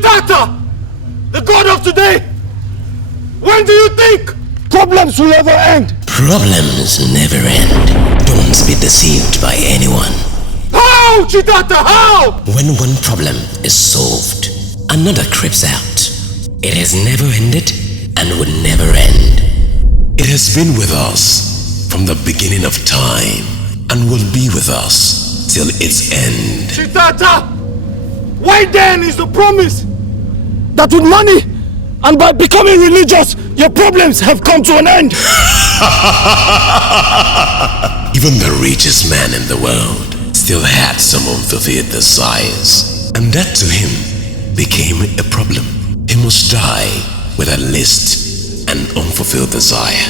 Siddhartha, the god of today, when do you think problems will ever end? Problems never end. Don't be deceived by anyone. How, Siddhartha, how? When one problem is solved, another creeps out. It has never ended and will never end. It has been with us from the beginning of time and will be with us till its end. Siddhartha, why then is the promise that with money and by becoming religious, your problems have come to an end? Even the richest man in the world still had some unfulfilled desires, and that to him became a problem. He must die with at least an unfulfilled desire.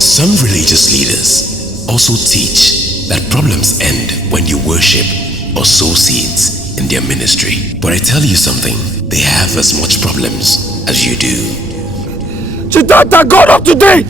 Some religious leaders also teach that problems end when you worship or sow seeds in their ministry. But I tell you something, they have as much problems as you do. Siddhartha, God of today,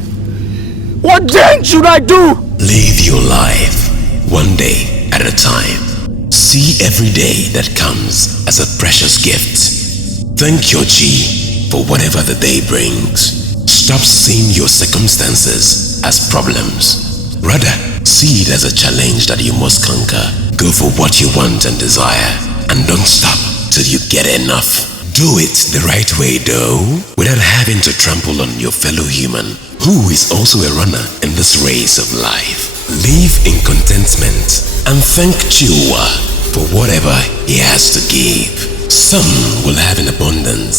what then should I do? Live your life one day at a time. See every day that comes as a precious gift. Thank your G for whatever the day brings. Stop seeing your circumstances as problems. Rather, see it as a challenge that you must conquer. Go for what you want and desire, and don't stop till you get enough. Do it the right way though, without having to trample on your fellow human, who is also a runner in this race of life. Live in contentment and thank Chiwa for whatever he has to give. Some will have in abundance,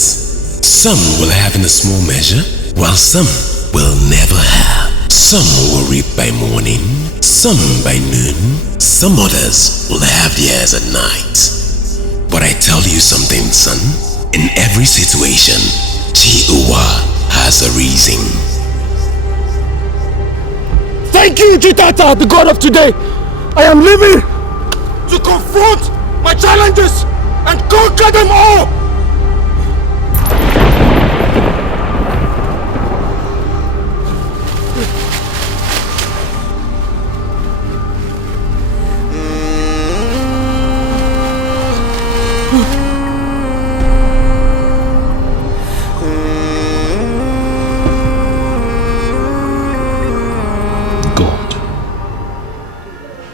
some will have in a small measure, while some will never have. Some will reap by morning, some by noon, some others will have theirs at night. But I tell you something, son, in every situation, Chiwa has a reason. Thank you, Siddhartha, the god of today. I am living to confront my challenges and conquer them all.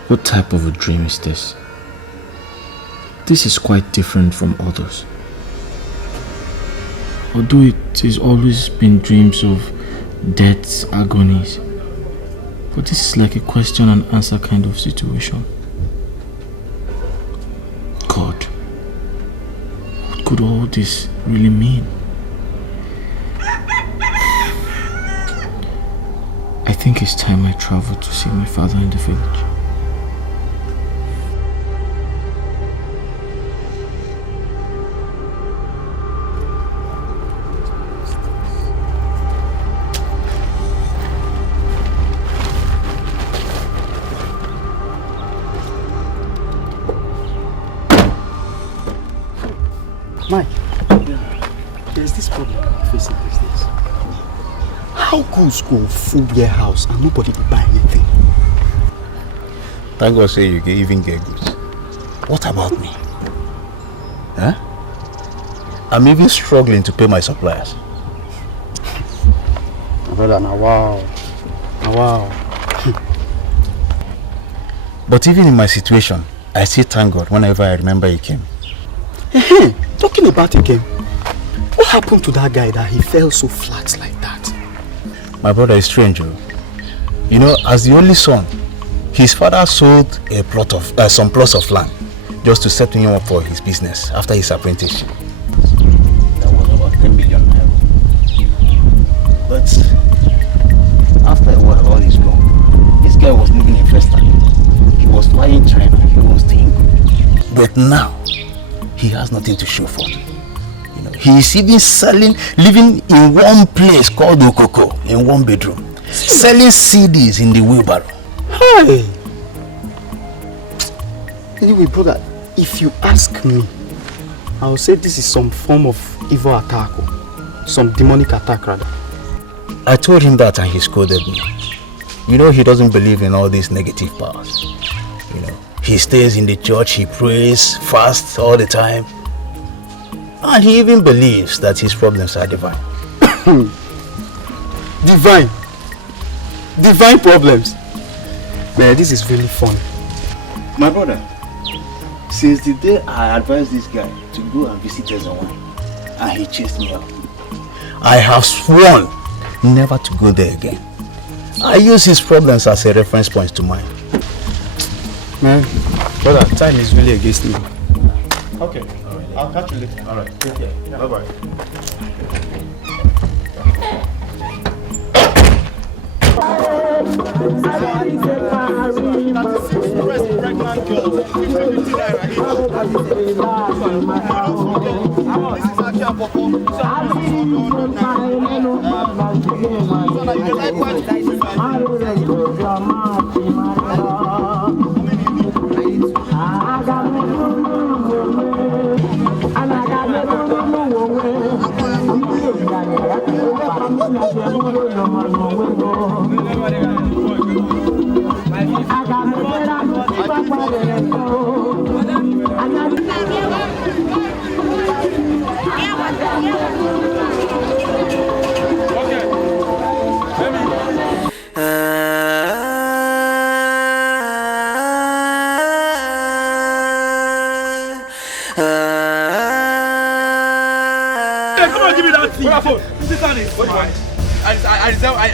What type of a dream is this? This is quite different from others. Although it has always been dreams of death's agonies, but this is like a question and answer kind of situation. God, what could all this really mean? I think it's time I travel to see my father in the village. Mike, there's this problem facing these days. How goods go full warehouse and nobody will buy anything? Thank God say you can even get goods. What about me? Huh? I'm even struggling to pay my suppliers. My brother, now wow. But even in my situation, I still thank God whenever I remember He came. Talking about again, what happened to that guy that he fell so flat like that? My brother is strange. You know, as the only son, his father sold a plot of some plots of land just to set him up for his business after his apprenticeship. That was about 10 million naira. But after a while, all is gone. This guy was living in Festa. He was flying China. He was doing good. But now, he has nothing to show for it. You know, he is even living in one place called Okoko, in one bedroom, selling CDs in the wheelbarrow. Hey! Anyway, brother, if you ask me, I will say this is some form of evil attack, some demonic attack rather. I told him that and he scolded me. You know, he doesn't believe in all these negative powers. You know, he stays in the church, he prays, fasts all the time. And he even believes that his problems are divine. Divine? Divine problems? Man, this is really funny. My brother, since the day I advised this guy to go and visit Ezewan, and he chased me out, I have sworn never to go there again. I use his problems as a reference point to mine. Man, brother, time is really against me. Okay, I'll catch you later. Alright, take care. Bye-bye.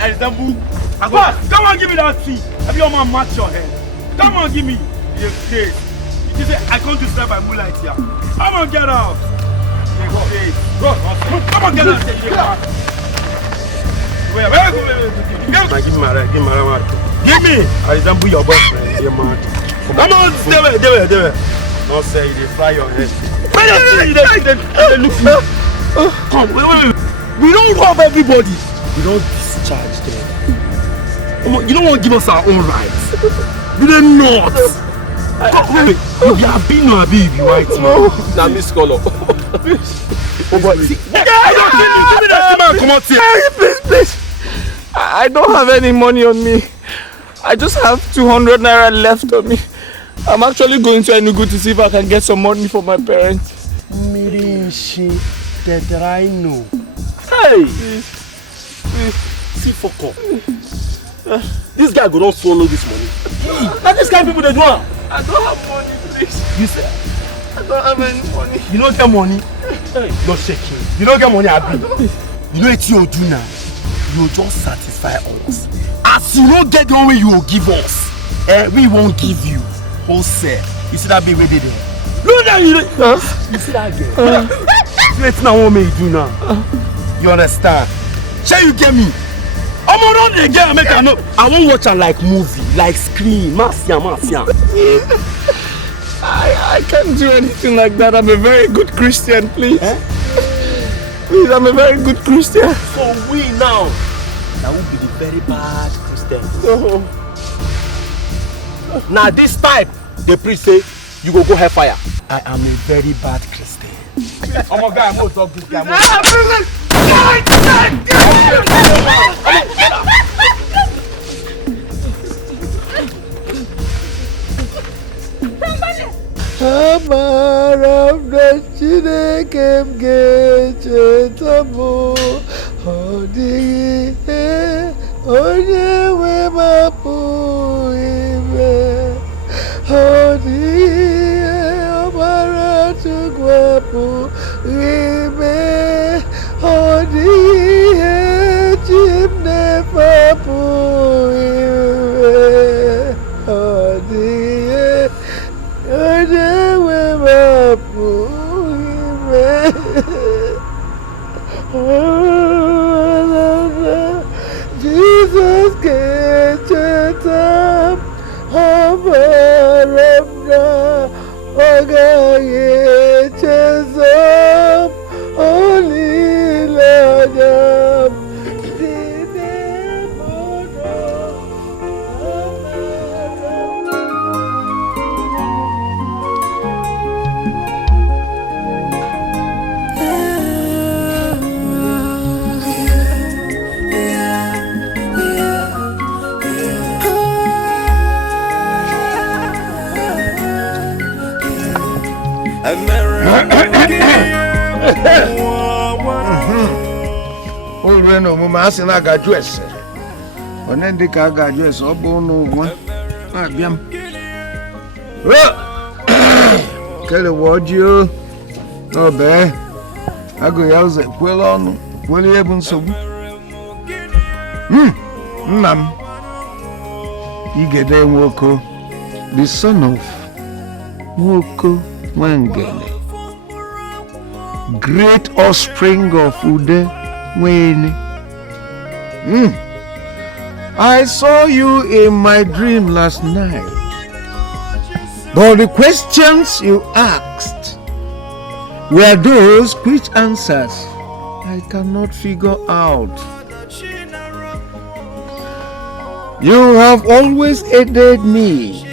I resemble. Boss, come on, give me that fee. Have your man match your head? Come on, give me. You say I can't do stuff by moonlight here. Come on, get out. Come on, get out. Wait. Give me my right. Give me. I resemble your boyfriend. Man. Come on, stay there. Don't say you fly your head. Come, wait. We don't rob everybody. We don't discharge them. You don't want to give us our own rights. You don't not. Wait, you have been no be right now. Now Miss Scholar. Give me that man. Come on, Please. I don't have any money on me. I just have 200 naira left on me. I'm actually going to Enugu to see if I can get some money for my parents. Mirinshi, that I know. Hey! See, fuck up. This guy go don't swallow this money. Now this kind of people they do. I don't have money, please. You say? I don't have any money. You don't get money? Don't shake him. You don't get money, Abi. You know what you do now? You just satisfy us. As you don't get the one way you will give us, we won't give you. Wholesale. You see that big way there? No, you see that girl? It's not what me do now. You understand? Shall you get me? I'm around the girl, make I know. I won't watch her like movie, like screen. Marcia. I can't do anything like that. I'm a very good Christian, please. Please, I'm a very good Christian. So we now, that will be the very bad Christian. Oh. Now this type, the priest say, you go hellfire. I am a very bad Christian. Oh my God, I'm going to talk this guy. Amara Chineke ga-echetamo ọ dịghị ihe onye nwe m apụghị ime ọ dịghị ihe ọbara Chukwu apụghị ime ọ dịghị ihe chi m na-efe apụghị ime ọ dịghị ihe Jesus get it up, Olu no mu ma asị na agaju ese. Onye ndị ka agaju ese ọ bụ n'ụwa. Abịam. Kele wọji o. N'obe. Agụ ya ụzọ ekwela ọnụ. Kwele ihe bụ nsogbu. Nna m. Igede Nwoko, the son of Nwoko Nwangele, great offspring of Ude Nwene. I saw you in my dream last night, but the questions you asked were those which answers I cannot figure out. You have always aided me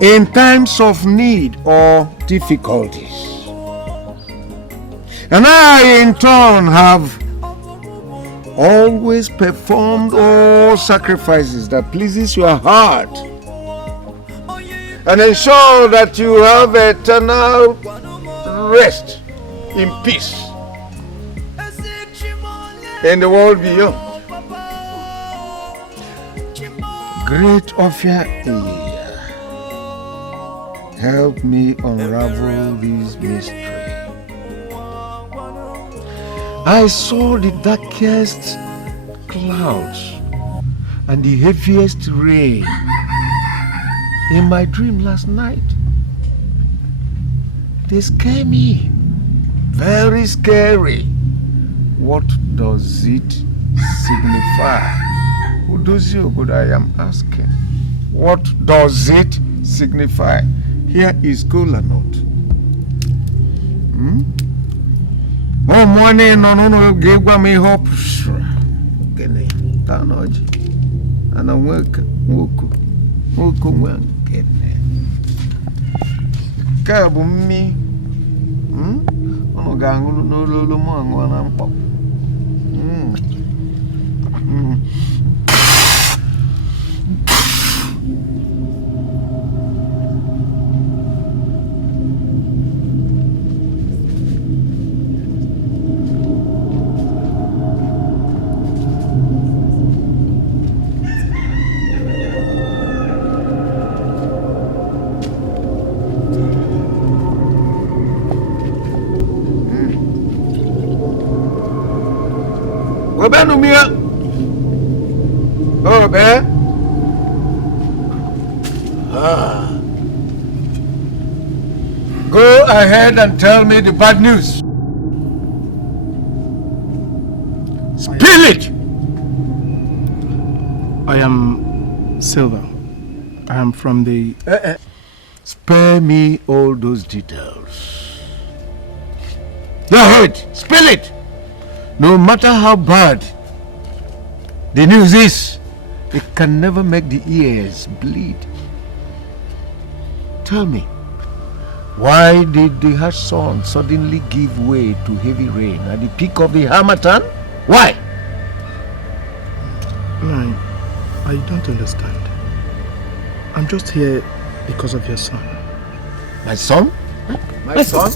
in times of need or difficulties. And I, in turn, have always performed all sacrifices that pleases your heart and ensure that you have eternal rest in peace in the world beyond. Great Ofia, help me unravel this mystery. I saw the darkest clouds and the heaviest rain in my dream last night. They scare me. Very scary. What does it signify? Udozi Ogodo, I am asking. What does it signify? Here is kola nut. Oh, money no gave me hope. Gene, tanoji. And I work, woku gene. Kabumi. Ono gangu no lolo mango anampo. Obenumia. Obe. Go ahead and tell me the bad news. Spill it. I am Silver. I am from the... Spare me all those details. Go ahead, spill it. No matter how bad the news is, it can never make the ears bleed. Tell me, why did the harsh sun suddenly give way to heavy rain at the peak of the Harmattan? Why? No, I don't understand. I'm just here because of your son. My son? My son?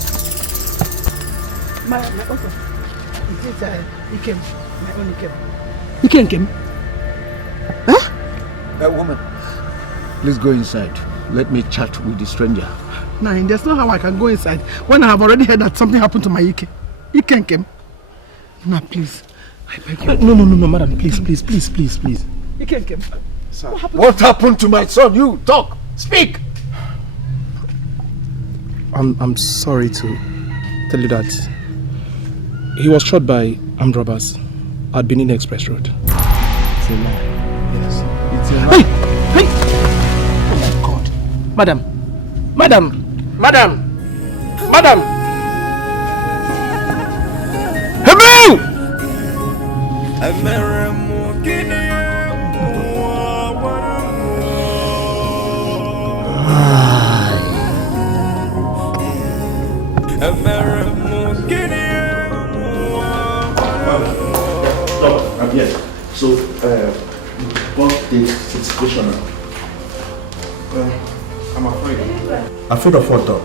My uncle. He came. My only came. He came? Huh? That woman. Please go inside. Let me chat with the stranger. Nah, there's no how I can go inside when I have already heard that something happened to my Ike. Ike came. Nah, please. I beg you. No, madam. Please. Ike came. Sir, what happened to my son? You talk. Speak. I'm sorry to tell you that he was shot by armed robbers at Benin Express Road. It's a lie. Yes. It's a lie. Hey! Oh my God. Madam. Hello! Yes. So, what's the situation now? I'm afraid. Afraid of what, dog?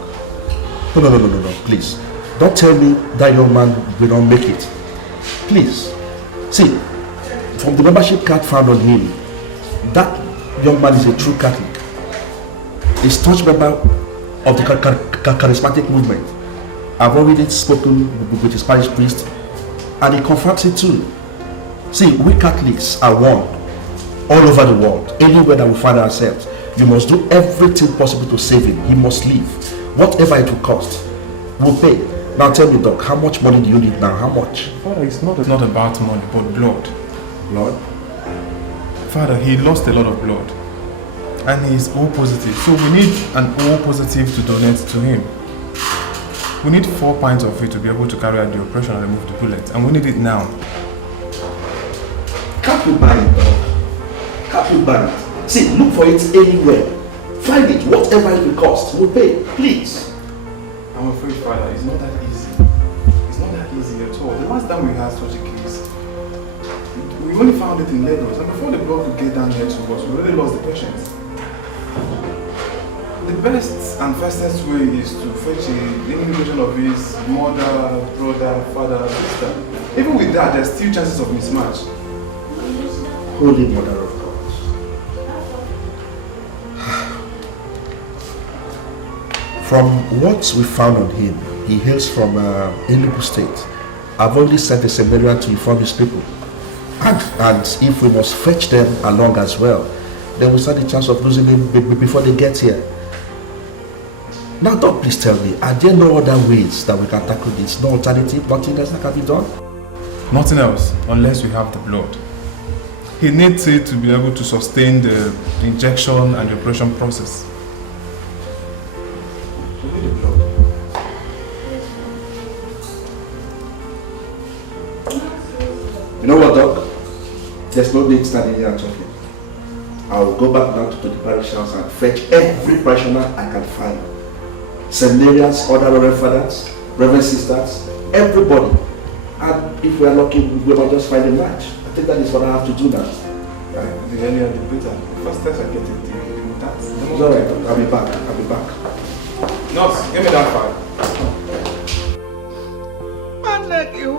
No. Please. Don't tell me that young man will not make it. Please. See, from the membership card found on him, that young man is a true Catholic. He's a staunch member of the charismatic movement. I've already spoken with his parish priest and he confirms it too. See, we Catholics are one all over the world. Anywhere that we find ourselves, you must do everything possible to save him. He must leave. Whatever it will cost, we'll pay. Now tell me, Doc, how much money do you need now? How much? Father, it's not about money, but blood. Blood? Father, he lost a lot of blood. And he's O positive. So we need an O positive to donate to him. We need 4 pints of it to be able to carry out the operation and remove the bullet. And we need it now. Can't you buy it, Doc? Can't you buy it? See, look for it anywhere. Find it, whatever it will cost. We'll pay, please. I'm afraid, Father, it's not that easy. It's not that easy at all. The last time we had such a case, we only found it in Lagos, and before the blood could get down here to us, we already lost the patient. The best and fastest way is to fetch an indication of his mother, brother, father, sister. Even with that, there's still chances of mismatch. Holy Mother of God. From what we found on him, he hails from Enugu State. I've only sent a seminarian to inform his people. And if we must fetch them along as well, then we stand the chance of losing him before they get here. Now, Doc, please tell me, are there no other ways that we can tackle this? No alternative? Nothing else that can be done? Nothing else, unless we have the blood. He needs it to be able to sustain the injection and the operation process. You know what, Doc? There's no need standing here and talking. I will go back now to the parish house and fetch every parishioner I can find. Seminarians, other reverend fathers, reverend sisters, everybody. And if we are lucky, we might just find a match. I think that is what I have to do now. Right? The earlier the better. The fastest I get it, that's... It's alright, I'll be back. Nurse, give me that file. Man like you.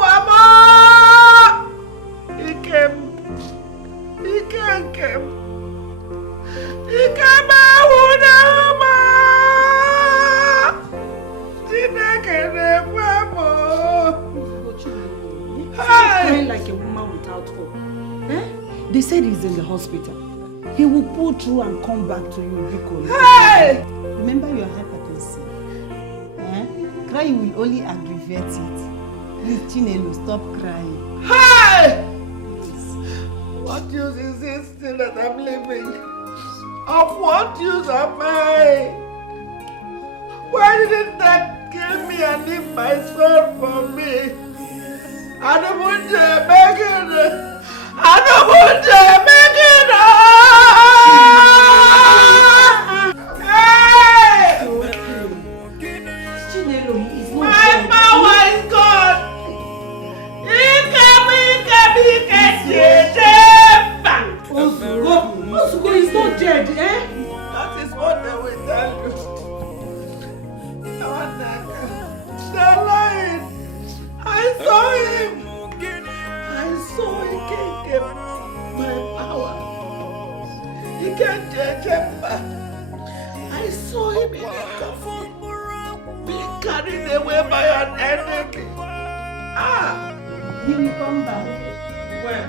Wama! He came. Crying like a woman without hope. They said he's in the hospital. He will pull through and come back to you, Rico. Hey! Remember your hypertension. Crying will only aggravate it. Please, Chinelo, stop crying. Hey! What use is it still that I'm living? Of what use am I? Why didn't that kill me and leave my soul for me? I don't want to make it. I don't want to make it. Hey! Chinelo, he is not my power is gone. Osugo is not dead, eh? That is what they will tell you. They're lying. I saw him. I saw he can't get my power. He can't change him back. I saw him in a coffin, being carried away by an enemy. He will come back. When?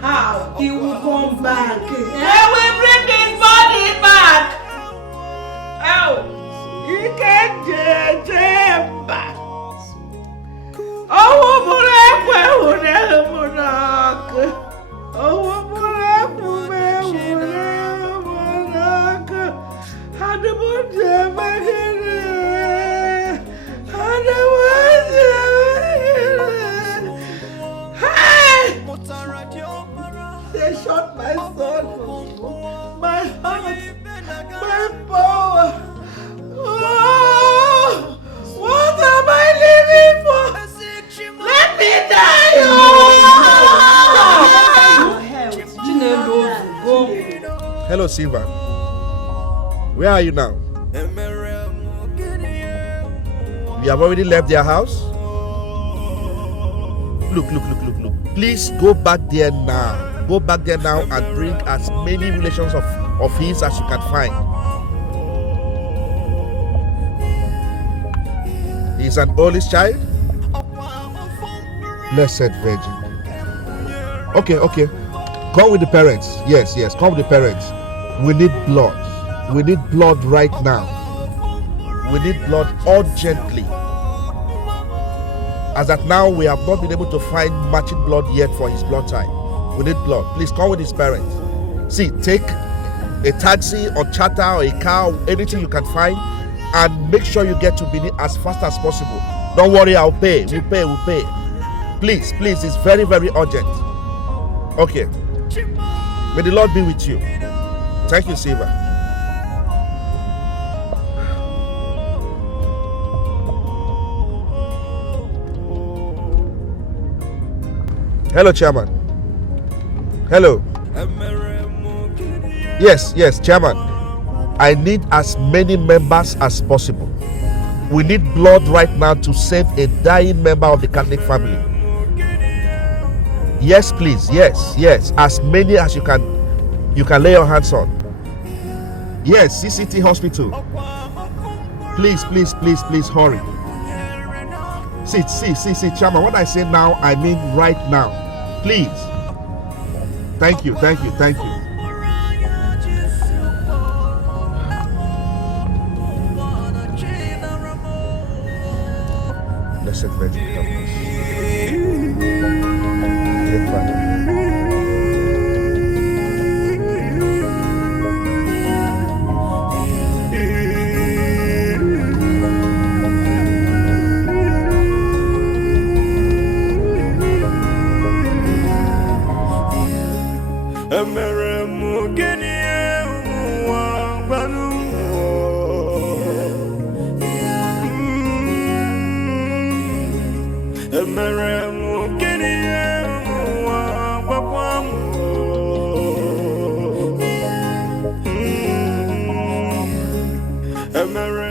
How? He will come back. They will bring his body back. Oh, he can't change him back. Oh, they shot my soul, my heart, my power. Oh, what am I living for? Let me die! Hello, Silva. Where are you now? You have already left their house? Look. Please go back there now. Go back there now and bring as many relations of his as you can find. He's an oldest child? Blessed Virgin. Okay. Come with the parents. Yes, come with the parents. We need blood. We need blood right now. We need blood urgently. As at now, we have not been able to find matching blood yet for his blood type. We need blood. Please come with his parents. See, take a taxi or charter or a car, anything you can find, and make sure you get to Benin as fast as possible. Don't worry, I'll pay. We'll pay. Please, it's very, very urgent. Okay. May the Lord be with you. Thank you, Silva. Hello, Chairman. Hello. Yes, Chairman. I need as many members as possible. We need blood right now to save a dying member of the Catholic family. Yes, please. Yes. As many as you can lay your hands on. Yes, CCT Hospital. Please, hurry. See, Chairman, what I say now, I mean right now. Please. Thank you. Blessed Virgin, help us. Dear Father.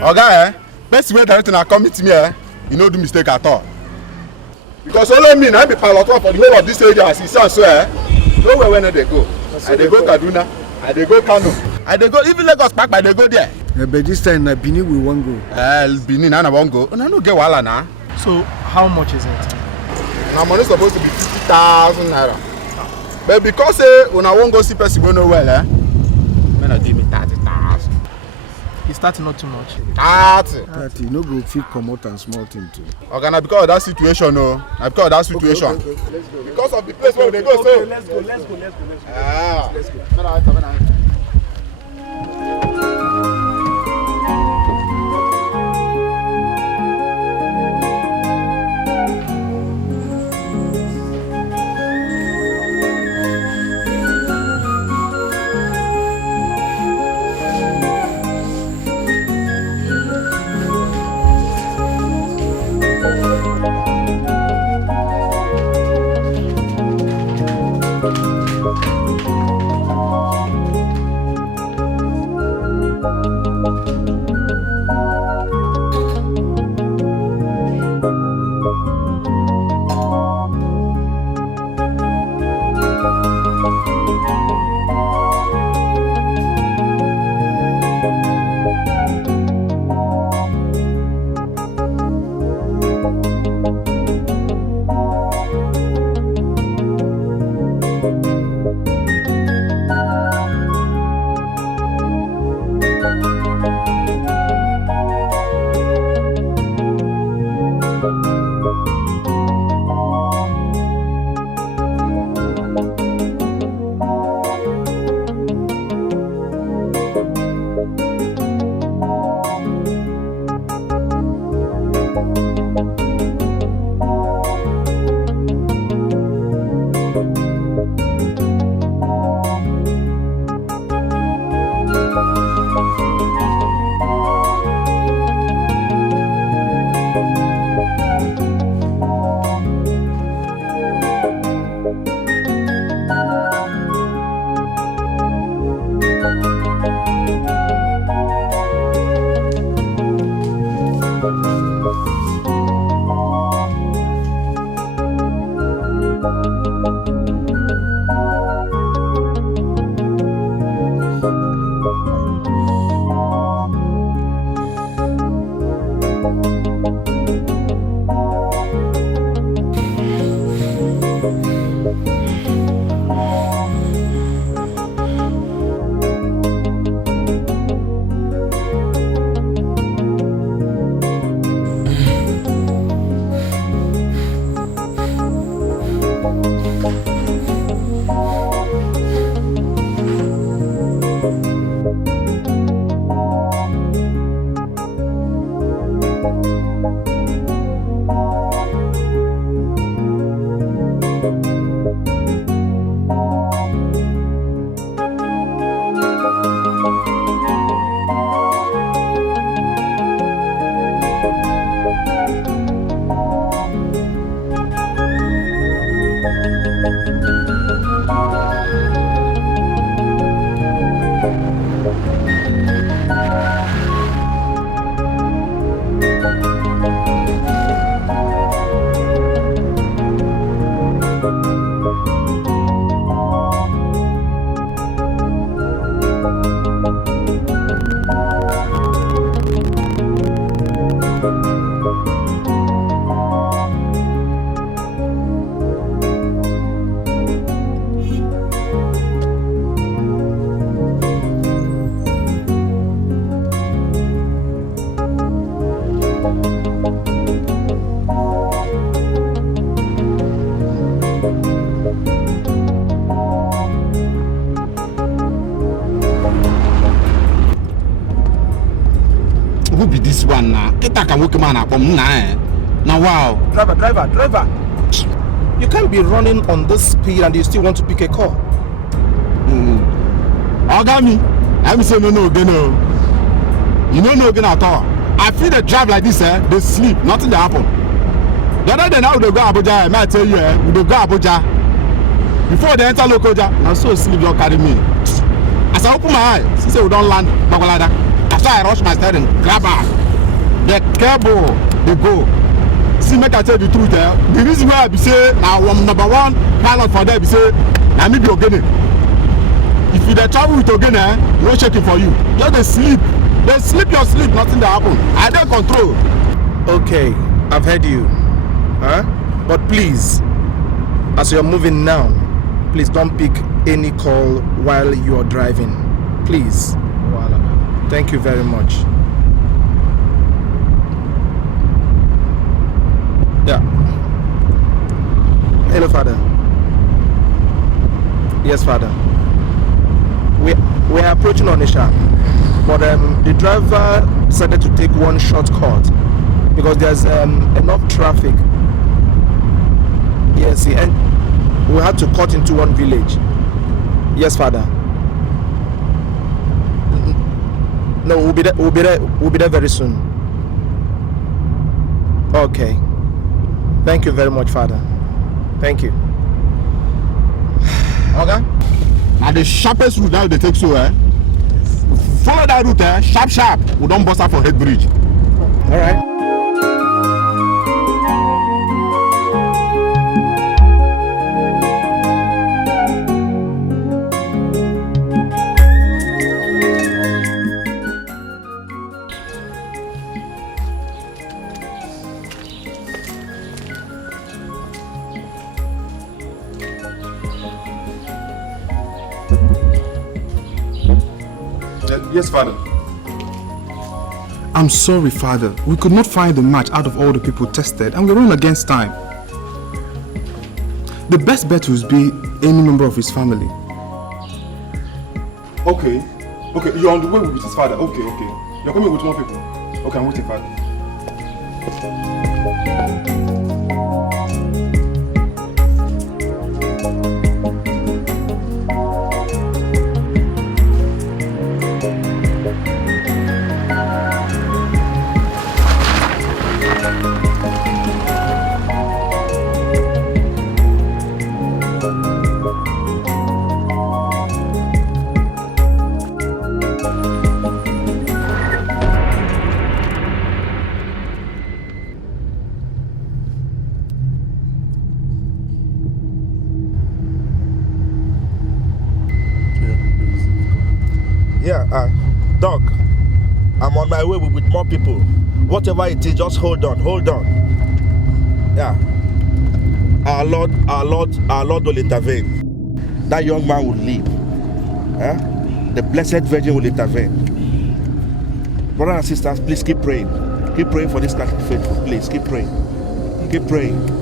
Oga, best way directing are coming to me, you no do mistake at all. Because only me, I be pilot for the whole of this area as he says so, nowhere when they go. I they go Kaduna, I they go Kano, I they go even Lagos Park, I they go there. But this time Benin we won't go. Benin I won't go. No get wahala now. So how much is it? Now money supposed to be 50,000 naira. But because when I won't go see person go nowhere, man I give me 30,000. It's 30 not too much. 30, no go fit come out and small thing too. Okay, now because of that situation, no. Now because of that situation. Okay. Let's go. Because of the place where they go, so. Let's go. Let's go. Let's go. this one now? Kita can work man from now. Now wow. Driver. You can't be running on this speed and you still want to pick a call. Ogami, I'm saying no again. You know no again at all. I feel they drive like this, they sleep, nothing they happen. The other day now they go Abuja, I might tell you, we go Abuja. Before they enter Lokoja, I saw sleep don't carry me. As I open my eyes, she said we don't land Babalada. After I rush my steering, grab her. The cable, they go. See, make I tell you the truth, the reason why I be say, now I'm number one pilot for them, be say, now me be Ogene. If you travel with Ogene, no shaking for you. Just they sleep. They sleep your sleep, nothing that happen. I don't control. Okay, I've heard you. But please, as you're moving now, please don't pick any call while you're driving. Please. Thank you very much. Yeah. Hello, Father. Yes, Father. We are approaching Onitsha, but the driver decided to take one shortcut because there's enough traffic. Yes, and we had to cut into one village. Yes, Father. No, we'll be there very soon. Okay. Thank you very much, Father. Thank you. Okay. Now the sharpest route that they take so, follow that route, sharp. We don't bust out for Head Bridge. All right. Yes, Father. I'm sorry, Father. We could not find the match out of all the people tested, and we're running against time. The best bet would be any member of his family. Okay, you're on the way with his father. Okay. You're coming with more people. Okay, I'm waiting, Father. Doc, I'm on my way with more people. Whatever it is, just hold on. Yeah. Our Lord will intervene. That young man will live. The Blessed Virgin will intervene. Brothers and sisters, please keep praying. Keep praying for this Catholic faithful. Please keep praying. Keep praying.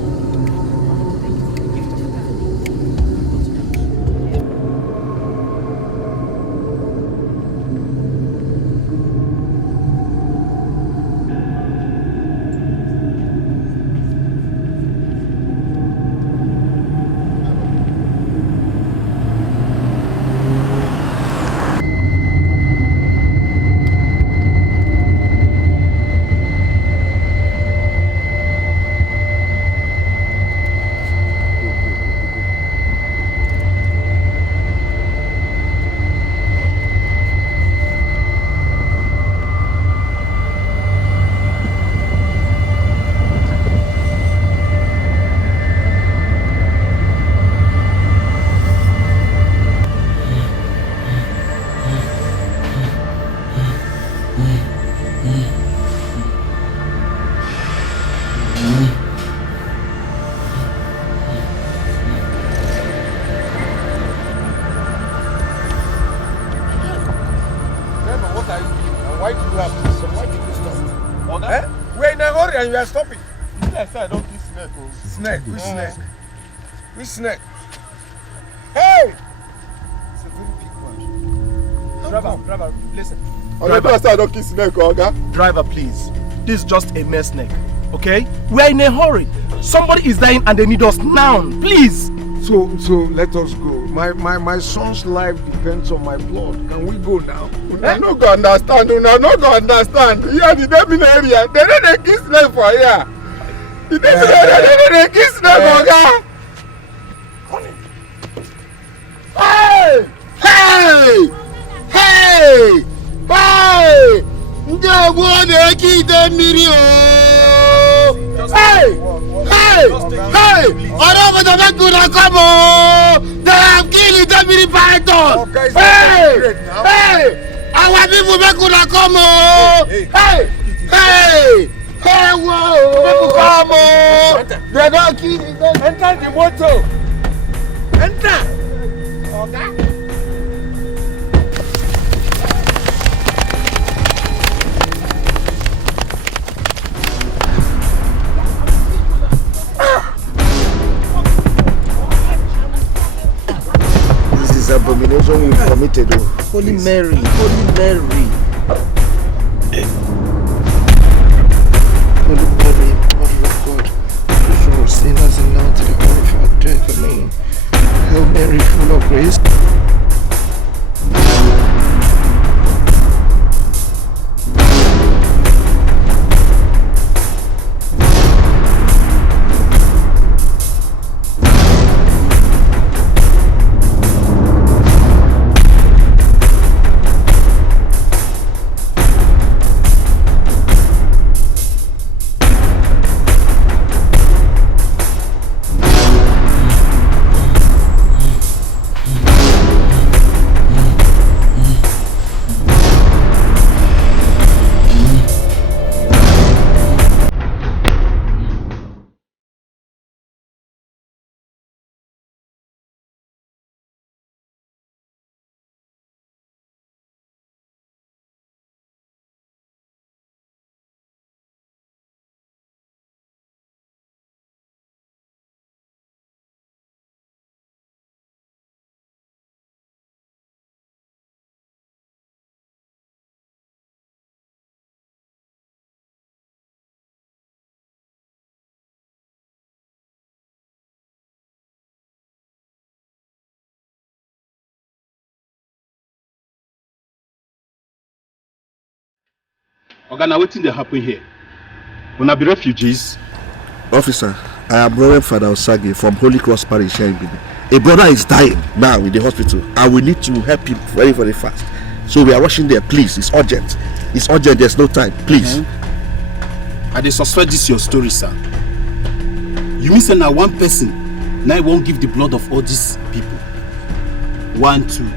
And you are stopping. Yes, I don't kiss snake. Snake? Which snake? Which snake? Hey! It's a very big one. Driver, listen. Driver, please. This is just a mess neck. Okay? We are in a hurry. Somebody is dying and they need us now. Please. So let us go. My son's life depends on my blood. Can we go now? I no go understand. Una no go understand. Here the Demin area, they don't kiss them for here. The Demin area, they don't kiss them for here. Hey! Hey! Hey! Hey! Nde wone ki Demiri o. Hey! Hey! Hey! Oro go make una come o. They have killed Demiri python. Hey! Hey! Our people make una come o. Hey! Hey! Hey! Whoa! Make come o. They don't kill them. Enter the motor. Enter. Okay. This is abomination we committed. Holy Mary, Holy Mary. Holy Mary, Mother of God, pray for us sinners and now to the hour of our death. Amen. Hail Mary, full of grace. Oga, now wetin dey happen here? Una be refugees? Officer, I am Reverend Father Osagi from Holy Cross Parish here in Benin. A brother is dying now in the hospital and we need to help him very, very fast. So we are rushing there, please. It's urgent. It's urgent, there's no time, please. I dey suspect this your story, sir. You mean say na one person now won't give the blood of all these people? 1, 2,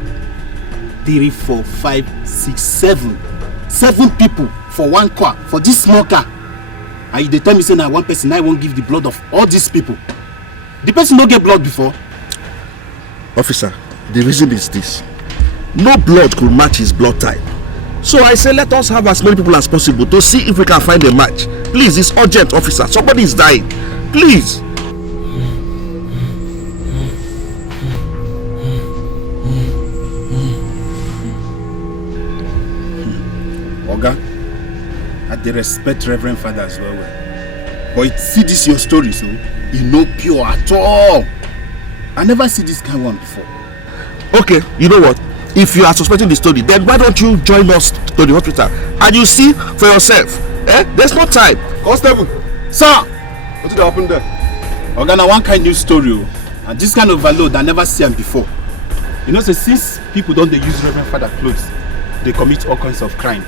3, 4, 5, 6, 7. 7 people for one car, for this small car. And you dey tell me say na one person now won't give the blood of all these people. The person no get blood before. Officer, the reason is this. No blood could match his blood type. So I say let us have as many people as possible to see if we can find a match. Please, it's urgent, officer. Somebody is dying. Please. Oga, I dey respect Reverend Father as well. But see this your story, so you no pure at all. I never see this kind of one before. Okay, you know what? If you are suspecting the story, then why don't you join us to the hospital and you see for yourself? There's no time. Constable, sir, what did happen there? Oga, na one kind new story, and this kind of overload I never see them before. You know, say since people don't they use Reverend Father clothes, they commit all kinds of crime.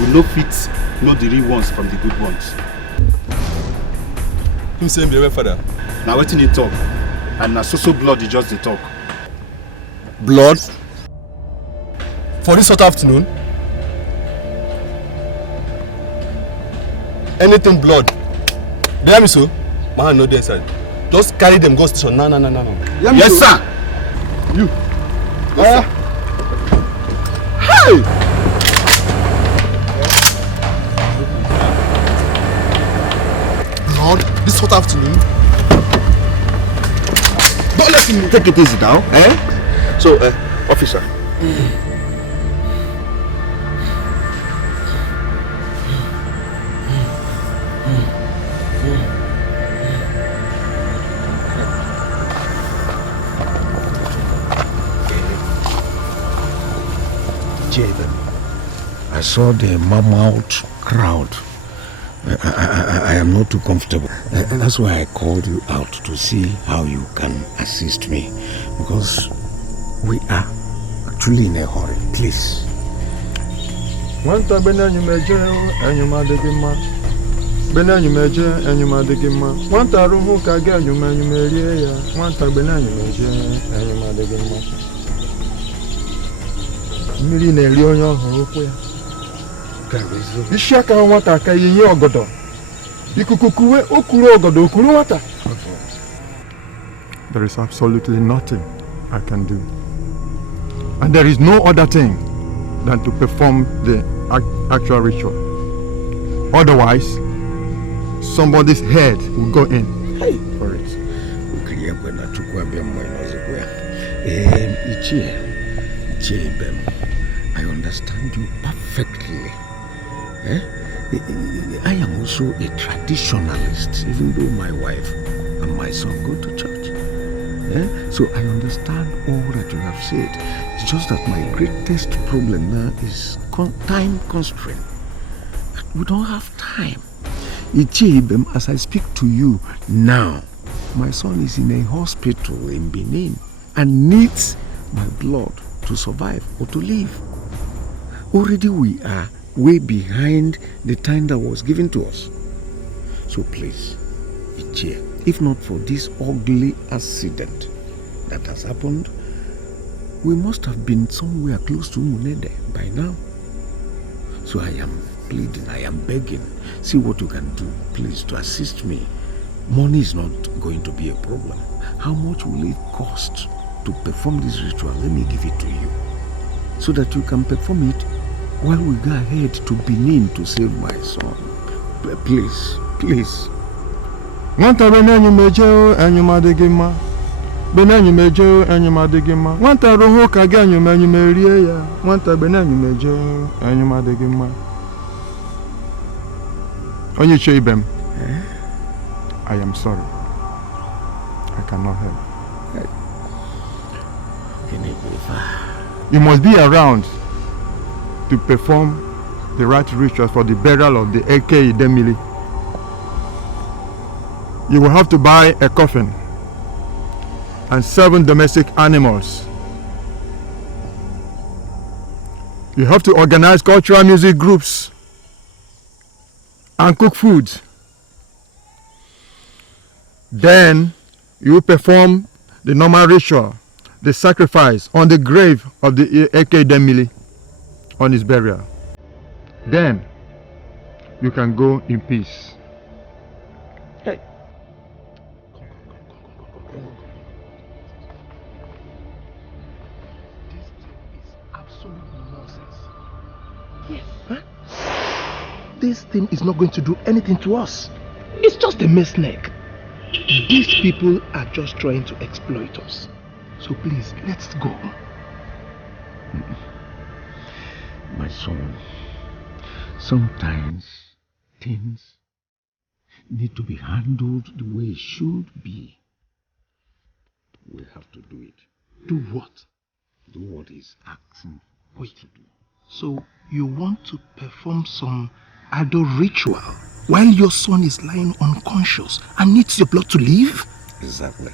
We no fit know the real ones from the good ones. Who say Reverend Father? Now wetin dey talk, and na so blood dey just dey talk. Blood? For this hot afternoon? Anything blood? They hear me so? My hand no dey inside. Just carry them go station. No. Yes, sir. You. Yes, sir. Hey! Blood? This hot afternoon? Don't let him take it easy now. So, officer. I saw the mammoth crowd. I am not too comfortable. And that's why I called you out to see how you can assist me. Because we are actually in a hurry. Please. Nwanta benanyu meje enyuma degima. Benanyu meje enyuma degima. Nwanta ruhu kage enyuma erie ya. Nwanta benanyu meje enyuma degima. Mmiri na-eri onye ọhụrụ okwu ya. Isi aka nwata aka yinye ogodo. Ikuku kuwe okuru ogodo okuru nwata. There is absolutely nothing I can do. And there is no other thing than to perform the actual ritual. Otherwise, somebody's head will go in. Hey, for it. I understand you perfectly. I am also a traditionalist, even though my wife and my son go to church. So I understand all that you have said. It's just that my greatest problem now is time constraint. We don't have time. As I speak to you now, my son is in a hospital in Benin and needs my blood to survive or to live. Already we are way behind the time that was given to us. So please, Ichie, if not for this ugly accident that has happened, we must have been somewhere close to Munede by now. So I am pleading, I am begging, see what you can do, please, to assist me. Money is not going to be a problem. How much will it cost to perform this ritual? Let me give it to you, so that you can perform it while we go ahead to Benin to save my son. Please, please. Nwanta benanyu meje enyuma degima. Benanyu meje enyuma degima. Nwanta ruhu kage enyuma erie ya. Nwanta benanyu meje enyuma degima. Onye Ibem, I am sorry. I cannot help. You must be around to perform the right rituals for the burial of the Eke Idemili. You will have to buy a coffin and 7 domestic animals. You have to organize cultural music groups and cook food. Then you perform the normal ritual, the sacrifice on the grave of the Eke Idemili on his burial. Then you can go in peace. Hey. This is absolute nonsense. Yes. Huh? This thing is not going to do anything to us. It's just a mess neck. These people are just trying to exploit us. So please, let's go. My son, sometimes things need to be handled the way it should be. We have to do it. Do what? Do what he's asking us to do. So you want to perform some idol ritual while your son is lying unconscious and needs your blood to live? Exactly.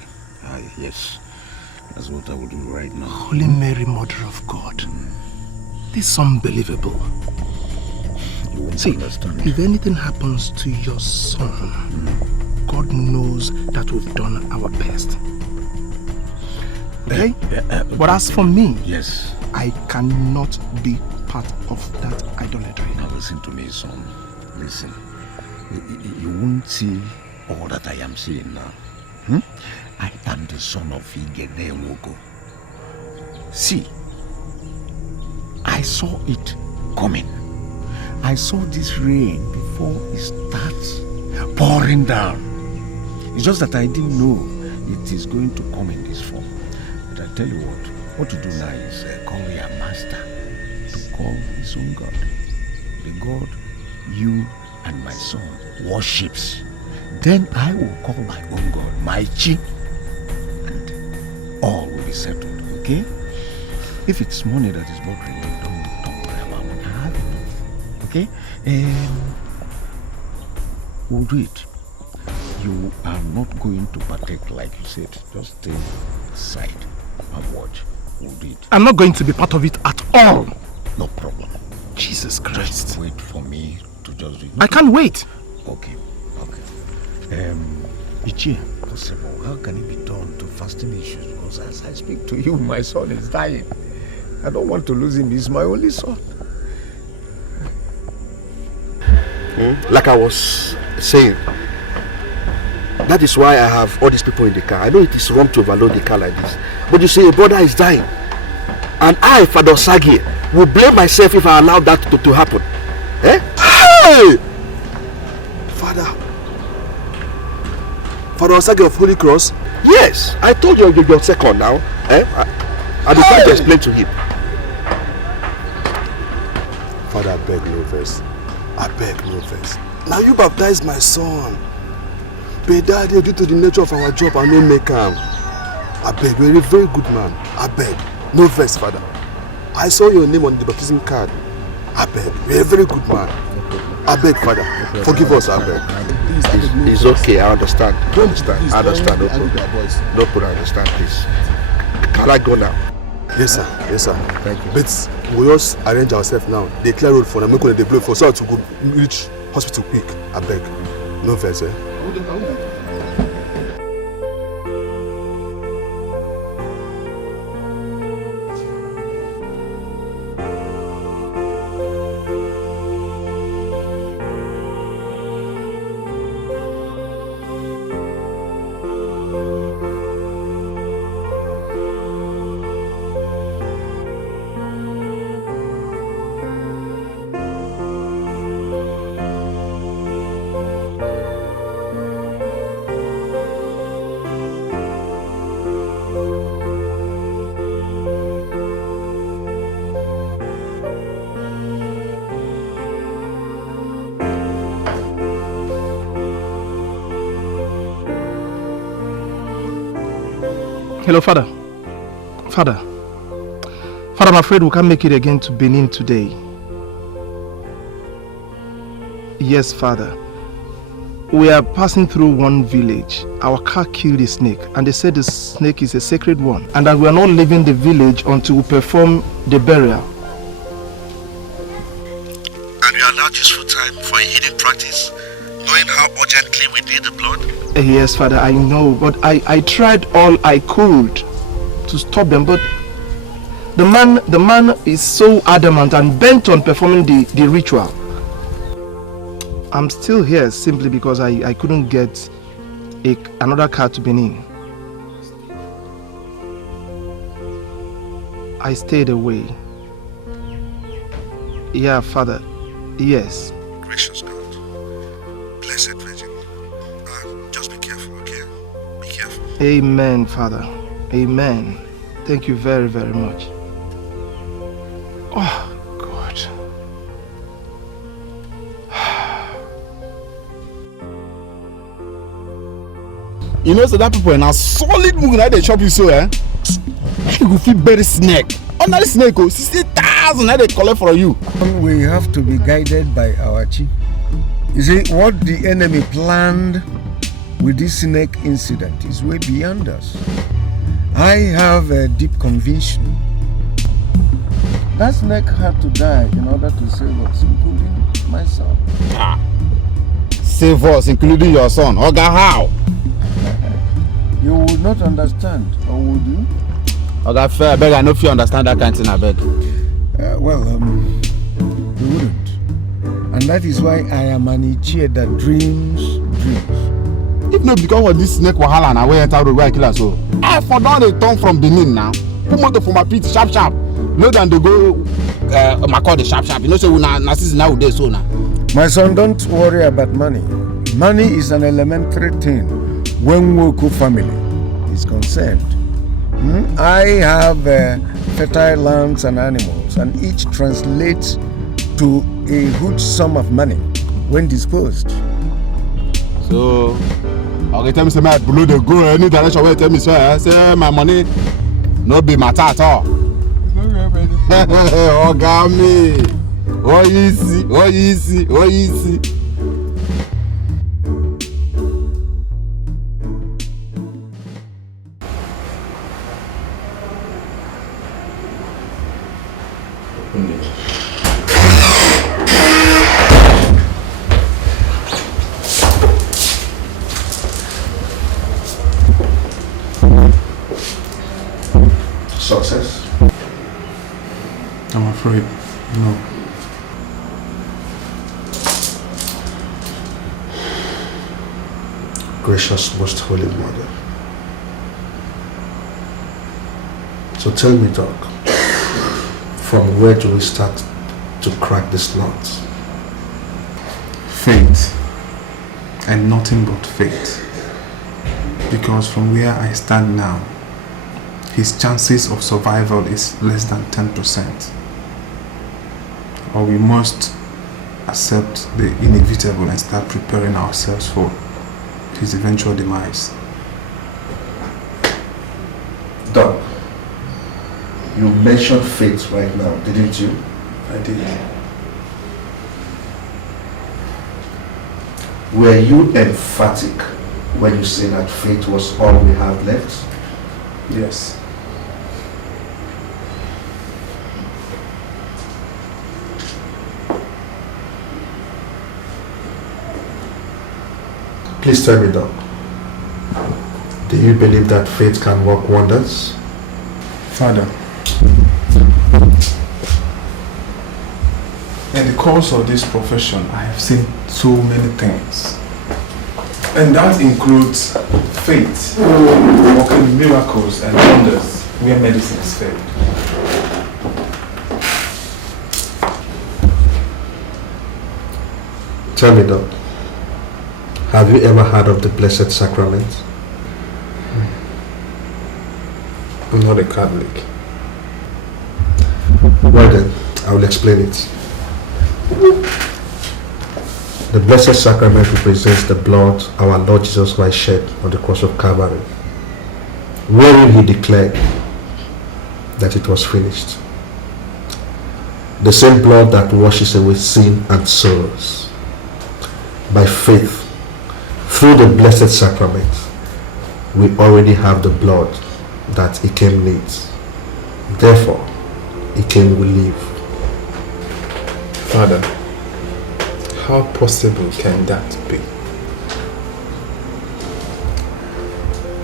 Yes. That's what I will do right now. Holy Mary, Mother of God. This is unbelievable. You won't See, understand. if anything happens to your son, God knows that we've done our best. Okay? But as for me, yes, I cannot be part of that idolatry. Now listen to me, son. Listen. You won't see all that I am seeing now. I am the son of Igede Nwogo. See, I saw it coming. I saw this rain before it starts pouring down. It's just that I didn't know it is going to come in this form. But I tell you what to do now is call your master to call his own God. The God you and my son worships. Then I will call my own God, my Chi, and all will be settled, okay? If it's money that is bothering you, don't Okay? We'll do it. You are not going to partake like you said. Just stay aside and watch. We'll do it. I'm not going to be part of it at all. No problem. Jesus Christ. Just wait for me to just do it. I can't wait. Okay. Ichie, possible. How can it be done to fasten issues? Because as I speak to you, my son is dying. I don't want to lose him. He's my only son. Like I was saying, that is why I have all these people in the car. I know it is wrong to overload the car like this. But you see, a brother is dying. And I, Father Sagi, will blame myself if I allow that to happen. Eh? Hey! Father Sagi of Holy Cross? Yes, I told you you're second now. Eh? I decided to explain to him. Father, I beg no verse. I beg no verse. Now you baptize my son. But daddy, due to the nature of our job, I no make him. I beg, you're a very good man. I beg. No verse, Father. I saw your name on the baptism card. I beg. You're a very good man. I beg, Father. Forgive us, I beg. It's okay, I understand. I understand. I understand. No problem. No problem, I understand, please. Can I go now? Yes, sir. Yes, sir. Thank you. But we just arrange ourselves now. They clear road for them. Make sure they blow for so to go reach hospital quick. I beg. No verse, eh? Hello, Father. Father, I'm afraid we can't make it again to Benin today. Yes, Father. We are passing through one village. Our car killed a snake, and they said the snake is a sacred one, and that we are not leaving the village until we perform the burial. And you allowed useful time for a healing practice, knowing how urgently we need the blood? Yes, Father, I know, but I tried all I could to stop them, but the man is so adamant and bent on performing the ritual. I'm still here simply because I couldn't get another car to Benin. I stayed away. Yeah, Father, yes. Gracious God, Blessed Virgin, just be careful, okay? Be careful. Amen, Father. Amen. Thank you very, very much. Oh, God. You know, so that people are now solid moving like they chop you so, eh? You go feel very snake. Under the snake, 60,000 they collect for you. We have to be guided by our chief. You see, what the enemy planned with this snake incident is way beyond us. I have a deep conviction. That snake had to die in order to save us, including my son. Save us, including your son. Oga, how? You would not understand, or would you? Oga, fair, I beg, I know if you understand that kind of thing, I beg. You wouldn't. And that is why I am an Ichie that dreams dreams. If not because of this snake wahala na we enter road where I kill us so. I for don dey turn from Benin now. Put motor for my pit sharp. No than they go Makodi sharp. You know say we na season now we dey so now. My son, don't worry about money. Money is an elementary thing when Woku family is concerned. I have fertile lands and animals, and each translates to a good sum of money when disposed. So, okay, tell me say my below the go any direction where tell me say my money no be matter at all. Oga me. Oh easy, oh easy, oh easy. Success? I'm afraid, no. Gracious Most Holy Mother. So tell me, Doc, from where do we start to crack this nut? Faith. And nothing but faith. Because from where I stand now, his chances of survival is less than 10%. Or we must accept the inevitable and start preparing ourselves for his eventual demise. Doc, you mentioned faith right now, didn't you? I did. Were you emphatic when you say that faith was all we have left? Yes. Please tell me, Doc, do you believe that faith can work wonders? Father, in the course of this profession, I have seen so many things. And that includes faith, working miracles and wonders where medicine is failed. Tell me, Doc, have you ever heard of the Blessed Sacrament? I'm not a Catholic. Well then, I will explain it. The Blessed Sacrament represents the blood our Lord Jesus Christ shed on the cross of Calvary, wherein he declared that it was finished. The same blood that washes away sin and sorrows. By faith, through the Blessed Sacrament, we already have the blood that Ikem needs. Therefore, Ikem will live. Father, how possible can that be?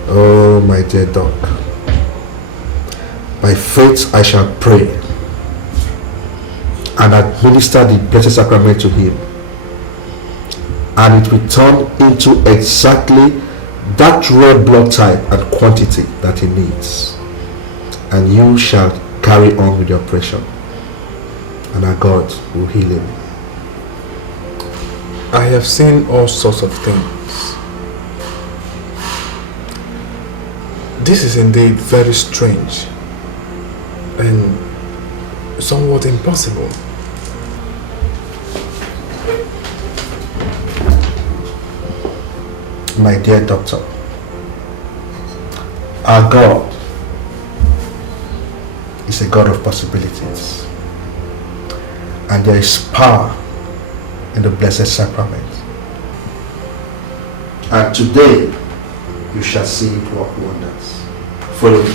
Oh, my dear Doc. By faith I shall pray and administer the Blessed Sacrament to him, and it will turn into exactly that red blood type and quantity that he needs, and you shall carry on with your operation, and our God will heal him. I have seen all sorts of things. This is indeed very strange and somewhat impossible. My dear doctor, our God is a God of possibilities, and there is power in the Blessed Sacrament, and today you shall see it work wonders. Follow me.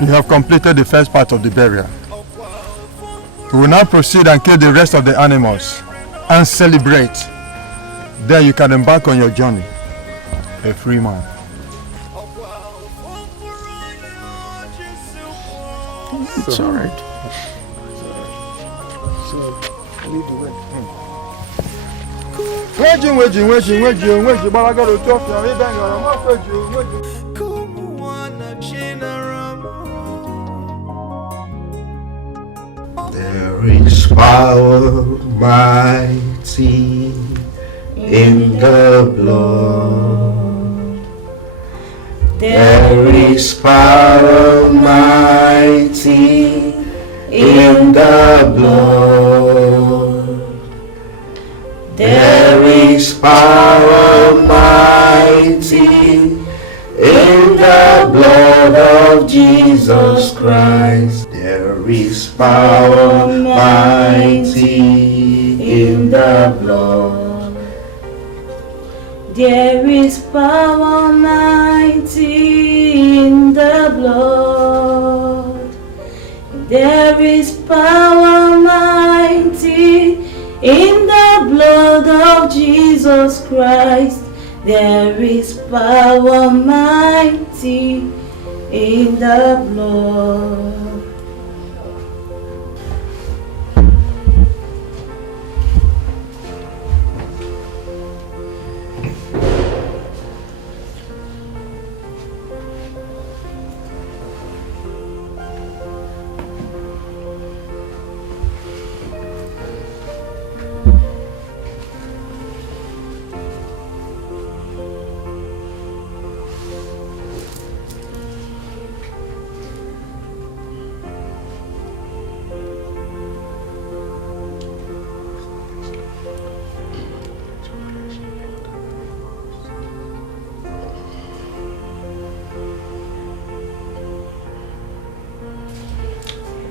You have completed the first part of the burial. We will now proceed and kill the rest of the animals and celebrate. Then you can embark on your journey, a free man. It's alright. So, lead the way. There is power mighty in the blood. There is power mighty in the blood. There is power mighty in the blood of Jesus Christ. There is power mighty in the blood. There is power mighty in the blood. There is power mighty in the blood of Jesus Christ. There is power mighty in the blood.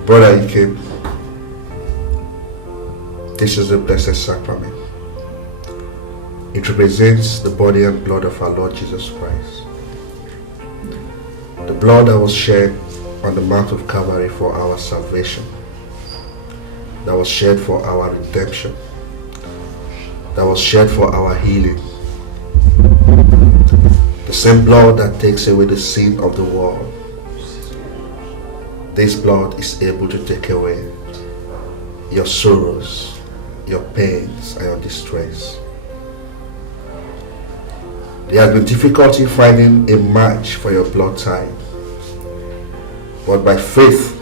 Brother Ike, this is the Blessed Sacrament. It represents the body and blood of our Lord Jesus Christ. The blood that was shed on the Mount of Calvary for our salvation, that was shed for our redemption, that was shed for our healing. The same blood that takes away the sin of the world. This blood is able to take away your sorrows, your pains, and your distress. There has been difficulty finding a match for your blood type, but by faith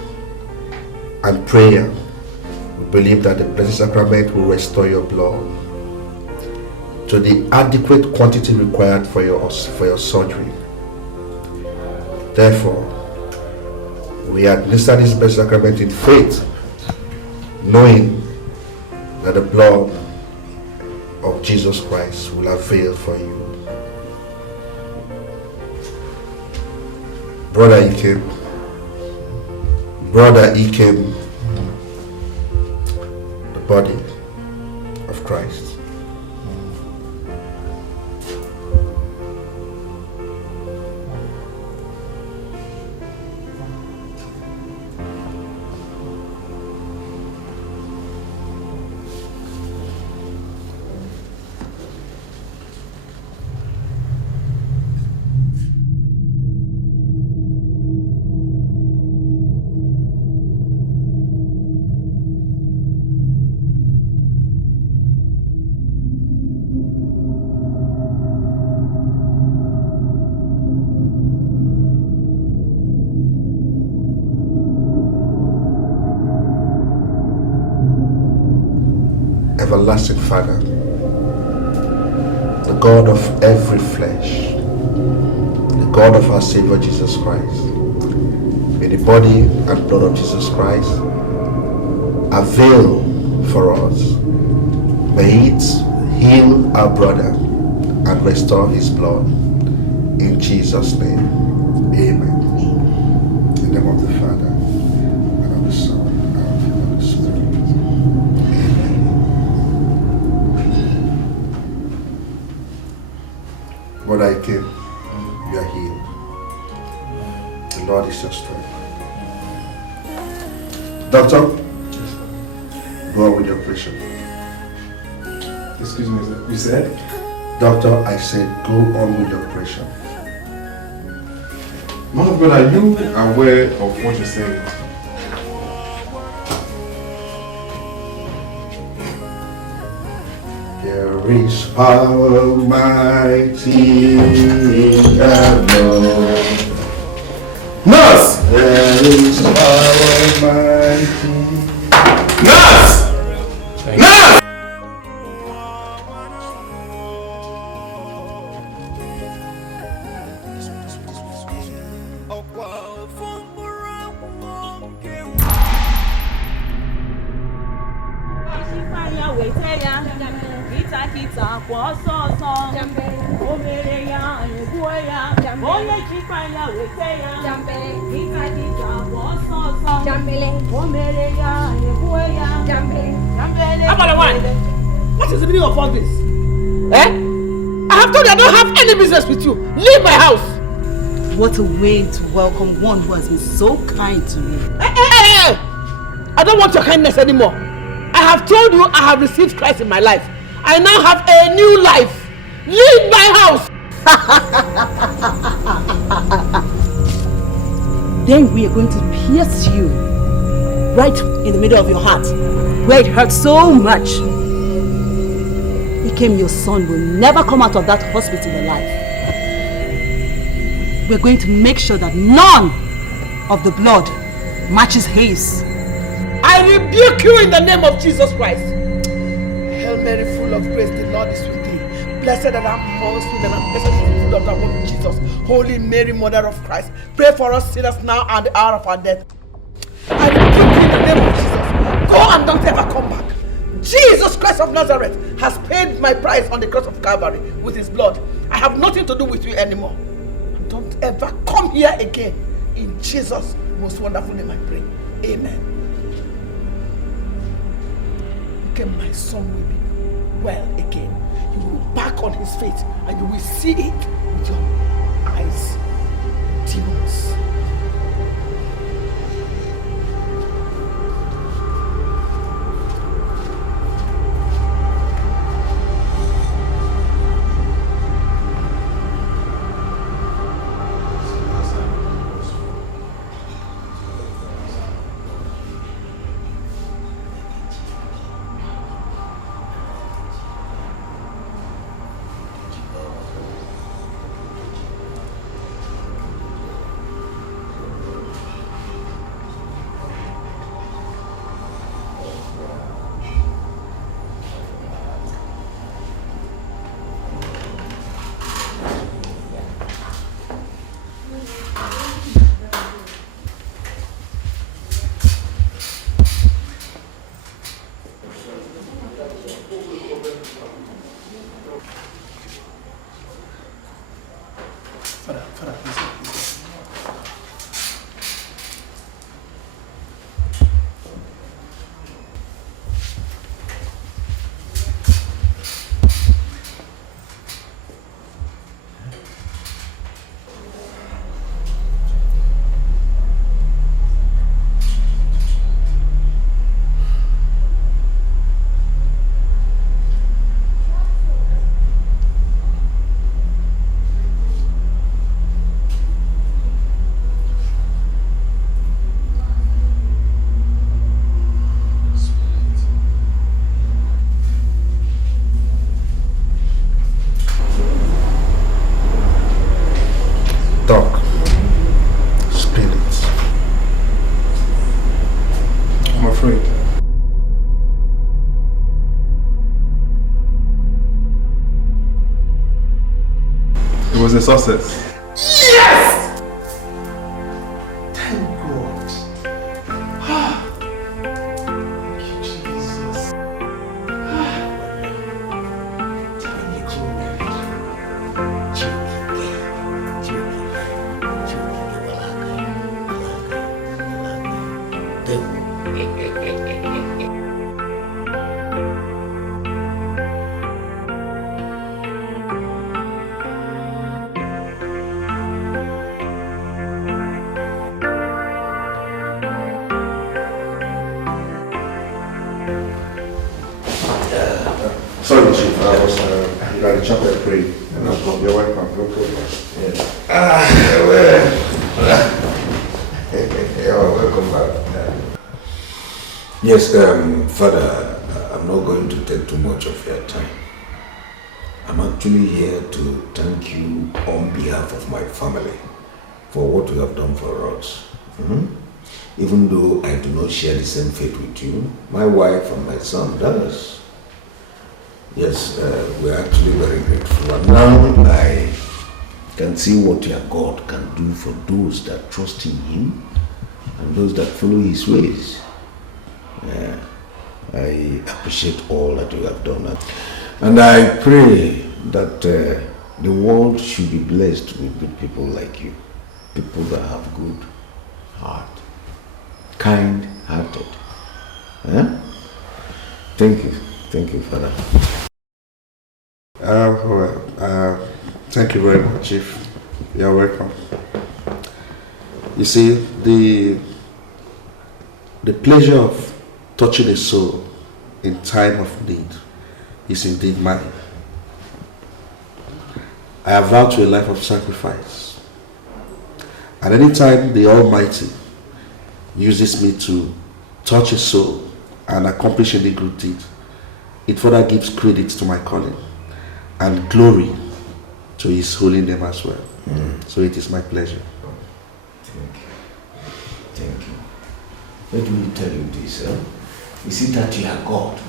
and prayer, we believe that the Blessed Sacrament will restore your blood to the adequate quantity required for your surgery. Therefore, we administer this Blessed Sacrament in faith, knowing that the blood of Jesus Christ will avail for you. Brother Ikem, the body of Christ. Everlasting Father, the God of every flesh, the God of our Savior Jesus Christ, may the body and blood of Jesus Christ avail for us. May it heal our brother and restore his blood. In Jesus' name, amen. In the name of the Father, and of the Son, and of the Holy Spirit. But I came, you are healed. The Lord is your strength. Doctor, go on with your operation. Excuse me, sir. You said? Doctor, I said go on with your operation. Man of God, are you aware of what you're saying? There is power mighty in the Lord. Nurse! There is power mighty. Nurse! Nurse! What is the meaning of all this? Eh? I have told you I don't have any business with you. Leave my house. What a way to welcome one who has been so kind to me. Hey! I don't want your kindness anymore. I have told you I have received Christ in my life. I now have a new life. Leave my house. Then we are going to pierce you right in the middle of your heart, where it hurts so much. Your son will never come out of that hospital alive. We're going to make sure that none of the blood matches his. I rebuke you in the name of Jesus Christ. Hail Mary, full of grace, the Lord is with thee. Blessed are thou amongst women, and blessed is the fruit of thy womb, Jesus. Holy Mary, Mother of Christ, pray for us sinners now and the hour of our death. I rebuke you in the name of Jesus. Go and don't ever come back. Jesus Christ of Nazareth has paid my price on the cross of Calvary with his blood. I have nothing to do with you anymore. Don't ever come here again. In Jesus' most wonderful name I pray. Amen. Again, my son will be well again. He will be back on his feet and you will see it with your eyes. Demons. It was a success. Yes! Thank God. Thank you, Jesus. Sorry, Chief. I was at the chapel praying. You're welcome. No problem. You're welcome back. Yes, Father, I'm not going to take too much of your time. actually here to thank you on behalf of my family for what you have done for us. Even though I do not share the same faith with you, my wife and my son does. Yes, we're actually very grateful. And now I can see what your God can do for those that trust in Him and those that follow His ways. I appreciate all that you have done. And I pray that the world should be blessed with good people like you. People that have good heart, kind-hearted. Thank you, Father. Thank you very much, Chief. You're welcome. You see, the pleasure of touching a soul in time of need is indeed mine. I have vowed to a life of sacrifice. And anytime the Almighty uses me to touch a soul and accomplish any good deed, it further gives credit to my calling and glory to His holy name as well. So it is my pleasure. Thank you. Let me tell you this. You see that you are God.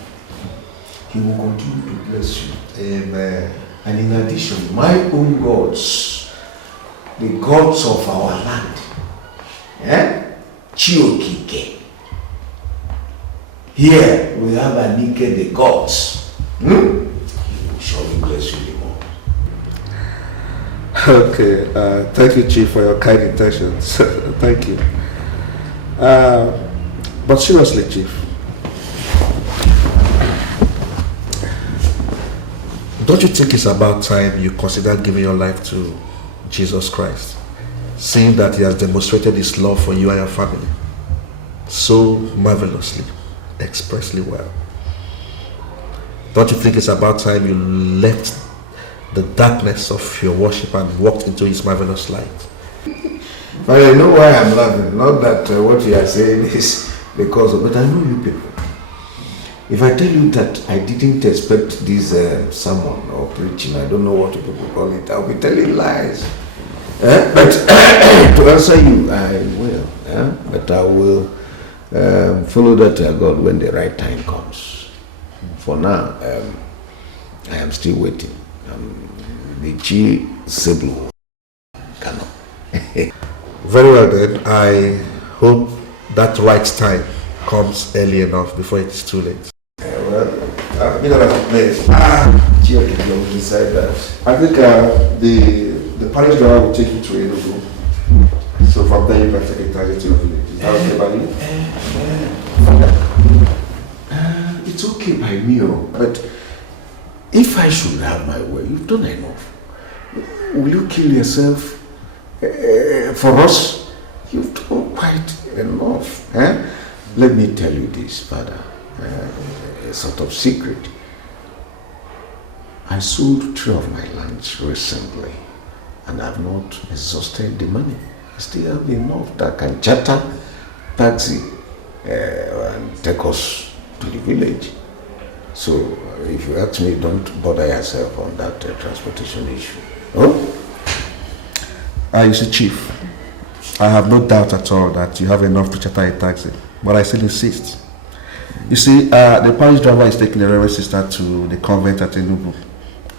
He will continue to bless you. Amen. And in addition, my own gods, the gods of our land, Chiokike. Here we have Anike, the gods. He will surely bless you the more. Okay, thank you, Chief, for your kind intentions. Thank you. But seriously, Chief, don't you think it's about time you consider giving your life to Jesus Christ, seeing that He has demonstrated His love for you and your family so marvelously, expressly well? Don't you think it's about time you left the darkness of your worship and walked into His marvelous light? But I know why I'm laughing. Not that what you are saying is because of, but I know you people. If I tell you that I didn't expect this sermon or preaching, I don't know what people call it, I'll be telling lies. But to answer you, I will. But I will follow that God when the right time comes. For now, I am still waiting. The Chi Seblu cannot. Very well then. I hope that right time comes early enough before it's too late. I've been at a place. Decide that. I think the parish driver will take you to Enugu. So from there you can take a taxi to your village. Is that okay by you? It's okay by me, but if I should have my way, you've done enough. Will you kill yourself for us? You've done quite enough. Let me tell you this, Father, a sort of secret. I sold 3 of my lands recently, and I've not exhausted the money. I still have enough that can charter taxi and take us to the village. So, if you ask me, don't bother yourself on that transportation issue. You see, Chief, I have no doubt at all that you have enough to charter a taxi, but I still insist. You see, the parish driver is taking the Reverend Sister to the convent at Enugu,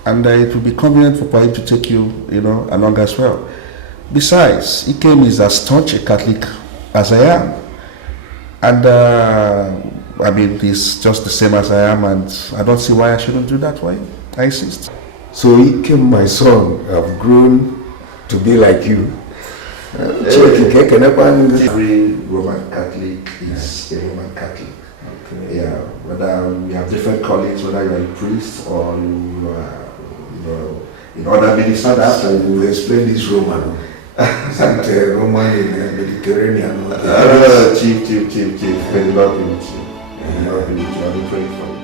and it will be convenient for him to take you, along as well. Besides, Ikem is as staunch a Catholic as I am, and he's just the same as I am, and I don't see why I shouldn't do that for him. I insist. So Ikem, my son, have grown to be like you. Every Roman Catholic is a Roman Catholic. Okay. Yeah, whether you have different callings, whether you are a priest or you are, in other ministers. After you explain this Roman, Roman in the Mediterranean. Chief, may the Lord be with you. May the Lord be with you. I'll be praying for you.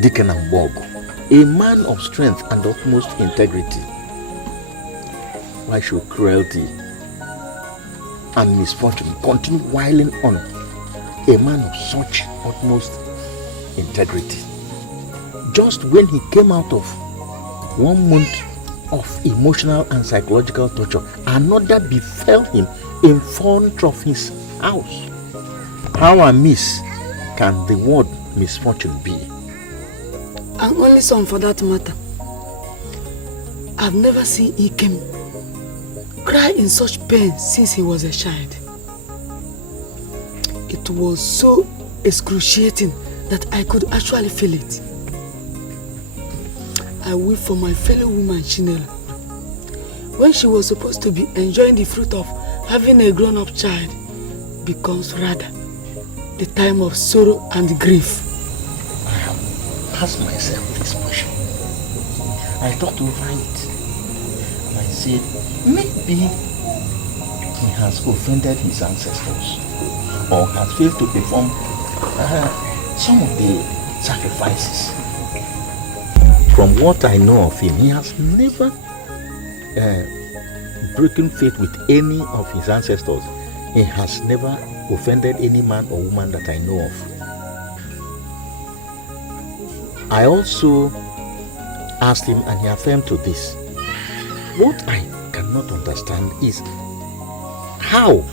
Deacon Ambogo, a man of strength and utmost integrity. Why should cruelty and misfortune continue whiling on a man of such utmost integrity? Just when he came out of 1 month of emotional and psychological torture, another befell him in front of his house. How amiss can the word misfortune be? And only son for that matter. I've never seen Ikem cry in such pain since he was a child. It was so excruciating that I could actually feel it. I weep for my fellow woman Chinelo. When she was supposed to be enjoying the fruit of having a grown-up child, becomes rather the time of sorrow and grief. I have asked myself this question. I thought over it. And I said, maybe he has offended his ancestors or has failed to perform some of the sacrifices. From what I know of him, he has never broken faith with any of his ancestors. He has never offended any man or woman that I know of. I also asked him and he affirmed to this. What I cannot understand is how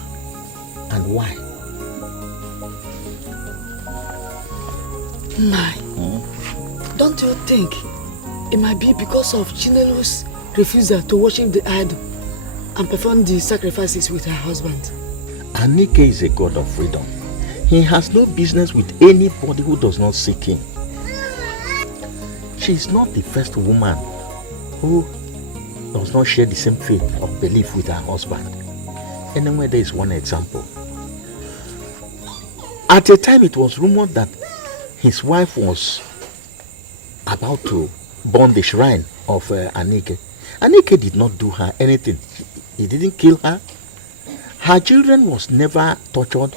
and why. Don't you think it might be because of Chinelo's refusal to worship the idol and perform the sacrifices with her husband? Anike is a god of freedom. He has no business with anybody who does not seek him. She is not the first woman who does not share the same faith or belief with her husband. Anyway, there is one example. At a time it was rumored that his wife was about to burn the shrine of Anike. Anike did not do her anything. He didn't kill her. Her children was never tortured.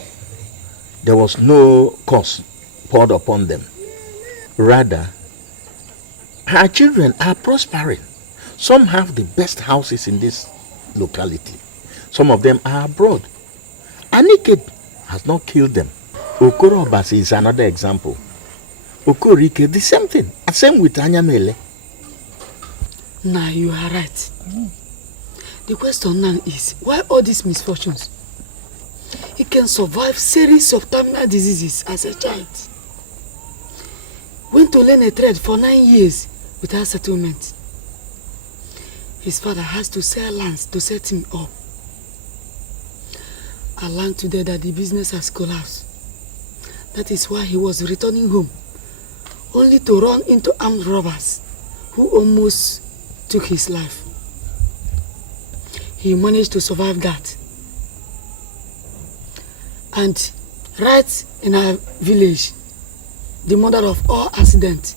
There was no curse poured upon them. Rather, her children are prospering. Some have the best houses in this locality. Some of them are abroad. Anike has not killed them. Okoro Obasi is another example. Okorike, the same thing. Same with Anyamele. Nah, you are right. The question now is, why all these misfortunes? He can survive series of terminal diseases as a child. Went to learn a trade for 9 years without settlement. His father has to sell lands to set him up. I learned today that the business has collapsed. That is why he was returning home, only to run into armed robbers who almost took his life. He managed to survive that. And right in our village, the mother of all accidents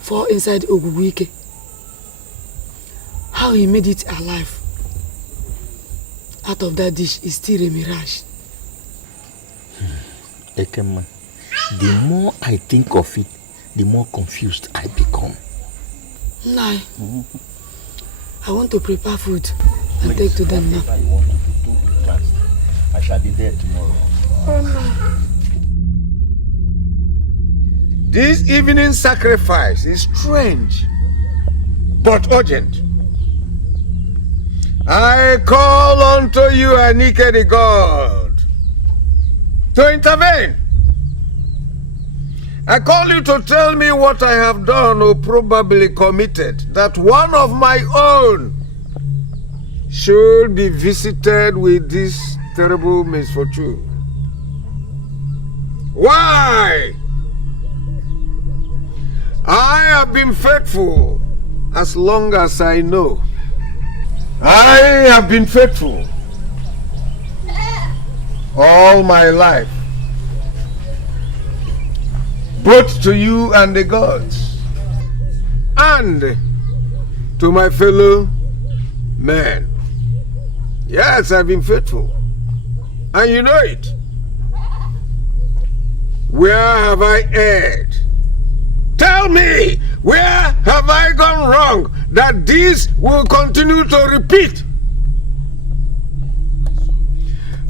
fall inside Oguguike. How he made it alive out of that dish is still a mirage. Ekema, the more I think of it, the more confused I become. Nai, I want to prepare food and take to them now. You want to do fast. I shall be there tomorrow. This evening sacrifice is strange, but urgent. I call unto you, Anike the God, to intervene. I call you to tell me what I have done or probably committed, that one of my own should be visited with this terrible misfortune. Why? I have been faithful as long as I know. I have been faithful all my life, both to you and the gods, and to my fellow men. Yes, I've been faithful, and you know it. Where have I erred? Tell me, where have I gone wrong that this will continue to repeat?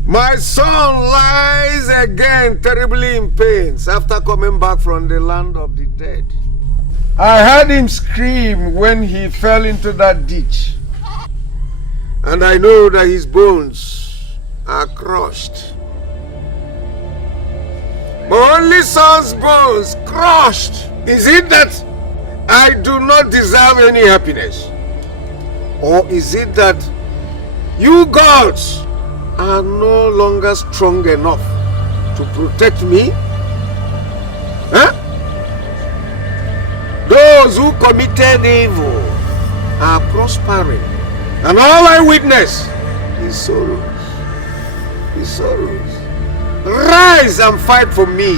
My son lies again terribly in pains after coming back from the land of the dead. I heard him scream when he fell into that ditch. And I know that his bones are crushed. My only son's bones crushed. Is it that I do not deserve any happiness? Or is it that you gods are no longer strong enough to protect me? Huh? Those who committed evil are prospering, and all I witness is sorrows. Is sorrows. Rise and fight for me,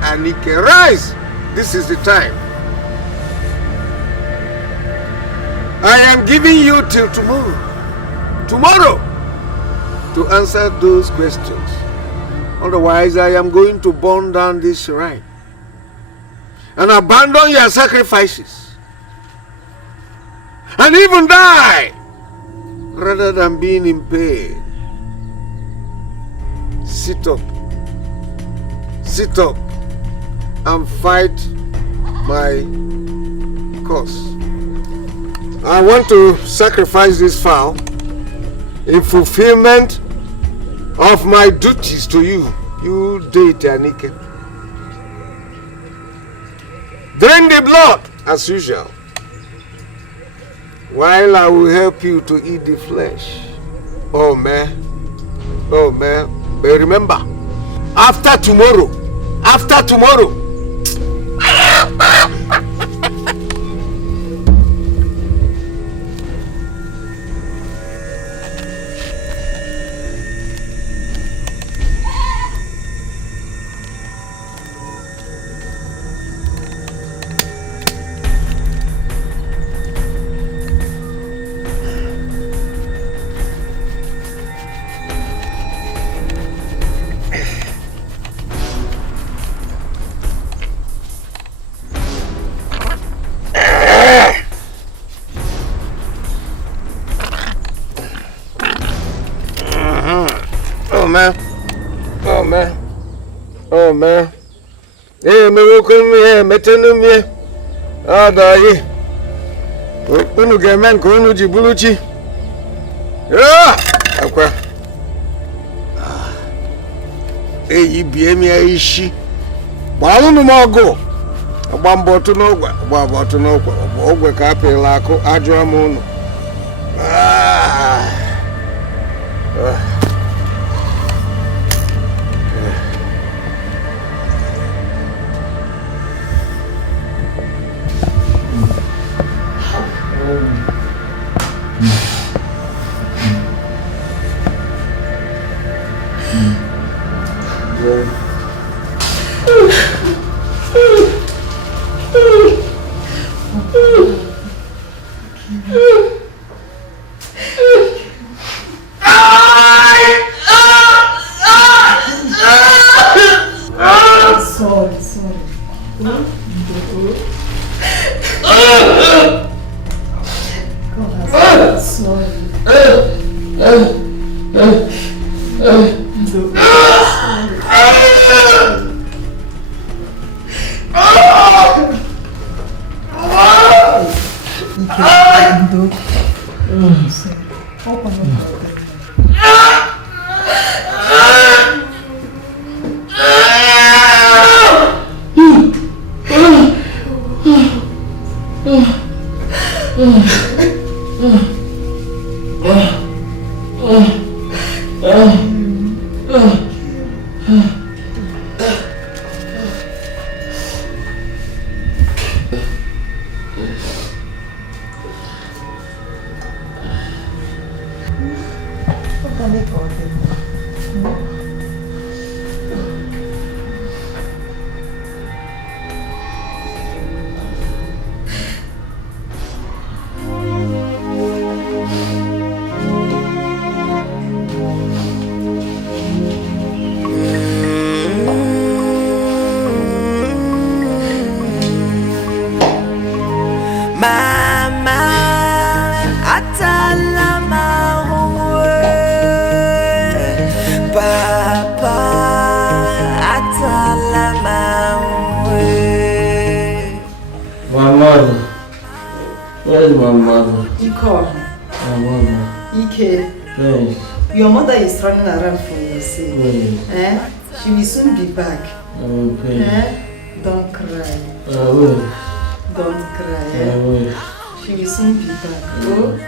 Anike. Rise! This is the time. I am giving you till tomorrow. Tomorrow! To answer those questions. Otherwise, I am going to burn down this shrine and abandon your sacrifices and even die rather than being in pain. Sit up and fight my cause. I want to sacrifice this fowl in fulfillment of my duties to you, you deity Anike. Drain the blood as usual, while I will help you to eat the flesh. Oh man, but remember, after tomorrow, Oh man. Hey, me welcome here, metenu me. Adayi. Unu gemen ko unu jibuluchi. Yeah, akwa. Eyi bie mi aishi. Gba unu mo go. Agba mbọ otu n'ogwe, agba otu n'ogwe. Ogwe ka apịla akụ ajụọ m unu. You call. Ike. Your mother is running around for your sake. She will soon be back. Don't cry. Don't cry. She will soon be back. Oh.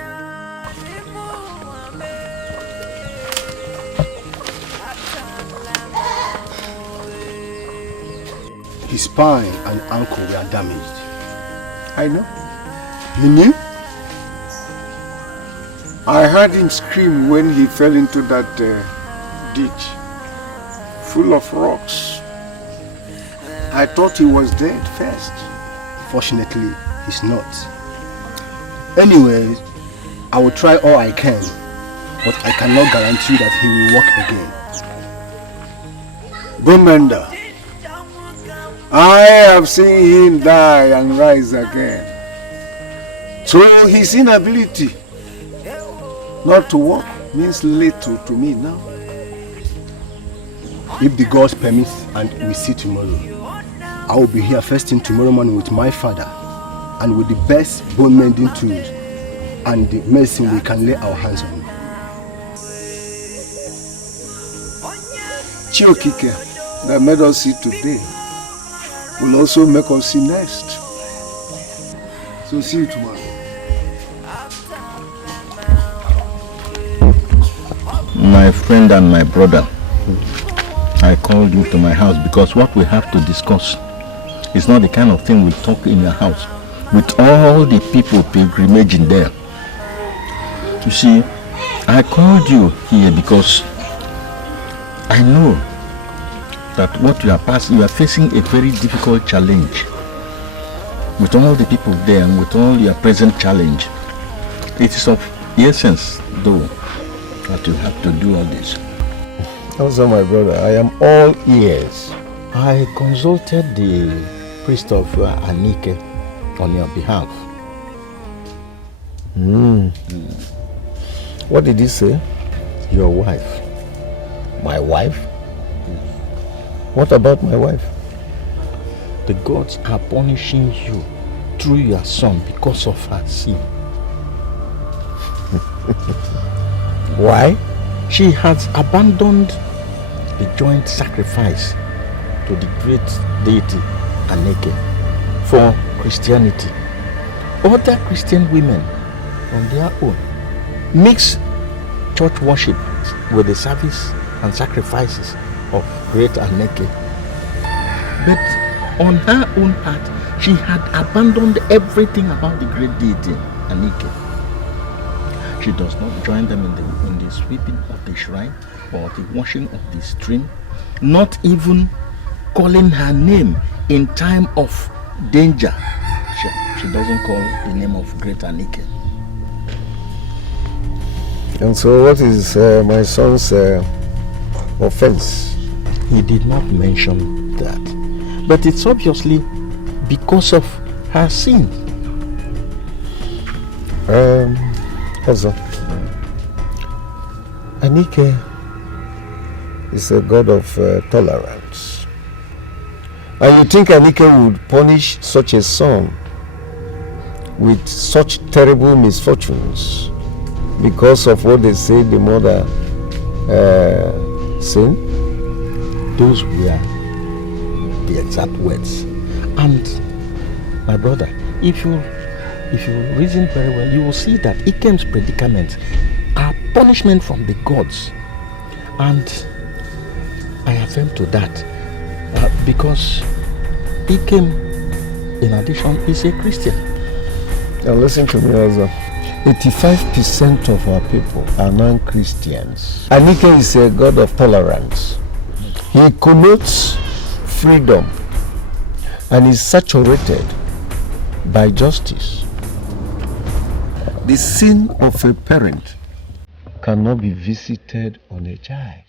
His spine and ankle were damaged. I know. You knew? I heard him scream when he fell into that ditch, full of rocks. I thought he was dead first. Fortunately, he's not. Anyway, I will try all I can, but I cannot guarantee that he will walk again. Gomenda, I have seen him die and rise again. So his inability not to walk means little to me now. If the gods permit and we see tomorrow, I will be here first thing tomorrow morning with my father and with the best bone mending tools and the medicine we can lay our hands on. Chiokike that made us see today will also make us see next. So see you tomorrow. My friend and my brother, I called you to my house because what we have to discuss is not the kind of thing we talk in your house with all the people pilgrimaging there. You see, I called you here because I know that what you are facing a very difficult challenge. With all the people there and with all your present challenge, it is of essence, though, that you have to do all this. Also, my brother, I am all ears. I consulted the priest of Anike on your behalf. What did he say? Your wife. My wife? What about my wife? The gods are punishing you through your son because of her sin. Why? She has abandoned the joint sacrifice to the great deity Aneke for Christianity. Other Christian women on their own mix church worship with the service and sacrifices of great Aneke. But on her own part, she had abandoned everything about the great deity Aneke. She does not join them in the sweeping of the shrine or the washing of the stream, not even calling her name in time of danger. She doesn't call the name of great Anike. And so what is my son's offense? He did not mention that. But it's obviously because of her sin. Also, Anike is a god of tolerance. And you think Anike would punish such a son with such terrible misfortunes because of what they say the mother sinned? Those were the exact words. And my brother, if you reason very well, you will see that Ikem's predicaments are punishment from the gods. And I affirm to that because Ikem, in addition, is a Christian. Now listen to me also. 85% of our people are non-Christians. Anike is a god of tolerance. He connotes freedom and is saturated by justice. The sin of a parent cannot be visited on a child.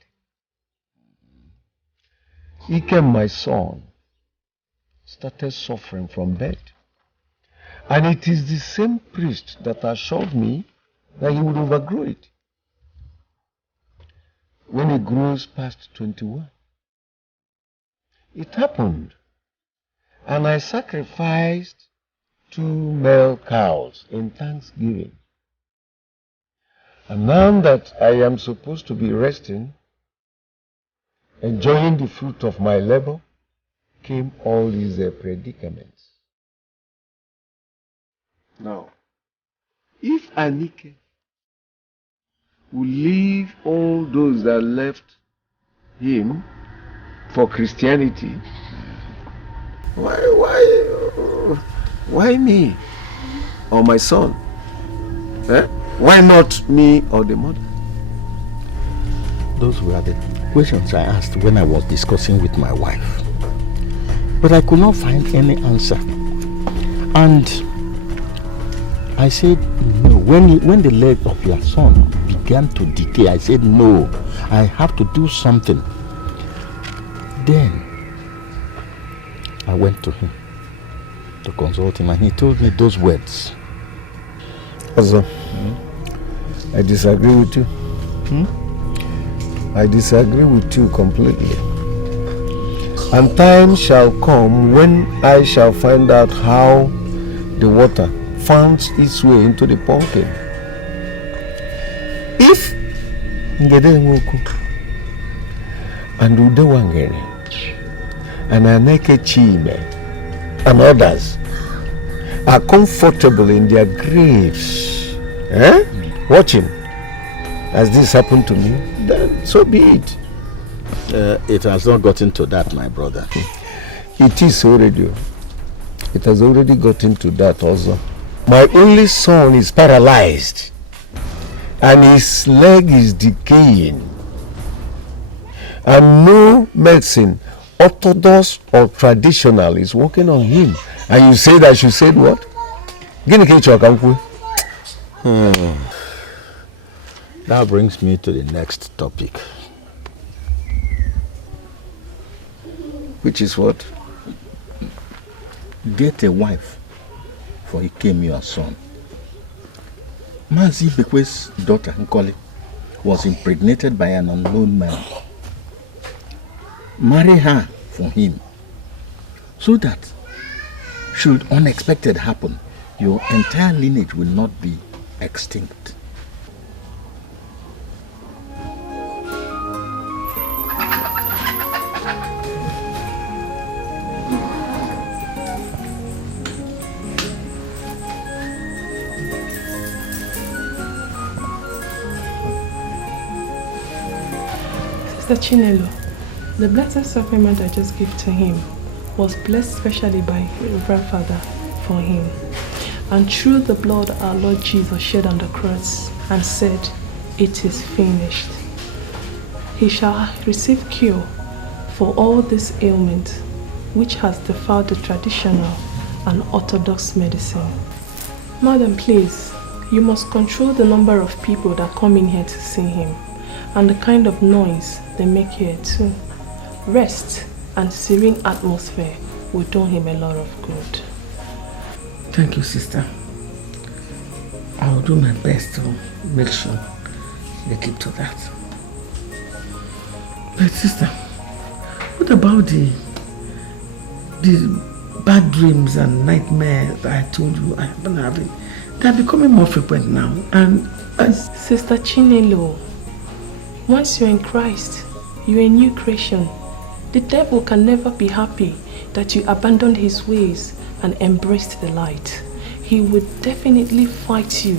Ikem, my son, started suffering from birth. And it is the same priest that assured me that he would overgrow it when he grows past 21. It happened, and I sacrificed 2 male cows in Thanksgiving And now that I am supposed to be resting, enjoying the fruit of my labor, came all these predicaments. Now, if Anike will leave all those that left him for Christianity, why me or my son? Why not me or the mother? Those were the questions I asked when I was discussing with my wife. But I could not find any answer. And I said, no. When the leg of your son began to decay, I said, no, I have to do something. Then I went to him to consult him, and he told me those words. Also, I disagree with you. I disagree with you completely. And time shall come when I shall find out how the water finds its way into the pumpkin. If Ngede Nwoku and Ude Wangere and Aneke Chime and others are comfortable in their graves, watching as this happened to me, then so be it. It has not gotten to that, my brother. It is already. It has already gotten to that also. My only son is paralyzed and his leg is decaying. And no medicine, orthodox or traditional, is working on him. And you say that she said what? That brings me to the next topic. Which is what? Get a wife for Ikem, your son. Mazi Bekwe's daughter, Nkoli, was impregnated by an unknown man. Marry her for him, so that should unexpected happen, your entire lineage will not be extinct. Sister Chinelo, the blessed sacrament I just gave to him was blessed specially by your grandfather for him. And through the blood our Lord Jesus shed on the cross and said, "It is finished." He shall receive cure for all this ailment which has defiled the traditional and orthodox medicine. Madam, please, you must control the number of people that come in here to see him and the kind of noise they make here too. Rest and serene atmosphere will do him a lot of good. Thank you, sister. I will do my best to make sure they keep to that. But sister, what about the bad dreams and nightmares that I told you I have been having? They are becoming more frequent now. And Sister Chinelo, once you're in Christ, you're a new creation. The devil can never be happy that you abandoned his ways and embraced the light. He would definitely fight you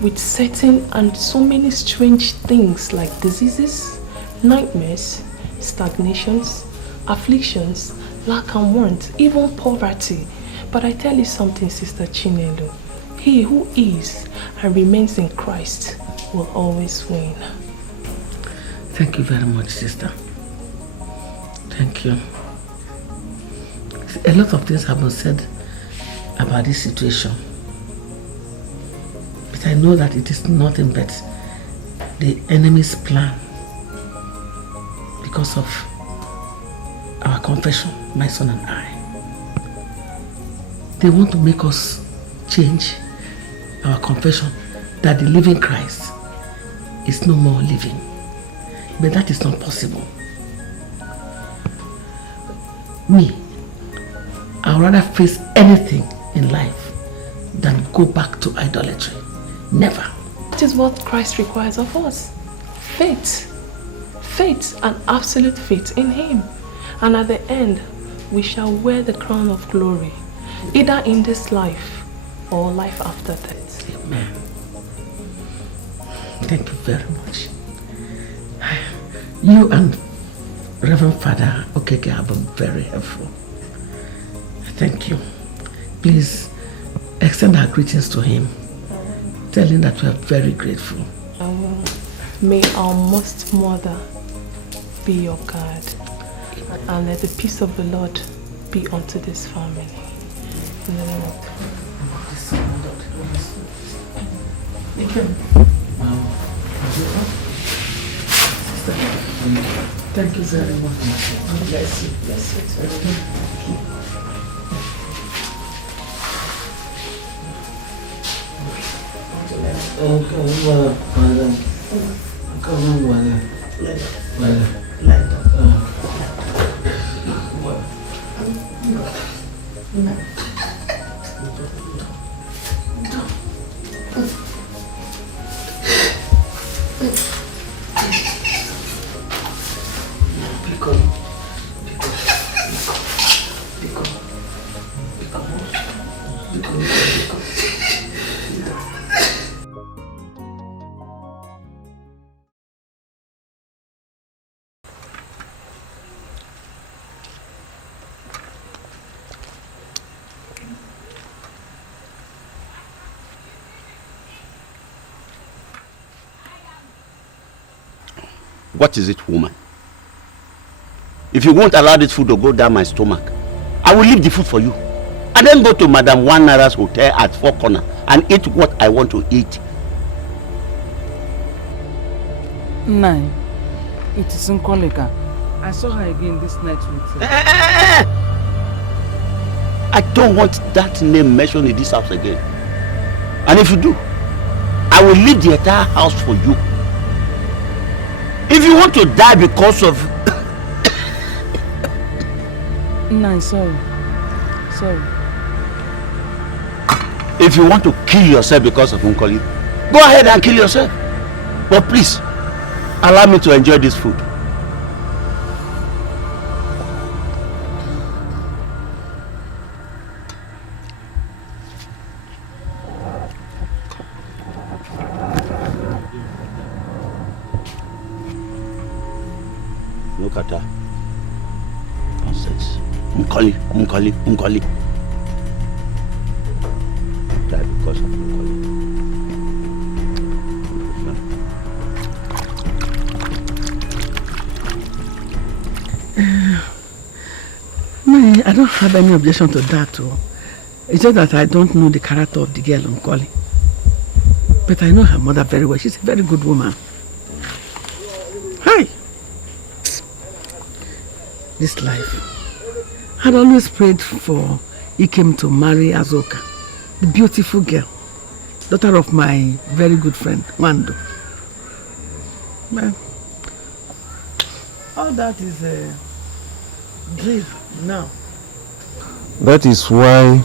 with certain and so many strange things like diseases, nightmares, stagnations, afflictions, lack and want, even poverty. But I tell you something, Sister Chinelo, he who is and remains in Christ will always win. thank you very much, sister. Thank you. A lot of things have been said about this situation. But I know that it is nothing but the enemy's plan because of our confession, my son and I. They want to make us change our confession that the living Christ is no more living. But that is not possible. Me, I would rather face anything in life than go back to idolatry. Never. That is what Christ requires of us. Faith. Faith and absolute faith in Him. And at the end, we shall wear the crown of glory, either in this life or life after death. Amen. Thank you very much. You and Reverend Father Okeke have been very helpful. Thank you. Please extend our greetings to him. Tell him that we are very grateful. May our most mother be your guide, and let the peace of the Lord be unto this family. In the name of Thank you very much. God bless you. Bless you. What is it, woman? If you won't allow this food to go down my stomach, I will leave the food for you. And then go to Madam One Naira's hotel at Four Corner and eat what I want to eat. Nine. It is Nkoleka. I saw her again this night with I don't want that name mentioned in this house again. And if you do, I will leave the entire house for you. If you want to die because of... Nine, sorry. Sorry. If you want to kill yourself because of Nkoli, go ahead and kill yourself. But please, allow me to enjoy this food. Look at her. Nonsense. Nkoli. Die because of Nkoli. No, I don't have any objection to that too. It's just that I don't know the character of the girl Nkoli. But I know her mother very well. She's a very good woman. Hi. This life. I'd always prayed for Ikem to marry Azoka, the beautiful girl, daughter of my very good friend, Wando. Well, all that is a dream now. That is why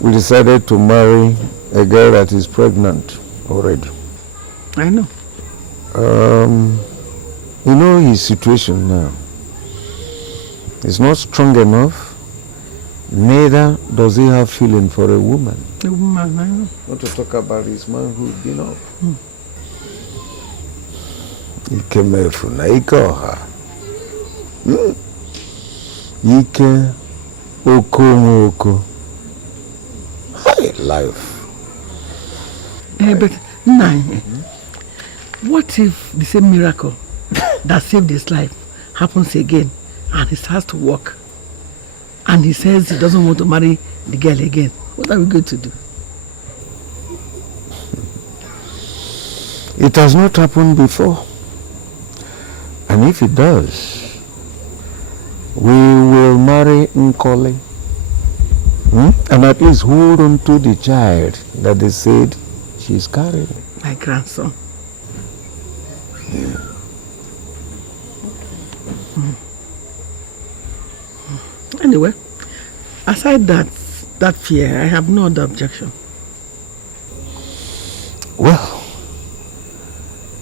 we decided to marry a girl that is pregnant already. I know. You know his situation now. He's not strong enough, neither does he have feeling for a woman. A woman, I know. Not to talk about his manhood, you know. Ike na ike ọha. Ike oko. High life. But Nai, what if the same miracle that saved his life happens again and he starts to walk and he says he doesn't want to marry the girl again? What are we going to do? It has not happened before. And if it does, we will marry Nkoli. And at least hold on to the child that they said she's carrying. My grandson. Yeah. Anyway, aside that fear, I have no other objection. Well,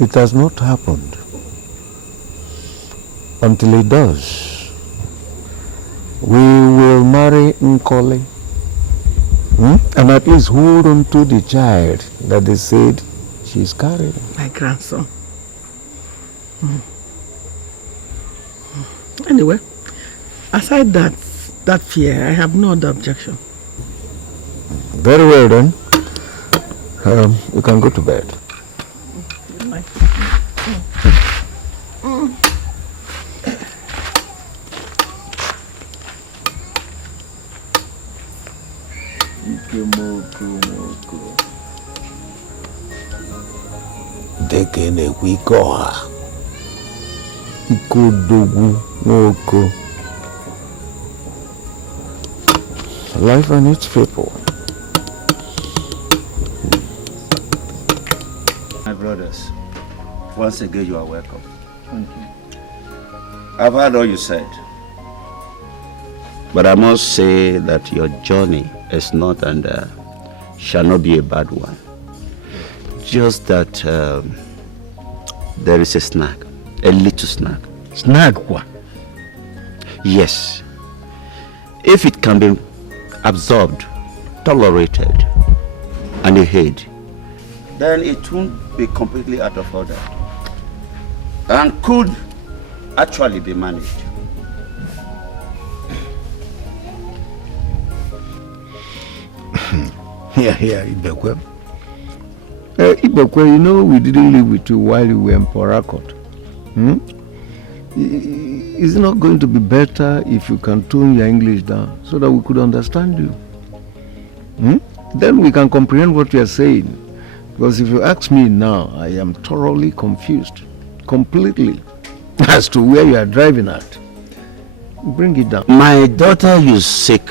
It has not happened. Until it does, we will marry Nkoli. And at least hold on to the child that they said she's carrying. My grandson. Anyway, aside that fear, I have no other objection. Very well then. You can go to bed. Good night. Dekene wikoha. Ikodogu woko. Life and its people. My brothers, once again you are welcome. Thank you. I've heard all you said. But I must say that your journey is not and shall not be a bad one. Just that there is a snag, a little snag. Snag what? Yes. If it can be absorbed, tolerated, and adhered, then it won't be completely out of order and could actually be managed. Here, Ibekwe. Ibekwe, you know we didn't live with you while you were in Port Harcourt. Is it not going to be better if you can tone your English down so that we could understand you? Then we can comprehend what you are saying. Because if you ask me now, I am thoroughly confused, completely, as to where you are driving at. Bring it down. My daughter you seek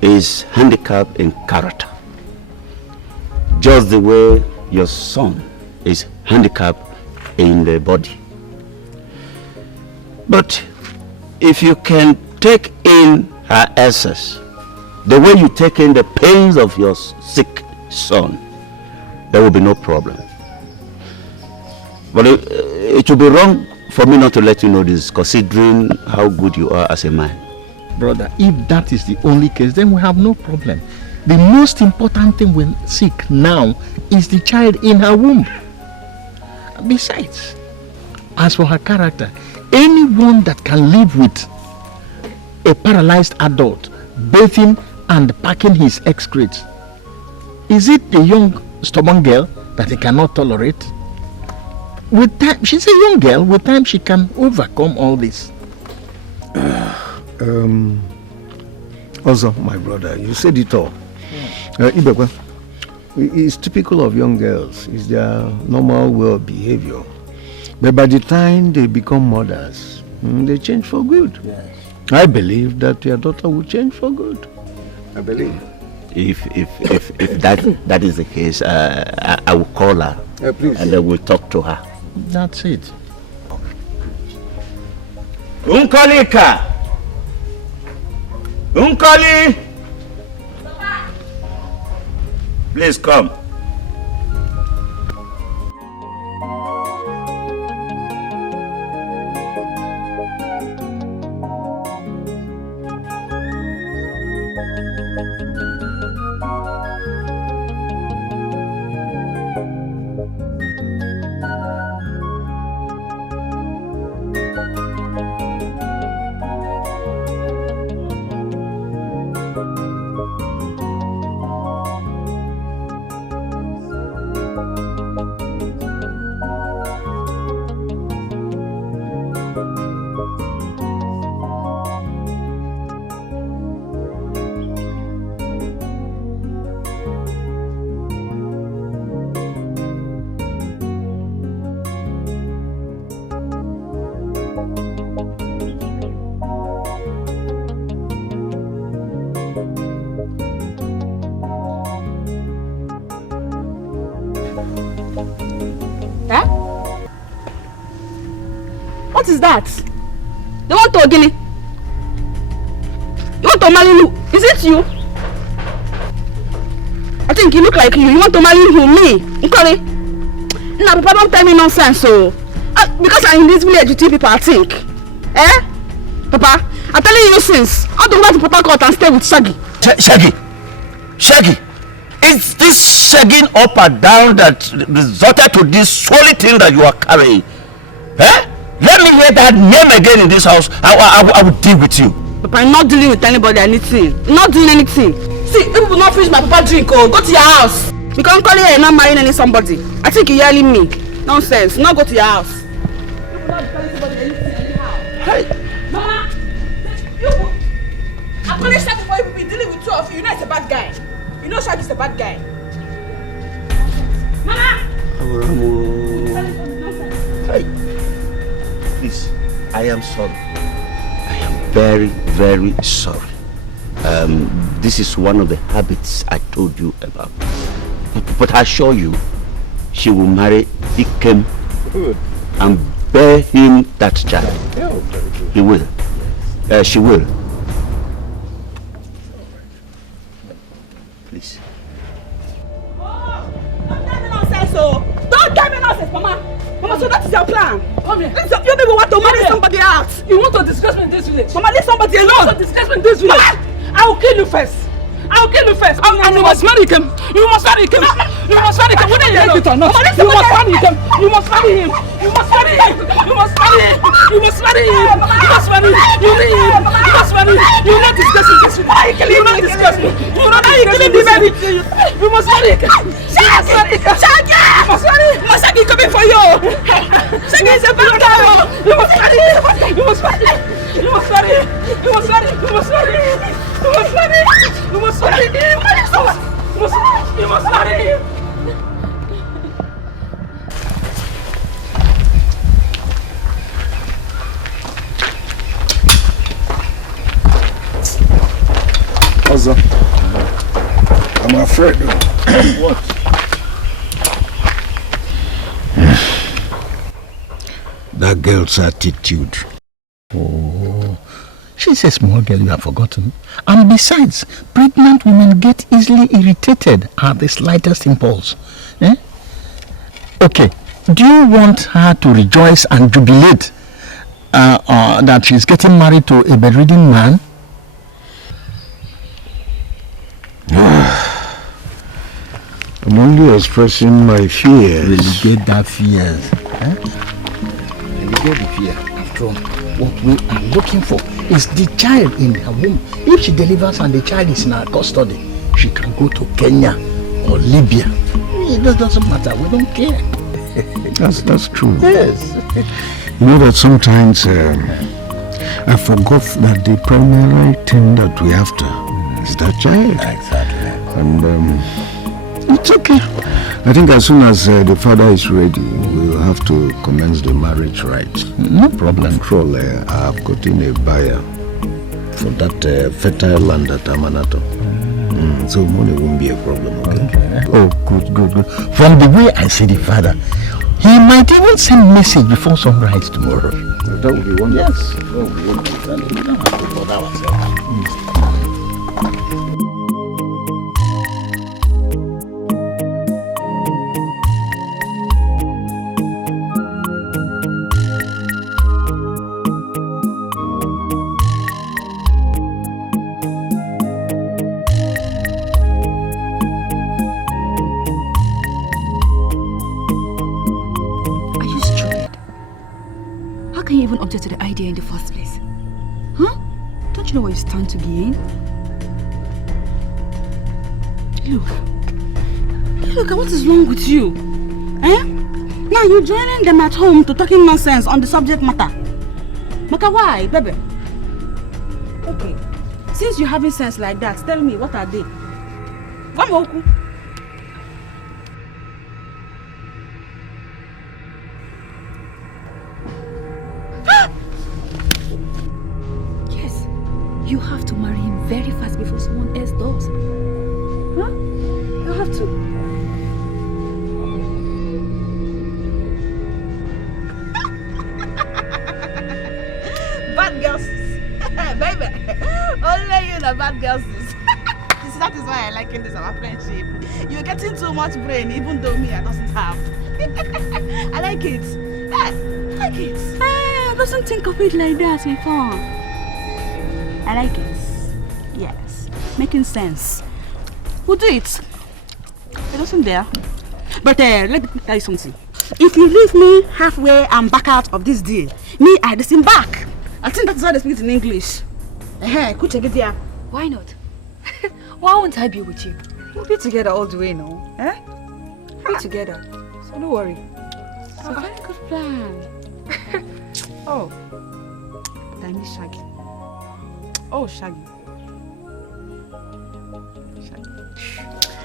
is handicapped in character, just the way your son is handicapped in the body. But if you can take in her essence, the way you take in the pains of your sick son, there will be no problem. But it would be wrong for me not to let you know this, considering how good you are as a man. Brother, if that is the only case, then we have no problem. The most important thing we seek now is the child in her womb. Besides, as for her character, anyone that can live with a paralyzed adult bathing and packing his excretes, is it a young stubborn girl that he cannot tolerate? With time, she's a young girl. With time, she can overcome all this. Also, my brother, you said it all. Ibekwe, it's typical of young girls. It's their normal way of behavior. But by the time they become mothers, they change for good. Yes. I believe that your daughter will change for good. I believe. If that is the case, I will call her and then we'll talk to her. That's it. Unkolika! Unkoli! Please come. What is that? They want to Ogini. You want to marry you? Is it you? I think you look like you. You want to marry who? Me? Nkori? Now, Papa, don't tell me nonsense, so. Because I'm in this village, you people are think. Eh? Papa, I'm telling you since. I don't want to Port Harcourt and stay with Shaggy. Shaggy! Is this shagging up and down that resulted to this solid thing that you are carrying? Eh? Let me hear that name again in this house. I will deal with you. Papa, I'm not dealing with anybody, anything. Not doing anything. See, if you will not finish my papa drink, go to your house. Because I'm calling here and not marrying any somebody. I think you're yelling me. Nonsense. Now go to your house. Hey! Mama! I'm calling Shaggy for you to be dealing with two of you. You know it's a bad guy. You know Shaggy's a bad guy. Mama! Hey! Please, I am sorry. I am very, very sorry. This is one of the habits I told you about. But I assure you, she will marry Ikem and bear him that child. He will. She will. Please. Don't tell me nonsense, Mama. Mama, so that is your plan. Come here. You people want to marry somebody else. You want to disgrace me in this village? Mama, leave somebody alone. You want to disgrace me in this village? Mama, I will kill you first. I will kill you first. And you must marry him. You must marry him. You must marry him. Whether you like it or not. You must marry him. You must marry him. You must marry him. You must marry him. You must marry him. You must marry him. You marry him. You must marry him. You will not disgrace me this village. You will not disgrace me. You will not disgrace me. You must marry him. Shaggy! Shaggy! You must marry him. Shaggy coming for you. Shaggy is a bad guy. You must marry him. You must marry him. You must marry him. You must marry him. You must marry him. You must marry him. You must marry him. You must marry him. Ozo, I'm afraid. What? That girl's attitude. Oh, she's a small girl you have forgotten. And besides, pregnant women get easily irritated at the slightest impulse. Eh? Okay, do you want her to rejoice and jubilate that she's getting married to a bedridden man? I'm only expressing my fears. Relegate that fears. Eh? Relegate the fear. After all, what we are looking for is the child in her womb. If she delivers and the child is in her custody, she can go to Kenya or Libya. It doesn't matter. We don't care. That's true. Yes. You know that sometimes I forgot that the primary thing that we after is that child. Exactly. And it's okay. I think as soon as the father is ready, we will have to commence the marriage rites. No problem. Control, I've gotten a buyer for that fertile land at Amanato. So money won't be a problem, okay? Oh, good. From the way I see the father, he might even send message before sunrise tomorrow. That would be wonderful. Yes. That would be wonderful. We don't have to bother ourselves. Even object to the idea in the first place? Huh? Don't you know what you stand to gain? Look, what is wrong with you? Eh? Now you're joining them at home to talking nonsense on the subject matter. Maka, why, baby? Okay, since you're having sense like that, tell me, what are they? What more? You have to marry him very fast before someone else does. Huh? You have to. Bad girls. Baby. Only you the bad girls. That is why I like in this our friendship. You're getting too much brain even though me I doesn't have. I like it. I like it. I doesn't think of it like that before. I like it. Yes. Making sense. We'll do it. It doesn't there. But let me tell you something. If you leave me halfway and back out of this deal, me, I disembark. I think that's how they speak in English. Why not? Why won't I be with you? We'll be together all the way now. Eh? Be together. So don't worry. It's a very good plan. Oh. Damn me, Shaggy. Oh, Shaggy.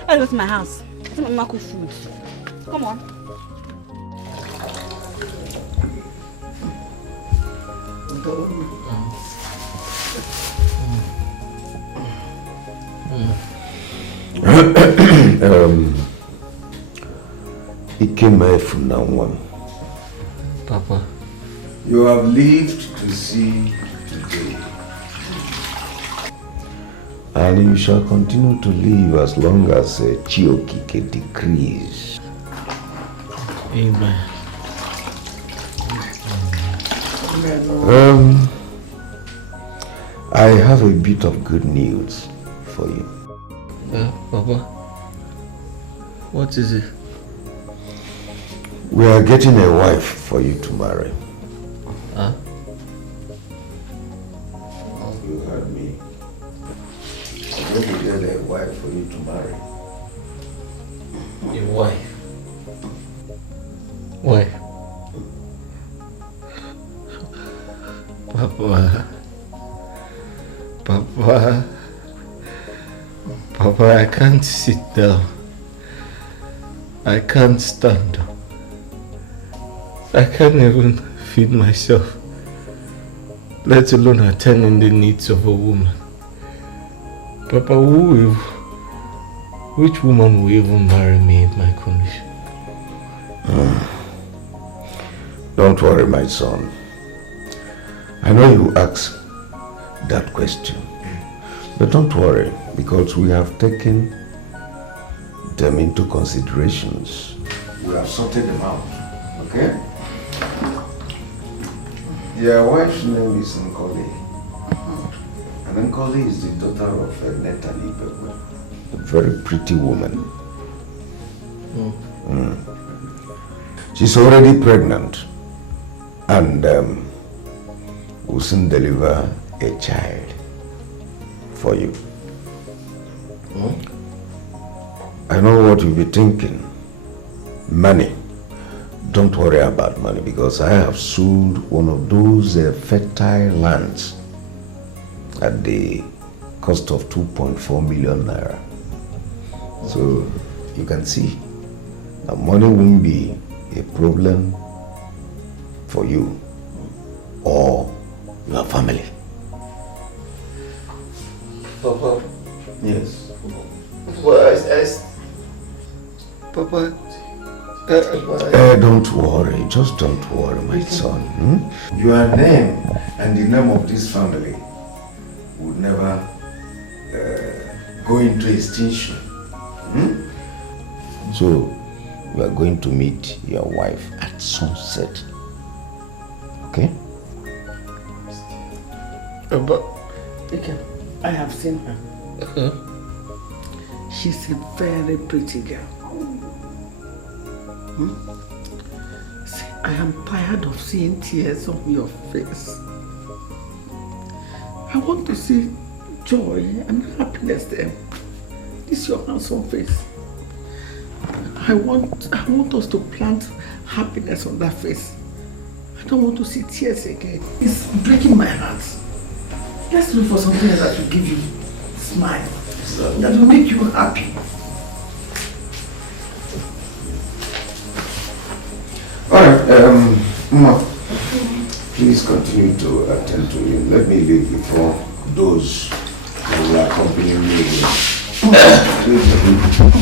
I'll go to my house. It's my mama cook food. Come on. Papa, you have lived to see today, and you shall continue to live as long as Chiokike decrees. Amen. I have a bit of good news for you. Papa, what is it? We are getting a wife for you to marry. Huh? You heard me. I'm going to get a wife for you to marry. A wife? Why? Papa, I can't sit down. I can't stand up. I can't even feed myself, let alone attending the needs of a woman. Papa, which woman will even marry me in my condition? Don't worry, my son. I know you ask that question, but don't worry, because we have taken them into considerations. We have sorted them out, okay? Your wife's name is Nkoli. And Nkoli is the daughter of Netali Pepe, a very pretty woman. She's already pregnant and will soon deliver a child for you. I know what you'll be thinking. Money. Don't worry about money, because I have sold one of those fertile lands at the cost of 2.4 million naira. So you can see that money won't be a problem for you or your family. Papa? Yes. Papa? Don't worry, just don't worry, my son. Your name and the name of this family would never go into extinction. So, we are going to meet your wife at sunset. Okay? But I have seen her. She's a very pretty girl. See, I am tired of seeing tears on your face. I want to see joy and happiness there. This is your handsome face. I want us to plant happiness on that face. I don't want to see tears again. It's breaking my heart. Let's look for something that will give you a smile, that will make you happy. Alright, Mama, please continue to attend to him. Let me leave before those who will accompany me.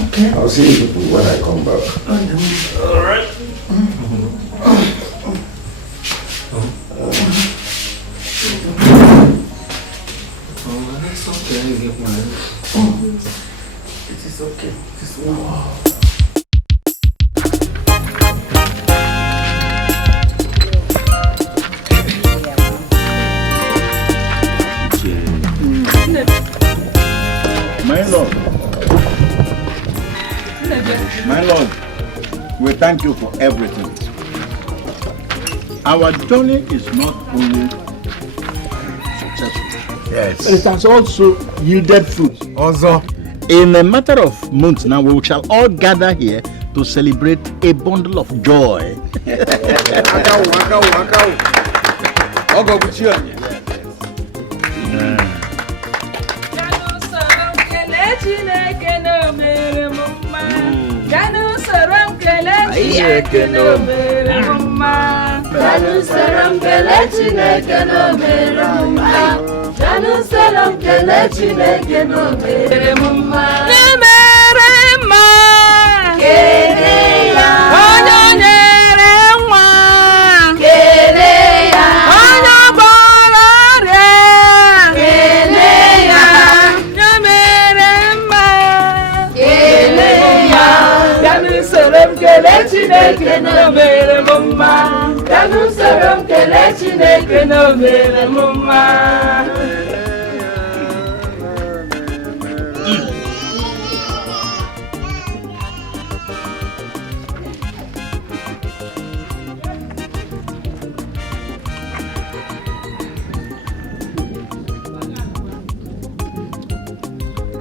Okay. I'll see you people when I come back. Alright. That's okay. Get mine. It is okay. It is well. thank you for everything. Our journey is not only successful, yes, but it has also yielded fruit. Also, in a matter of months now, we shall all gather here to celebrate a bundle of joy.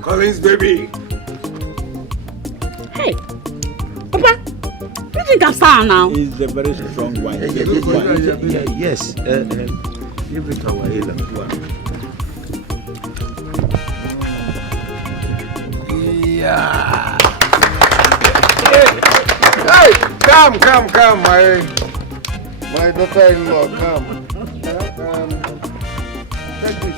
Collins, baby. Hey, Papa, you think I'm sound now? It's a very strong wine. Yes. Give it our Yeah. Hey, come, my daughter-in-law, come. Take this.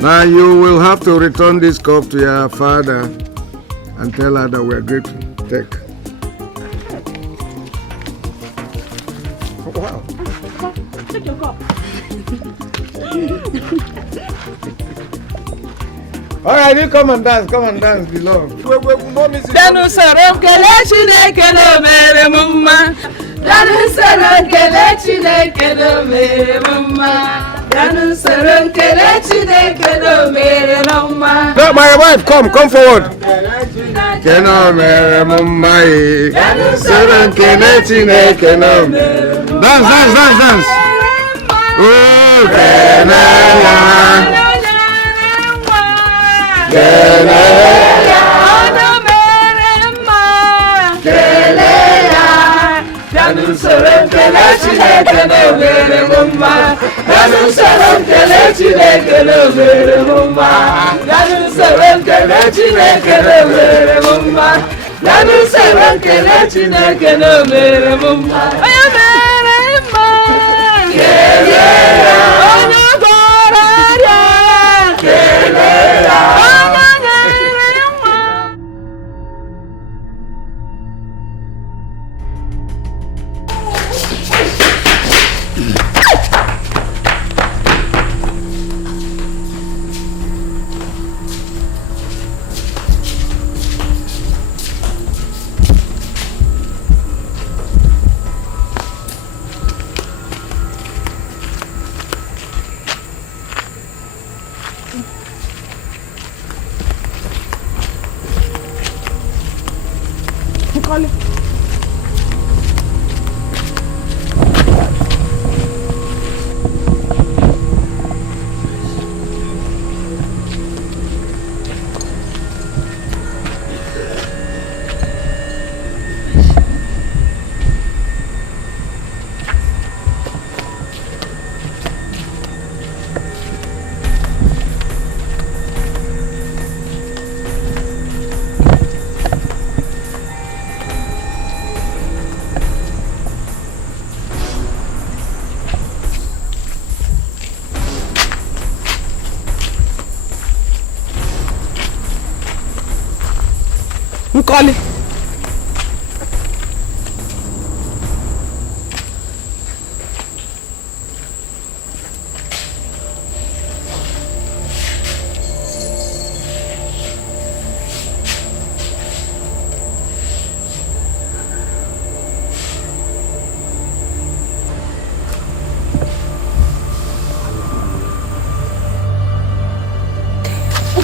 Now you will have to return this cup to your father and tell her that we're grateful. Take. Wow. Take your cup. All right, you come and dance, beloved. Danu saram kelechi nekele mere mumma. Danu saram kelechi nekele mere mumma. Danu saram kelechi nekele mere mumma. No, my wife, come forward. Keno mere mumma. Danu saram kelechi nekele mere mumma. Dance. Oh, Keno. Keleya, ono merema. Keleya, danu salam kelechi nekele mere mumma. Danu salam kelechi nekele mere mumma. Danu salam kelechi nekele mere mumma. Danu salam kelechi nekele mere mumma. Oya merema. Keleya, ono goraria. Keleya. Nkoli.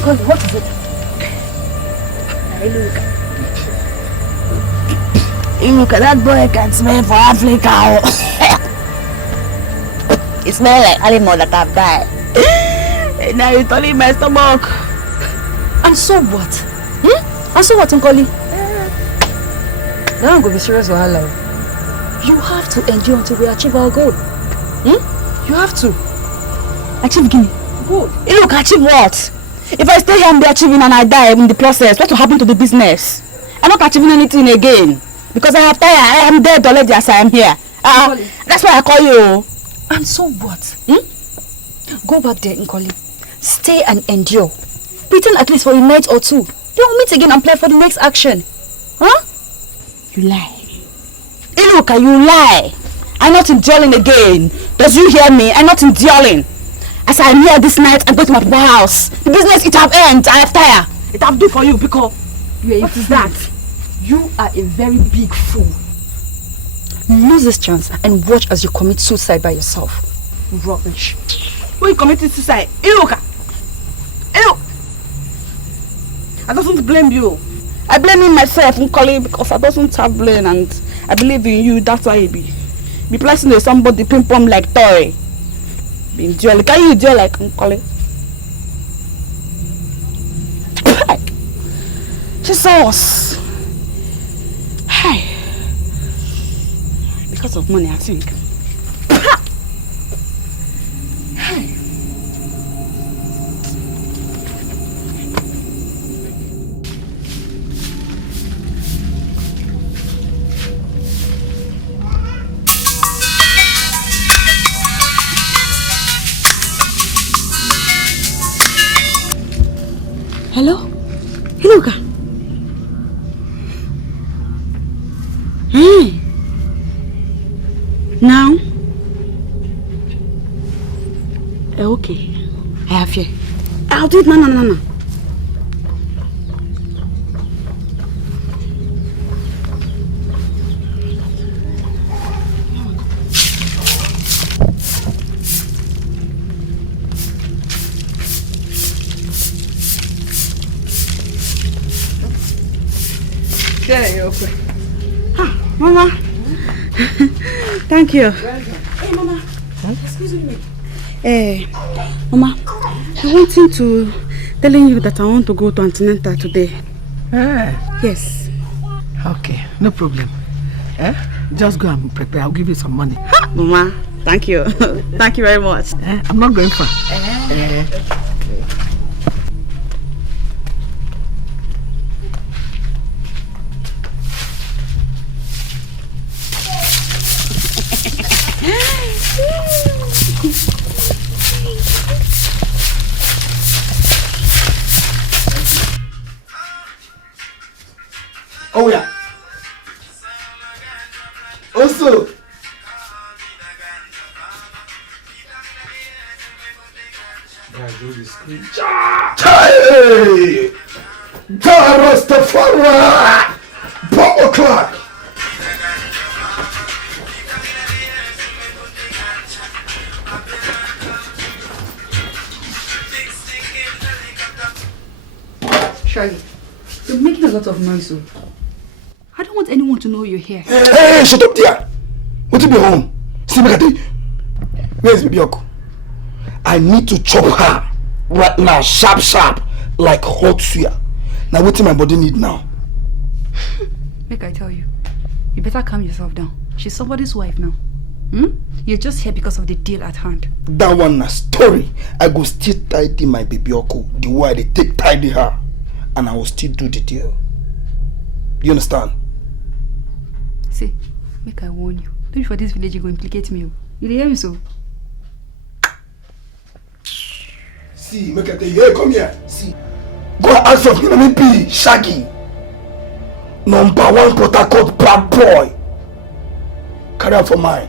Nkoli, what is it? Look at that boy can smell for Africa. It smells like animal that have died. And now you're telling my stomach. And so what? And so what, Nkoli? Now I'm going to be serious or hello. You have to endure until we achieve our goal. You have to. Achieve Guinea. Good. Look, achieve what? If I stay here and be achieving and I die in the process, what will happen to the business? I'm not achieving anything again. Because I have tired. I am dead already as I am here. That's why I call you. And so what? Go back there, Nkoli. Stay and endure. Pretend at least for a night or two. Then we'll meet again and plan for the next action. Huh? You lie. Iluka, you lie. I'm not enduring again. Does you hear me? I'm not enduring. As I am here this night, I'm going to my papa house. The business, it have end. I have tired. It have do for you because... What is that? You are a very big fool. Lose this chance and watch as you commit suicide by yourself. Rubbish. Who you committed suicide? Iluka. I don't blame you. I blame myself, Nkoli, because I don't have brain and I believe in you. That's why you be placing with somebody ping pong like toy. Be duel. Can you duel like Nkoli? Jesus. Hi. Because of money, I think. Hey. Hello? Iluka? Now? Okay. I have here. I'll do it. No. There you go. Mama. Thank you. Hey, Mama. Excuse me. Mama, I wanted to telling you that I want to go to antenatal today. Yes. Okay, no problem. Just go and prepare. I'll give you some money. Mama, thank you. Thank you very much. I'm not going far. Oh yeah. Also. Hey! Rastafari! Power clock! Shaggy, you're making a lot of noise. So I don't want anyone to know you're here. Hey, shut up there! What you be home? See me, where is Bibioko? I need to chop her right now, sharp, like hot suya. Now what do my body need now? Make I tell you, you better calm yourself down. She's somebody's wife now. You're just here because of the deal at hand. That one a story. I go still tidy my Bibioko the way they take tidy her, and I will still do the deal. You understand? See, make I warn you. Don't be for this village you go implicate me. You hear me so? See, make I tell you, hey, come here. See, go and ask for me, P. Shaggy. #1 Port Harcourt bad boy. Carry out for mine.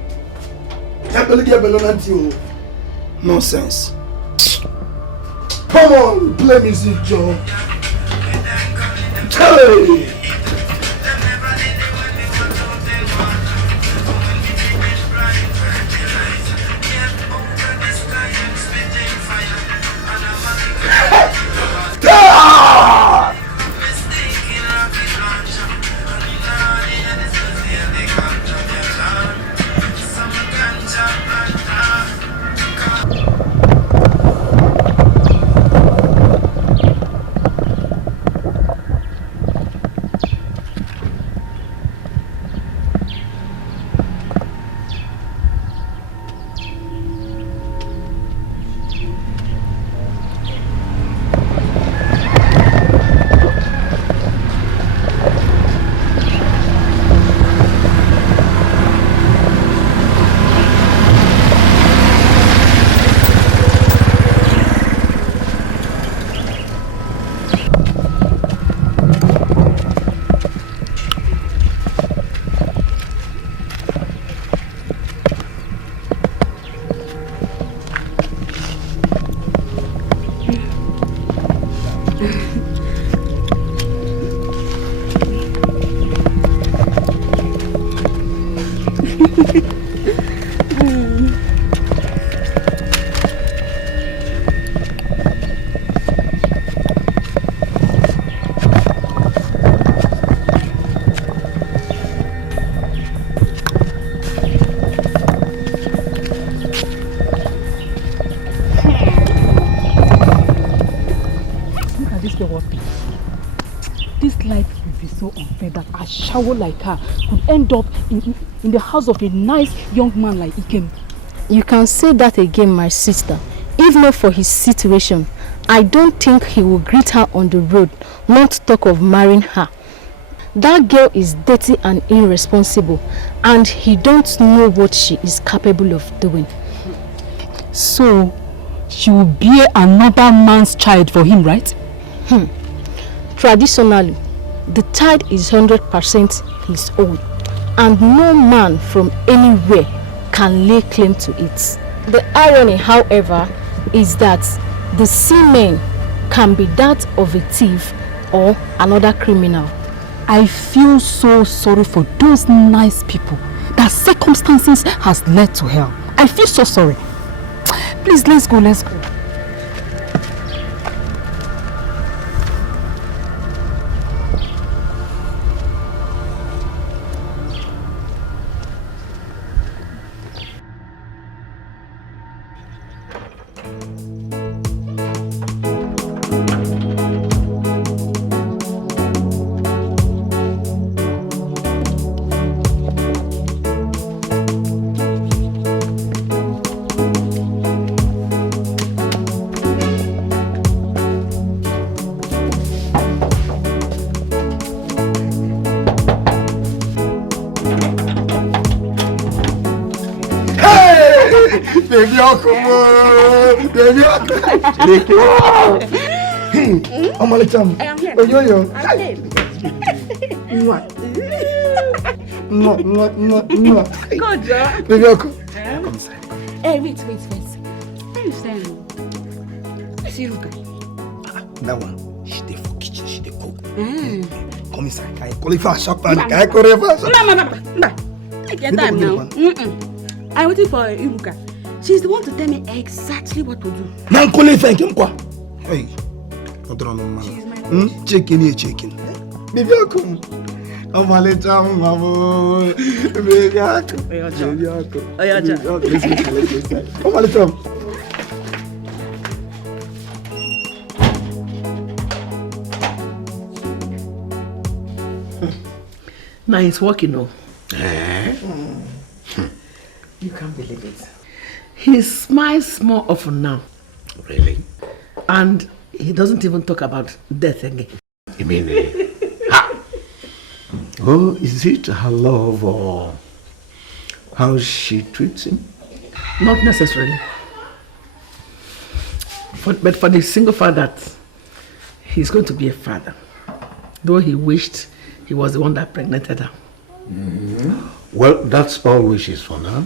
Nonsense. Come on, play music, Joe. Hey! so unfair that a shower like her could end up in the house of a nice young man like Ikem. You can say that again, my sister. If not for his situation, I don't think he will greet her on the road, not to talk of marrying her. That girl is dirty and irresponsible, and he don't know what she is capable of doing. So, she will bear another man's child for him, right? Traditionally, the child is 100% his own, and no man from anywhere can lay claim to it. The irony, however, is that the semen can be that of a thief or another criminal. I feel so sorry for those nice people that circumstances has led to hell. I feel so sorry. Please, let's go. Baby, come on. Baby, I'm a little. Oh, yo. No. Good job. Baby, come. Hey, wait. Where you standing? Where's Iruka? That one, she dey for kitchen, she dey cook. Come inside. I call it fast, shop and I call it fast. No. Take your time now. I'm waiting for Iruka. She's the one to tell me exactly what to do. Man, call it thank him, quoi. Hey, not wrong, man. Chicken. Baby, come. I'm a little, mama. Baby, come. Come a little. Now it's working, no? You can't believe it. He smiles more often now. Really? And he doesn't even talk about death again. You mean, oh, is it her love or how she treats him? Not necessarily. But for the single fact that he's going to be a father, though he wished he was the one that impregnated her. Well, that's all wishes for now.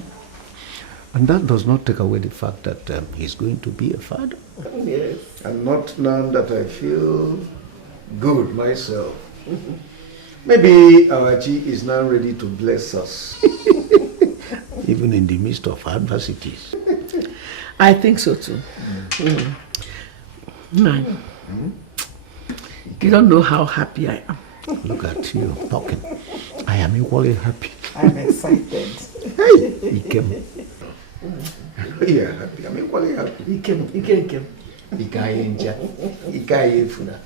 And that does not take away the fact that he's going to be a father. Yes. And not now that I feel good myself. Maybe our Chi is now ready to bless us. Even in the midst of adversities. I think so too. No. You don't know how happy I am. Look at you talking. I am equally happy. I'm excited. Hey, Ikem. Yeah, happy. I'm equally happy. Ikem. Ikaye funa.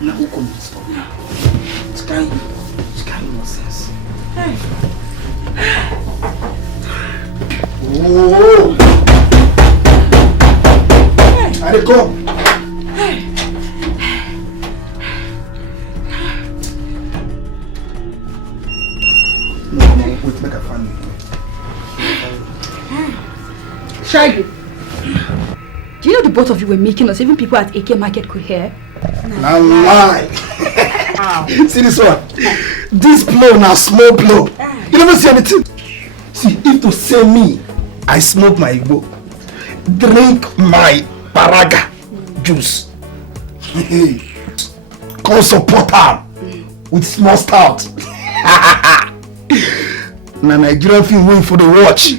Now who come to stop now? It's kind nonsense. Hey. Oh! I dey come. No, wait, make a fan. Shaggy, do you know the both of you were making us, even people at AK Market could hear? Now lie. See this one? This blow now small blow. You never see anything. See, if to say me, I smoke my Igbo, drink my paraga juice, come support her with small stout. Na Nigerian film waiting for the watch.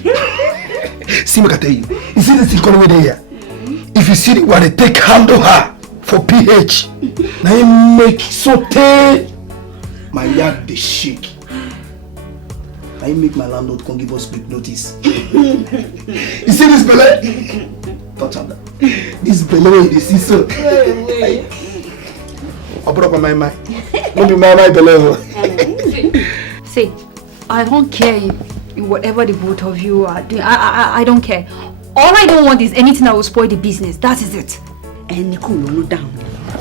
See, I tell you. You see this economy there? If you see the way they take handle her for PH, now you make saute. My yard they shake. I make my landlord come give us quick notice. You see this belly? Touch on that. This belly, you see so. I brought up my mind. Don't be my belly. See, I don't care in whatever the both of you are doing. I don't care. All I don't want is anything that will spoil the business. That is it. And cool down.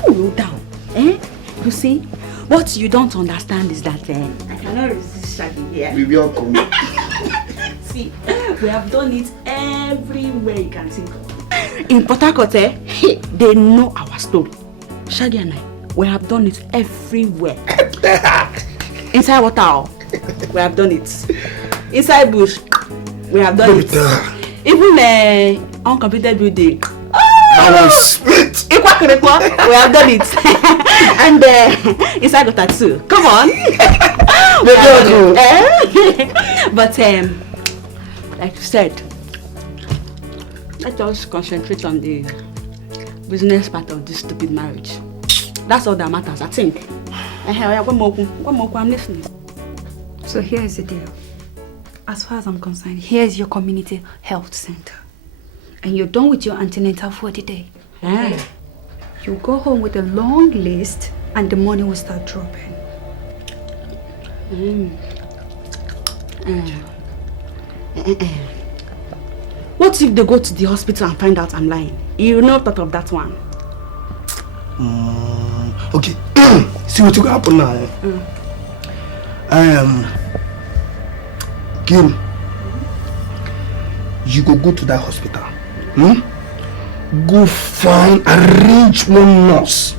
Cool down. Eh? You see, what you don't understand is that I cannot resist Shaggy here. We will come. See, we have done it everywhere you can think of. In Port Harcourt, they know our story. Shaggy and I, we have done it everywhere. Inside water, we have done it. Inside bush, we have done it. Even uncompleted building. We have done it. And inside water too. Come on. But like you said, let us concentrate on the business part of this stupid marriage. That's all that matters, I think. One more, I'm listening. So here is the deal. As far as I'm concerned, here is your community health center. And you're done with your antenatal for the day. Okay? You go home with a long list and the money will start dropping. What if they go to the hospital and find out I'm lying? You know thought of that one. Okay. See what will happen now. Gil, you go to that hospital. Go find, arrange one nurse.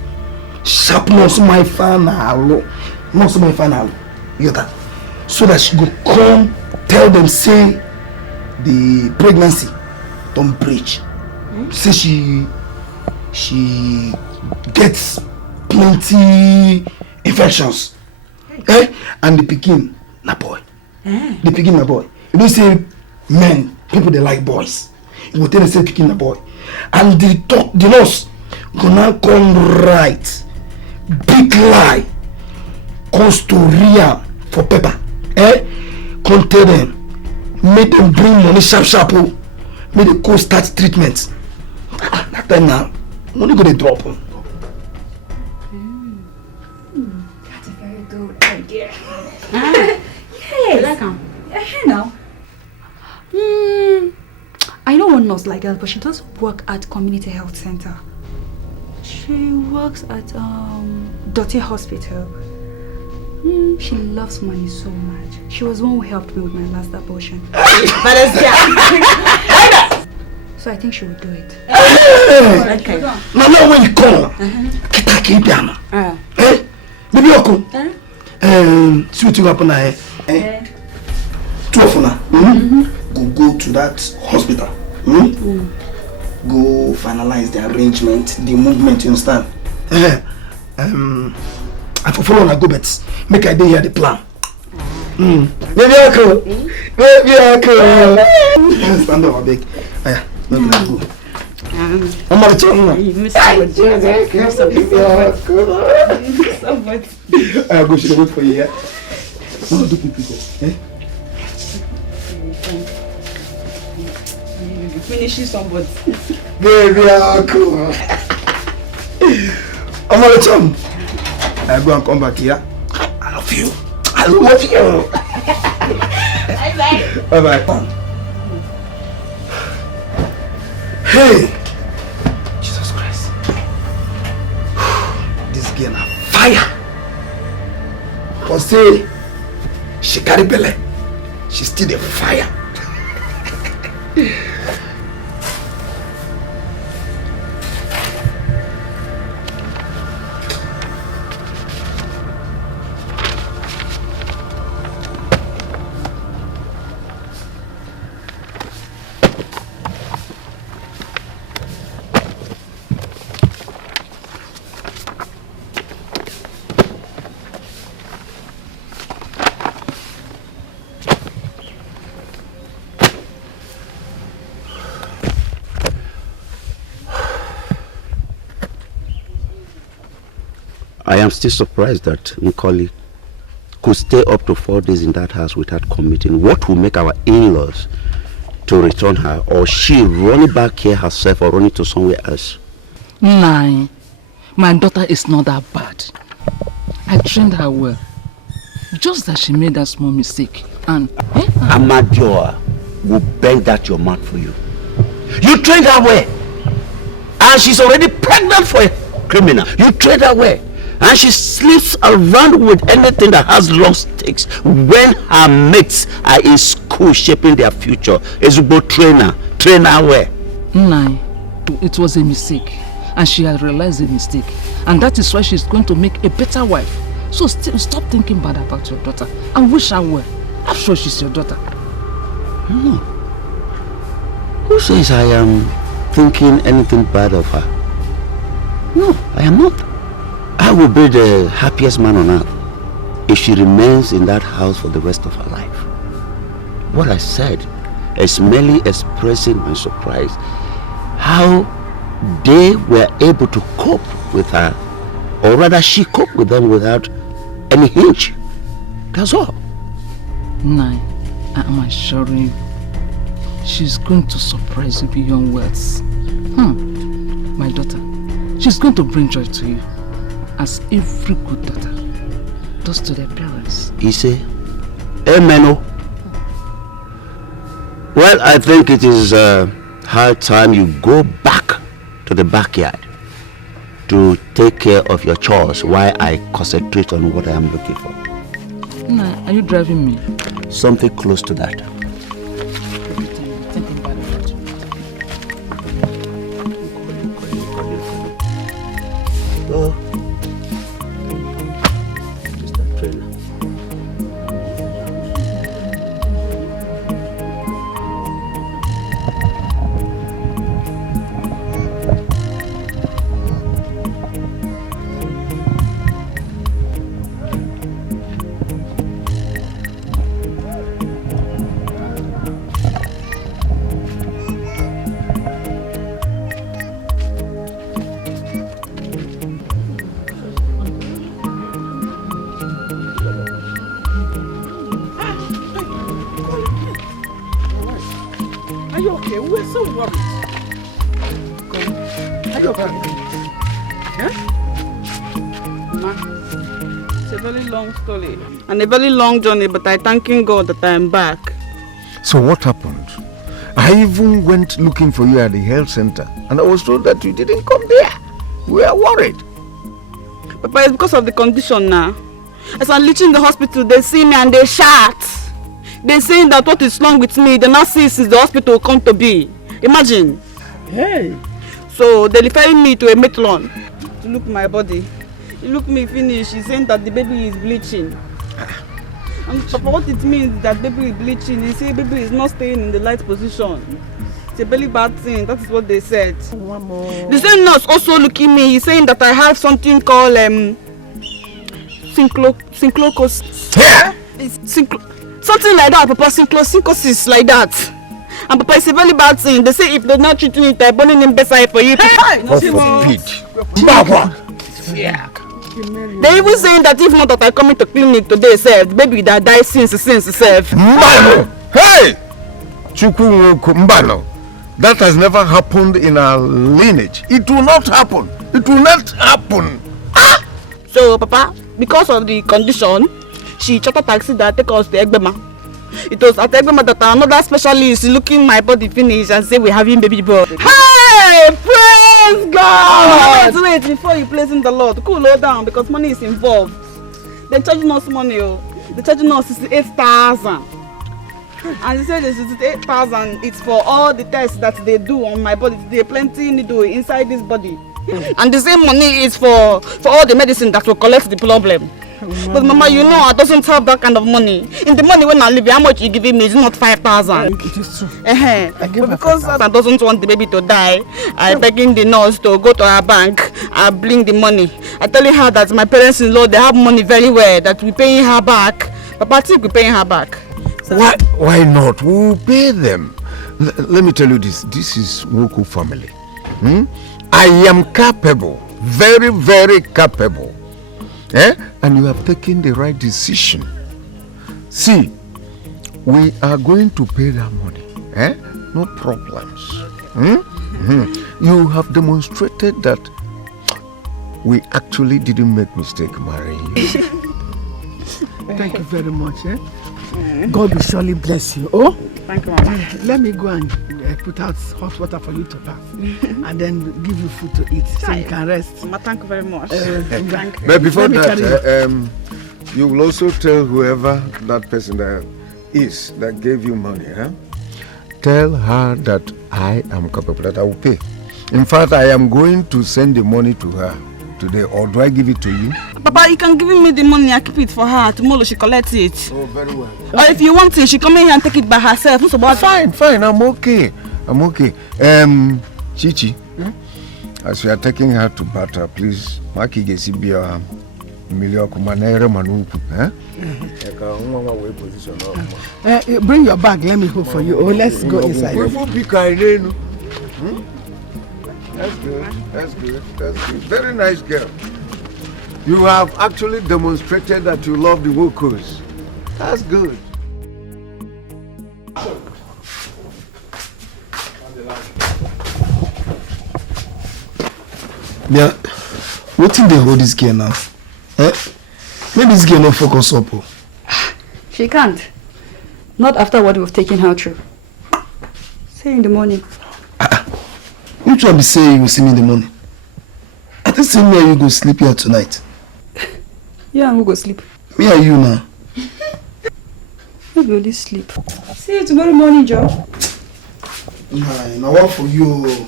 Sharp nurse, my final. Nurse, my final. You got that? So that she go come tell them, say the pregnancy don't breach. Say she gets plenty infections. And the pikin na boy. The pikin na boy. You don't say men, people they like boys. You will tell them say pikin na boy. And the nurse gonna come right. Big lie. Comes to real for paper. Come tell them. Make them bring money sharp. Make them go start treatment. That time now, money gonna drop. That's a very good idea. Yes. Like now. I know one nurse like that, but she does work at community health center. She works at Dirty Hospital. She loves money so much. She was the one who helped me with my last abortion. So I think she would do it. Okay. Now when you come, keep down. Baby, you come. See what you happen now. Two of now. Go to that hospital. Go finalize the arrangement, the movement. You understand? I follow on a go bets. Make I hear the plan. Baby, uncle. Baby, uncle. Stand up, big. Go. I'm not telling you. Miss somebody. I'll go. She'll wait for you. Yeah. What do people? Finishing somebody. Baby, uncle. I'm not telling you. I go and come back here. I love you. I love you. Bye bye. Hey, Jesus Christ! This girl on fire. For say she carry belly, she still the fire. I am still surprised that Nkoli could stay up to 4 days in that house without committing. What will make our in-laws to return her, or she running back here herself or running to somewhere else? Nah, my daughter is not that bad. I trained her well. Just that she made that small mistake. And Amadioha will bend that your mouth for you. You trained her well. And she's already pregnant for a criminal. You trained her well. And she sleeps around with anything that has long sticks when her mates are in school shaping their future. Ezugbo train her well. Nah, it was a mistake. And she had realized the mistake. And that is why she's going to make a better wife. So stop thinking bad about your daughter and wish her well. I'm sure she's your daughter. No. Who says I am thinking anything bad of her? No, I am not. I will be the happiest man on earth if she remains in that house for the rest of her life. What I said is merely expressing my surprise how they were able to cope with her, or rather she coped with them without any hinge. That's all. Nah, I am assuring you, she's going to surprise you beyond words. My daughter, she's going to bring joy to you, as every good daughter does to their parents. Ise, amen. Well, I think it is high time you go back to the backyard to take care of your chores while I concentrate on what I am looking for. Nah, are you driving me? Something close to that. Oh. Mr. Trainer. Are you okay? We're so worried. Are you okay? Yeah? Ma, it's a very long story and a very long journey, but I thanking God that I am back. So what happened? I even went looking for you at the health center and I was told that you didn't come there. We are worried. Papa, it's because of the condition now. As I'm reaching the hospital, they see me and they shout. They're saying that what is wrong with me, they now see since the hospital come to be. Imagine. Hey. So they're referring me to a matron to look my body. He look me finish, he's saying that the baby is bleaching. And Papa, what it means that baby is bleaching, he say baby is not staying in the right position. It's a very bad thing, that is what they said. The same nurse also looking at me, he's saying that I have something called synchlocosis. Something like that, Papa, synchlosis like that. And Papa, it's a very bad thing. They say if they're not treating it, they're burning him bedside for you. Oh, yeah. They even saying that if not that I come into clinic today, sir, the baby that died since itself. Mbano! Hey! Chukwu Mbano. That has never happened in our lineage. It will not happen. It will not happen. Ah! So, Papa, because of the condition, she chartered taxi that take us to Egbema. It was at Egbema that another specialist looking my body finish and say we're having baby boy. Hey! Praise God! Wait, before you place in the Lord, cool down because money is involved. They're charging us money, they're charging us 68,000. And they say this is 8,000. It's for all the tests that they do on my body. There's plenty needle inside this body. And the same money is for all the medicine that will collect the problem. But Mama, you know I doesn't have that kind of money. In the money when I leave, how much you giving me is not 5,000. It is true. But because I doesn't want the baby to die, I begging the nurse to go to her bank and bring the money. I telling her that my parents-in-law, they have money very well, that we paying her back. Papa, I think we paying her back. Why not? We will pay them. Let me tell you this. This is Nwoku family. I am capable, very, very capable And you have taken the right decision. See, we are going to pay that money. No problems. You have demonstrated that we actually didn't make mistake marrying you. Thank you very much. God will surely bless you. Oh, thank you, Mama. Let me go and put out hot water for you to bath and then give you food to eat so you can rest. Mama, thank you very much. Thank you. But before that, you will also tell whoever that person that is that gave you money, tell her that I am capable, that I will pay. In fact, I am going to send the money to her today, or do I give it to you? Papa, you can give me the money, I keep it for her. Tomorrow she collects it. Oh, very well. Or if you want it, she come in here and take it by herself. Fine, I'm okay. Chichi, as we are taking her to Bata, please, Maki Gesibia, Milio Kumanere Manuku, bring your bag, let me hold for you. Oh, let's go inside. That's good. Very nice girl. You have actually demonstrated that you love the Wokos. That's good. Yeah, what in they hold this girl now? Maybe this girl not focus up. She can't. Not after what we've taken her through. Say in the morning. Which one be say you will see me in the morning? I think say me and you go sleep here tonight. Yeah, and we'll go sleep. Me and you now. We'll go sleep. See you tomorrow morning, Joe. Nah, I want for you.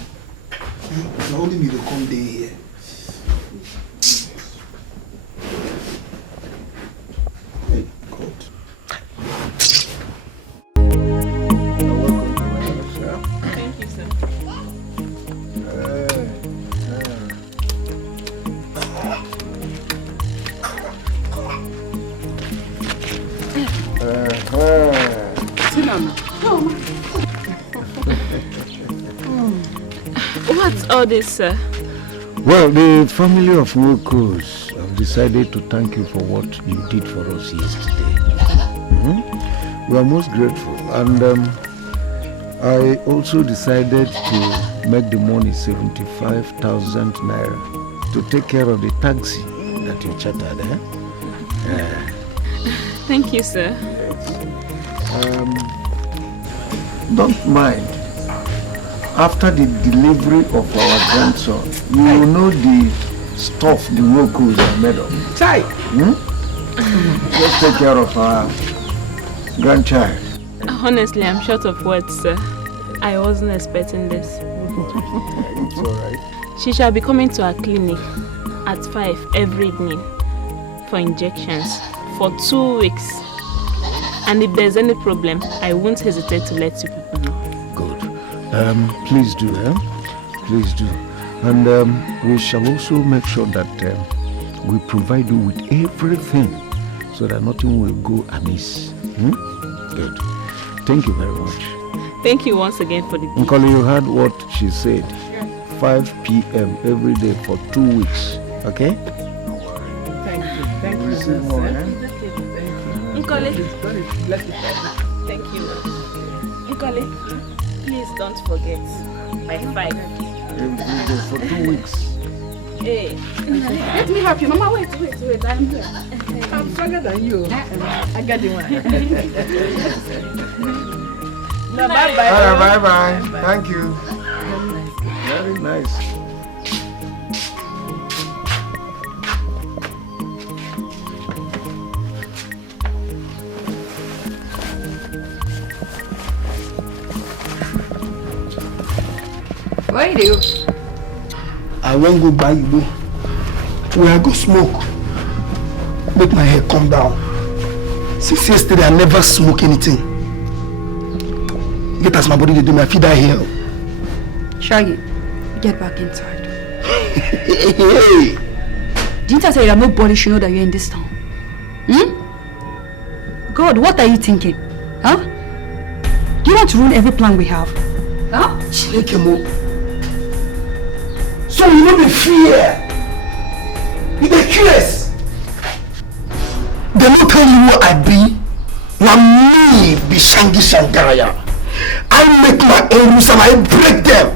Now only me to come day here. Hey, God. Thank you, sir. What's all this, sir? Well, the family of Wokos have decided to thank you for what you did for us yesterday. We are most grateful, and I also decided to make the money 75,000 naira to take care of the taxi that you chartered. Thank you, sir. Don't mind. After the delivery of our grandson, you will know the stuff the Wokos are made of. Chai! Let's take care of our grandchild. Honestly, I'm short of words, sir. I wasn't expecting this. It's alright. She shall be coming to our clinic at 5 every evening for injections for 2 weeks. And if there's any problem, I won't hesitate to let you people know. Please do, Please do. And we shall also make sure that we provide you with everything so that nothing will go amiss. Good. Thank you very much. Thank you once again for the gift. Nkoli, you heard what she said. 5 p.m. every day for 2 weeks. Okay? Thank you, sir. Nkoli. Thank you. Nkoli. Please don't forget, by 5. For 2 weeks. Hey. Let me help you. Mama, wait. I'm here. I'm stronger than you. I got the one. No, bye-bye. Bye-bye. Thank you. Very nice. Why do you? I won't go buy you. Where I go smoke. Make my hair come down. Since yesterday, I never smoke anything. Get as my body to do my feed out here. Shaggy, get back inside. Hey! Didn't I say that nobody should know that you're in this town? God, what are you thinking? Huh? Do you want to ruin every plan we have? Huh? So you know the fear. You the curious. tell you what I be? Now me be Shangi Shangaraya. I make my own rules and I break them.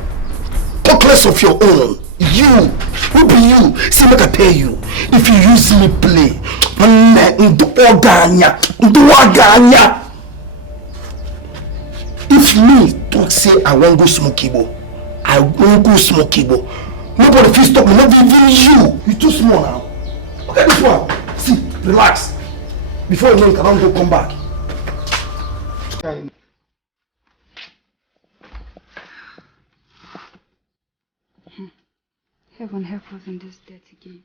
Talk less of your own. You, who be you? See, make I tell you. If you use me play, if me don't say I won't go smoke Igbo, I won't go smoke Igbo. Nobody can stop me, not even you. You're too small now. Okay, this one. See, relax. Before you know it, I don't go come back. Heaven help us in this dirty game.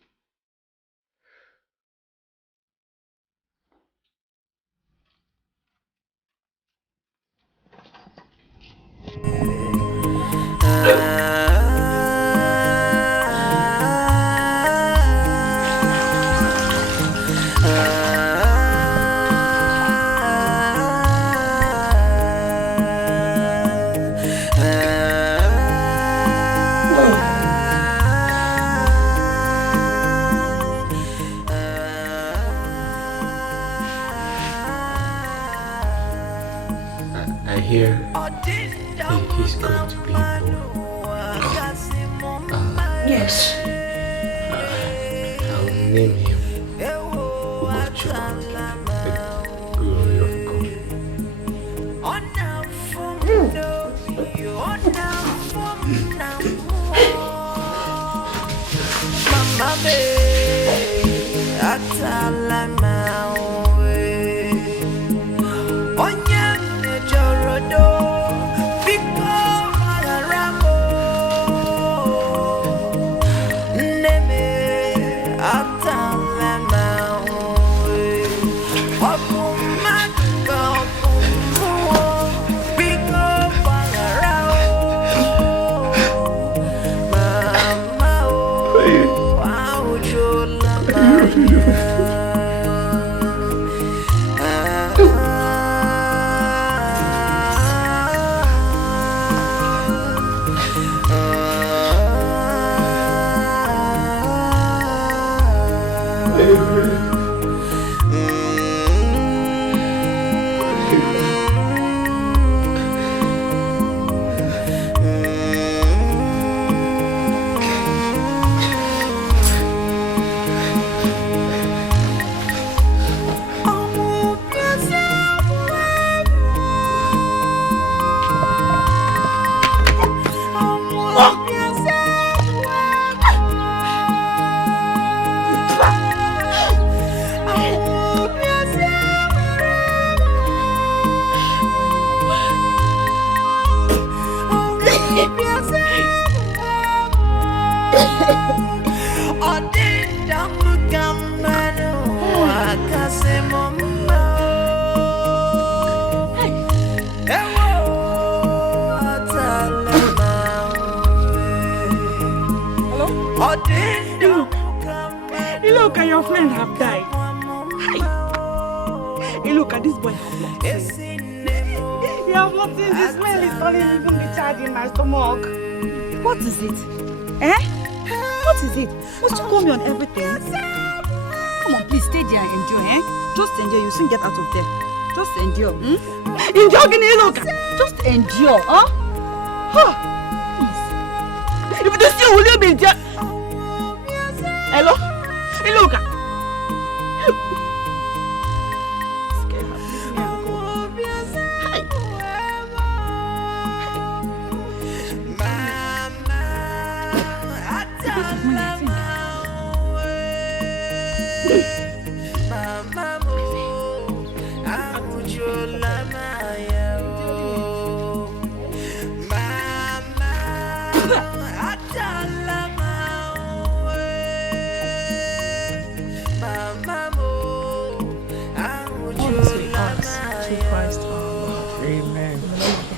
I hear he's going to be born. Yes. I'll name him Ugochukwu, the glory of Look, your friend have died. Hey, look at this boy have lost. You have nothing. The smell is calling even the child in my stomach. What is it? What is it? Must you call me on everything? Come on, please stay there and enjoy, Just enjoy. You soon get out of there. Just endure. Enjoy, look. Just endure, Please. If you see, will you be there? Hello? Look.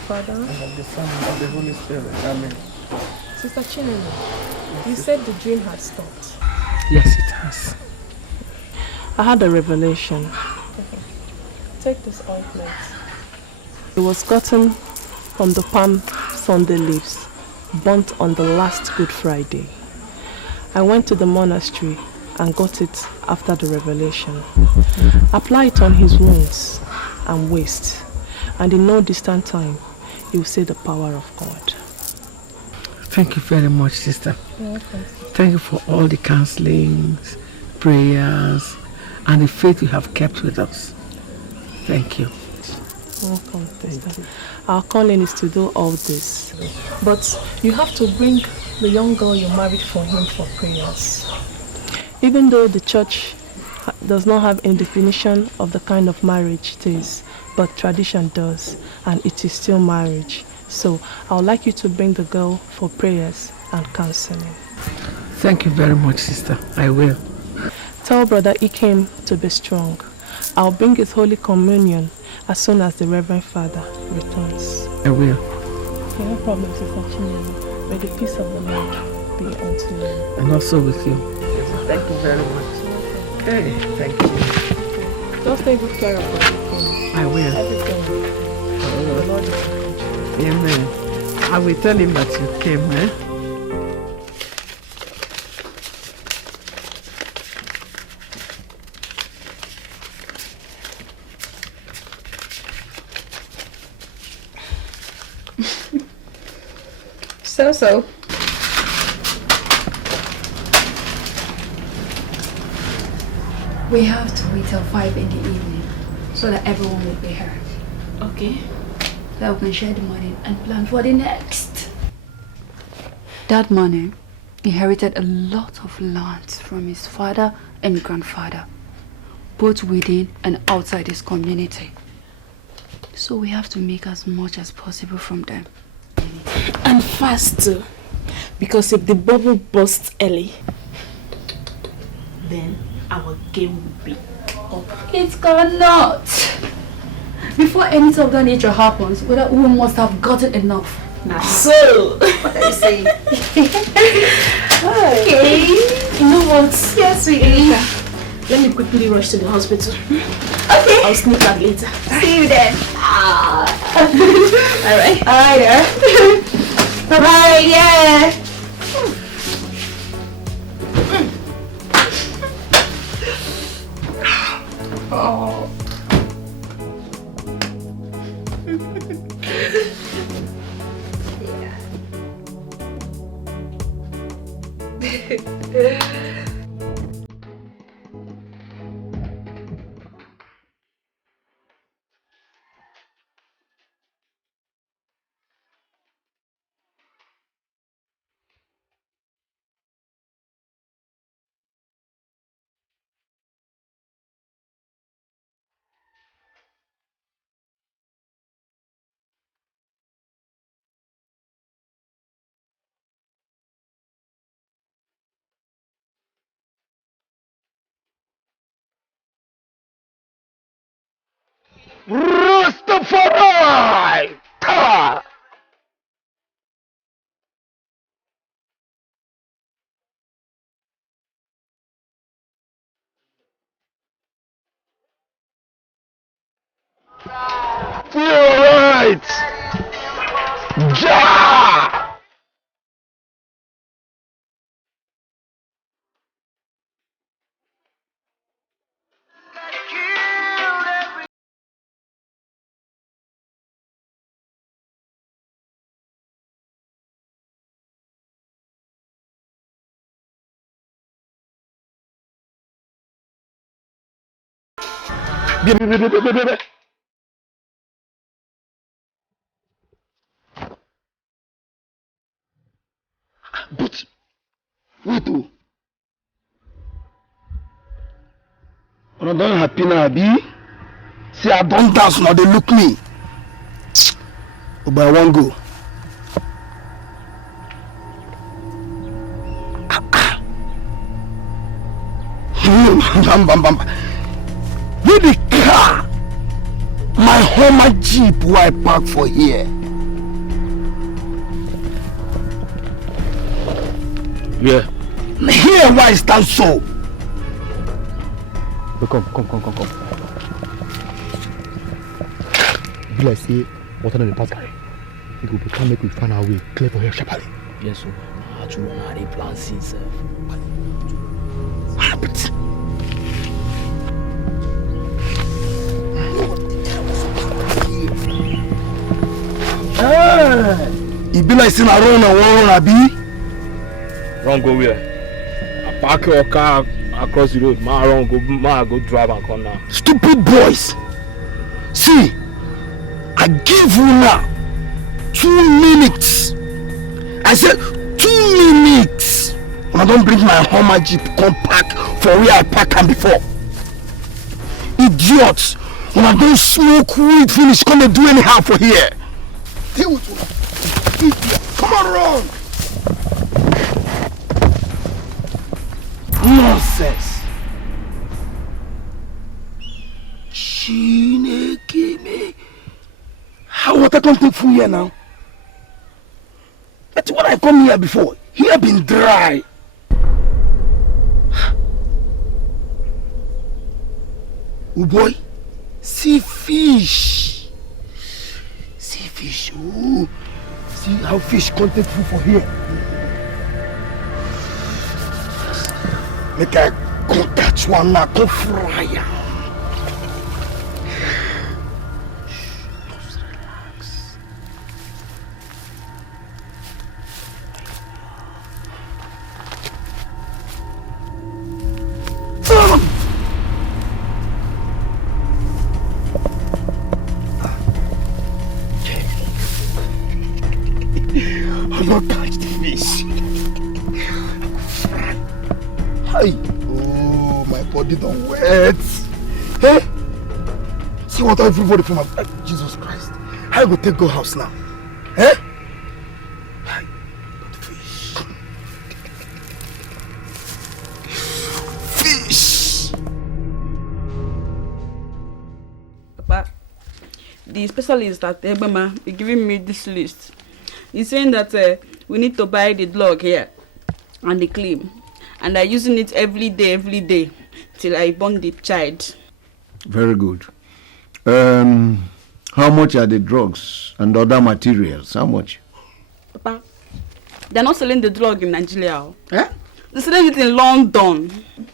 Father, and of the Son, and of the Holy Spirit. Amen. Sister Chinelo, you said the dream had stopped. Yes, it has. I had a revelation. Okay. Take this ointment. It was gotten from the Palm Sunday leaves, burnt on the last Good Friday. I went to the monastery and got it after the revelation. Apply it on his wounds and waist, and in no distant time, you will see the power of God. Thank you very much, sister. Thank you for all the counselings, prayers, and the faith you have kept with us. Thank you. Welcome, sister. Our calling is to do all this. But you have to bring the young girl you married for him for prayers. Even though the church does not have any definition of the kind of marriage it is, but tradition does, and it is still marriage. So I would like you to bring the girl for prayers and counseling. Thank you very much, sister. I will. Tell Brother Ikem to be strong. I'll bring his Holy Communion as soon as the Reverend Father returns. I will. Okay, no problem, Sister Chinelo. May the peace of the Lord be unto you. And also with you. Thank you very much. Okay, thank you. Just take good care of everything. I will. Everything. The Lord is with you. Amen. I will tell him that you came, eh? So. We have to wait till 5 in the evening so that everyone will be here. Okay? So we can share the money and plan for the next. That money inherited a lot of land from his father and grandfather, both within and outside his community. So we have to make as much as possible from them. And fast too, because if the bubble bursts early, then our game will be up. It cannot. Before anything of that nature happens, we must have gotten enough. Now, so what are you saying? Okay. You know what? Yes, sweetie. Let me quickly rush to the hospital. Okay. I'll sneak out later. See you then. Alright. Alright there. Bye-bye, yeah. Oh. Rastafari! Ta! You're right! Ja! But wait, oh. I don't happy now, Abi. See, I don't dance now. They look me. But I won't go. With the car, my Hummer Jeep where I park for here. Yeah. Here why I stand so. But come. Be like say, what are the pass guy? We go become make we find our way clear for here sharply. Yes, sir. I plan since. it. It be like saying I run a war, Abi. Run go where? I park your car across the road. Ma go drive and come now. Stupid boys. See, I give you now 2 minutes. I said 2 minutes. When I don't bring my Hummer Jeep come park for where I park am before. Idiots. When I don't smoke weed finish, come and do anyhow for here. Deal with me. Idiot. Come on, run. Nonsense. Chineke me. How water come take from here now? That's what I come here before. Here been dry. Oh boy, see fish. See fish. Oh, see how fish come take food for here. Make I go catch one now, go fry am. Just relax. I'm not catch the fish. Hey. Oh, my body don't wet. Hey, see what everybody from my Jesus Christ. How you go take go house now? Eh? Hey, but fish. Fish. Papa, the specialist at Ebema is giving me this list. He's saying that we need to buy the dog here and the cream. And I'm using it every day, till I born the child. Very good. How much are the drugs and other materials? How much? Papa, they're not selling the drug in Nigeria. Eh? They're selling it in London.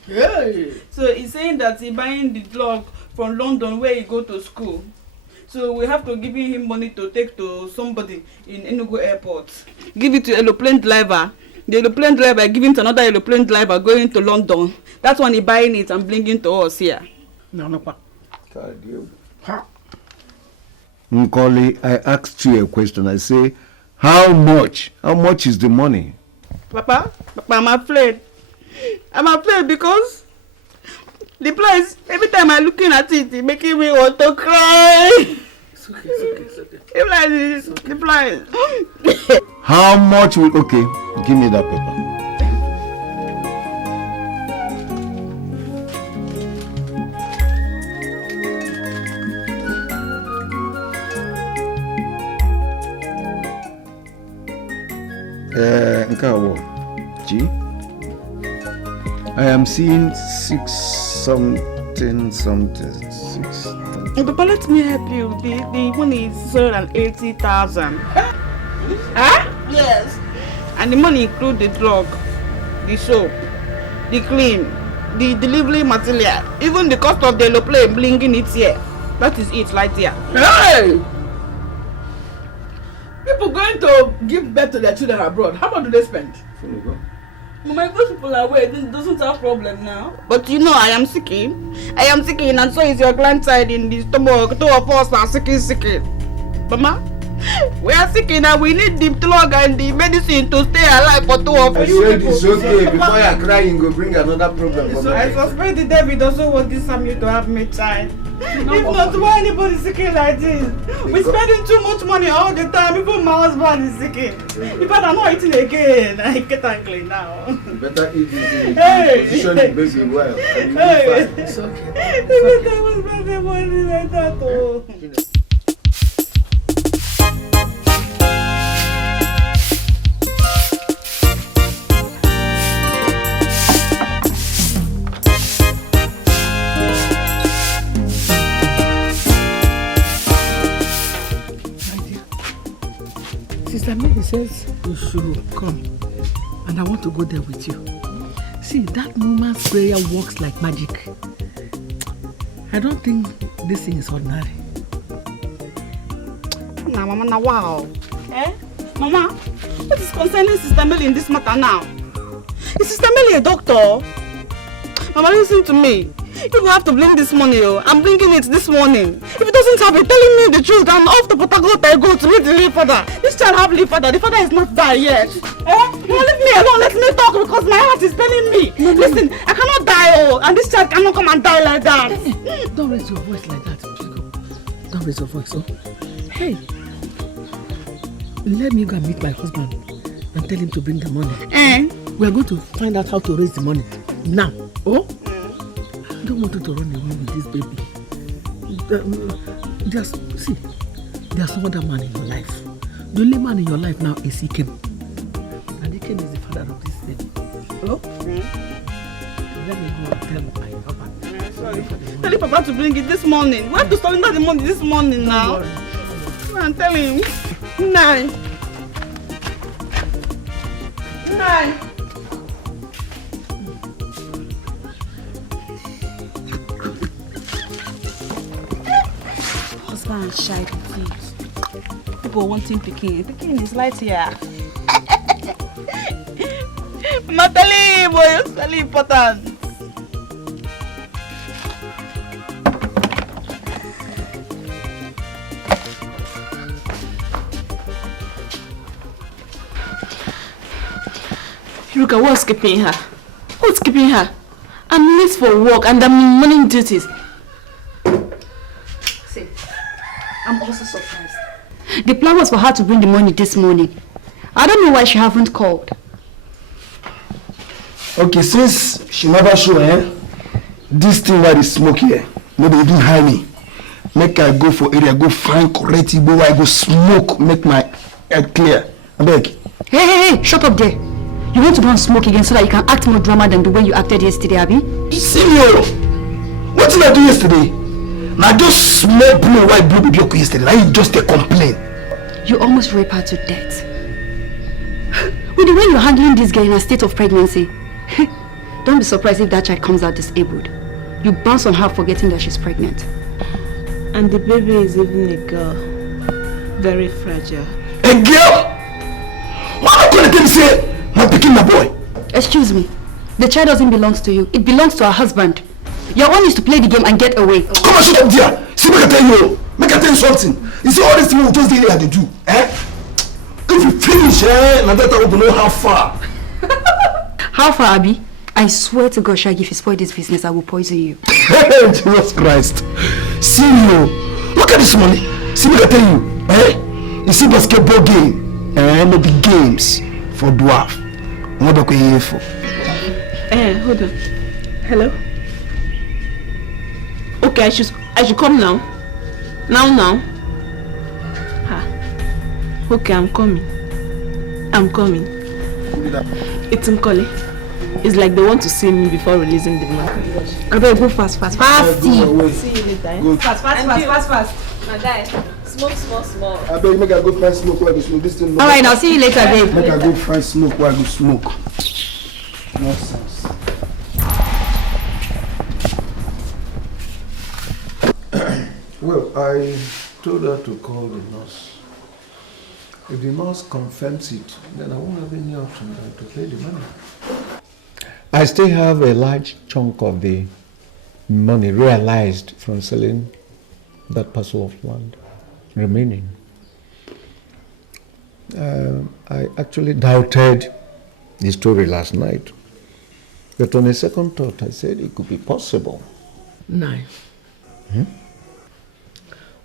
Hey. So he's saying that he's buying the drug from London where he go to school. So we have to give him money to take to somebody in Enugu airport. Give it to aeroplane driver. The aeroplane driver giving to another aeroplane driver going to London. That's when he buying it and bringing to us here. No, pa. Nkoli, I asked you a question. I say, how much? How much is the money? Papa, I'm afraid. I'm afraid because the price, every time I'm looking at it, it's making me want to cry. It's okay. The price. How much will... Okay, give me that paper. G. I am seeing 6 something. 6. Papa, let me help you. The money is 680,000. Huh? Yes. And the money includes the drug, the soap, the cream, the delivery material, even the cost of the aeroplane bringing it here. That is it right there. Hey! People going to give birth to their children abroad. How much do they spend? Mama, if those people are away, this doesn't have problem now. But you know, I am sick, and so is your grandside in the stomach. 2 of us are sick. Mama, we are sick and we need the drug and the medicine to stay alive for 2 of us. I said it's okay. Before you're crying, go bring another problem. So I suspect the David doesn't want this Samuel to have me child. If not, why anybody sick like this? We're spending too much money all the time. Even my husband is sick. If I'm not eating again, I get angry now. You better eat this. Hey! Position the baby well. Hey! It's okay. If I was spending money like that, oh. Sister Mary says you should come, and I want to go there with you. See, that woman's prayer works like magic. I don't think this thing is ordinary. Nah, Mama, now wow. Eh? Mama, what is concerning Sister Millie in this matter now? Is Sister Millie a doctor? Mama, listen to me. You have to bring this money, I'm bringing it this morning. If it doesn't have it, telling me the truth, I'm off to Port Harcourt I go to meet the leaf father. This child have leaf father. The father is not die yet. You leave me alone, let me talk because my heart is telling me. Listen, I cannot die, and this child cannot come and die like that. Don't raise your voice like that, Chico. Don't raise your voice, oh. Hey, let me go and meet my husband and tell him to bring the money. We are going to find out how to raise the money now. Oh? I don't want you to run away with this baby. There's no other man in your life. The only man in your life now is Ikem. And Ikem is the father of this baby. Oh? Let me go and tell my papa. Sorry. Tell Papa to bring it this morning. We have to surrender the money this morning now. Go and tell him. 9. Husband and shy thieves. People wanting picking. Picking is light here. Natalie, boy, it's very important. Look at what's keeping her. What's keeping her? I'm late for work and I'm morning duties. See, I'm also surprised. The plan was for her to bring the money this morning. I don't know why she haven't called. Okay, since she never show, this thing where the smoke here, maybe even hide me. Make I go for area, go find correct Igbo where I go smoke, make my head clear. I beg. Hey, shut up there. You want to go and smoke again so that you can act more drama than the way you acted yesterday, Abby? Senior, what did I do yesterday? Now just small blue white blue baby yesterday. Now you just a complain. You almost raped her to death. With the way you're handling this girl in a state of pregnancy, don't be surprised if that child comes out disabled. You bounce on her forgetting that she's pregnant. And the baby is even a girl. Very fragile. A girl? Why not going to tell me say, I'm picking my boy? Excuse me. The child doesn't belong to you. It belongs to her husband. Your own is to play the game and get away. Come on, shut up there. See, make I tell you. Make I tell you something. You see all these things we just did here they do. If you finish, now that I will know how far. How far, Abby? I swear to God, Shaggy, if you spoil this business, I will poison you. Jesus Christ. See you. Look at this money. See, make I tell you. You see basketball game. No big games for dwarf. What are you here for? Hold on. Hello? Okay, I should come now. Now. Okay, I'm coming. It's Nkoli. It's like they want to see me before releasing the money. I better go fast. Fasty. See you later. Good. Fast. My guy, smoke small. I beg, make I go find smoke while I go smoke. This thing. Alright, I'll see you later, babe. Make I go find smoke while I go smoke. Nonsense. Well, I told her to call the nurse. If the nurse confirms it, then I won't have any option than to pay the money. I still have a large chunk of the money realized from selling that parcel of land remaining. I actually doubted the story last night, but on a second thought, I said it could be possible. 9.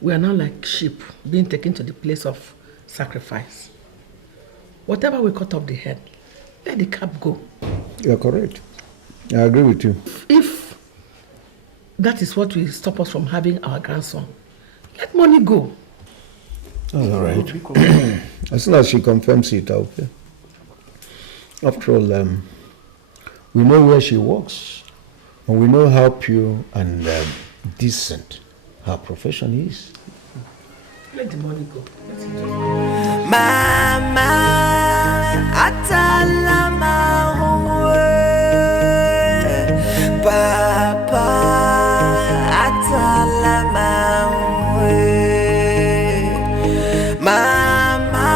We are now like sheep being taken to the place of sacrifice. Whatever we cut off the head, let the cap go. You are correct. I agree with you. If that is what will stop us from having our grandson, let money go. That's all right. As soon as she confirms it, I'll pay. After all, we know where she works, and we know how pure and decent her profession is. Let the money go. Mama, atalama Papa atalamawe, Mama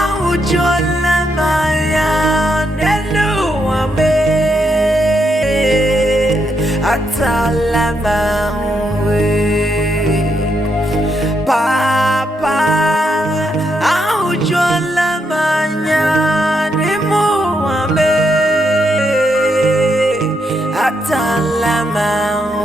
aujola maya neluame, atalamawe, Papa aujola maya nemuame, atalamawe.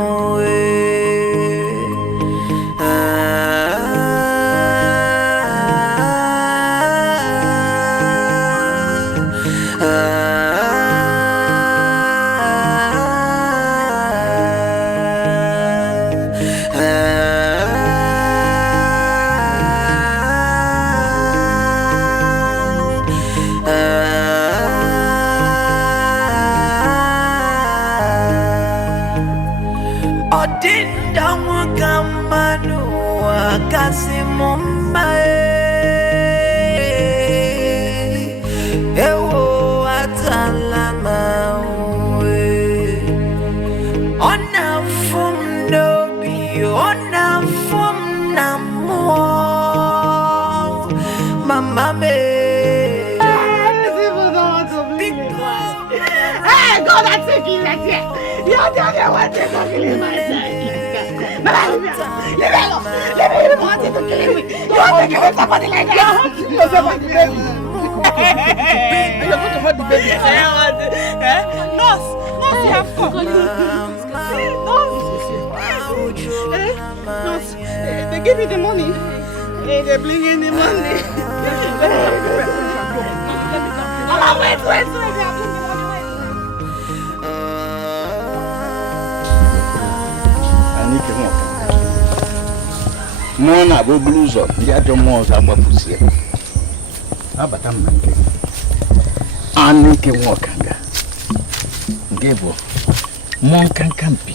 You're the only one to kill myself. Leave me alone. You wanted to kill me. You want to kill somebody like that. You're hurting yourself and the baby. You're going to hurt the baby. Nurse, you have fun. Nurse, they give you the money. They bring in the money. Wait. Mmụọ na-abụ buru ụzọ ndị ajọ mmụọ ọzọ agbapụsie abata m na nke anụ ike nwa ọkanga nke bụ mmụọ nkanka mpi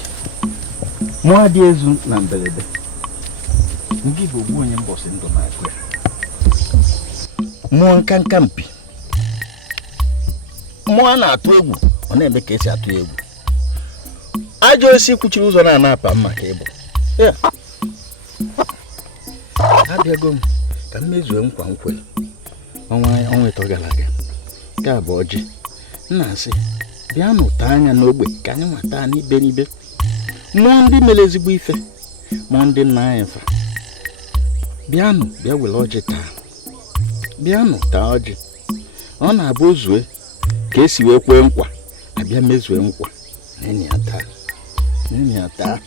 mmụọ dị ezu na mberede nke bụ ogbu onye mbọsị ndụ na-akụ ya mmụọ nkanka mpi mmụọ na-atụ egwu ọ na-eme ka esi atụ egwu ajọ osi kwuchiri ụzọ na-anapa mma ka ịbụ ya abịago m ka m mezue nkwa nkwere ọnwa ịtọ gara aga nke a bụ ọjị na-asị bịa nụta anya n'ogbe ka anyị nwata n'ibe n'ibe mmụọ ndị mere ezigbo ife mmụọ ndị nna anyị fa bịanụ bịa were ọjị taa bịanụ taa ọjị ọ na-abụ ozue ka esi wee kwee nkwa abịa mezue nkwa n'enyi ya taa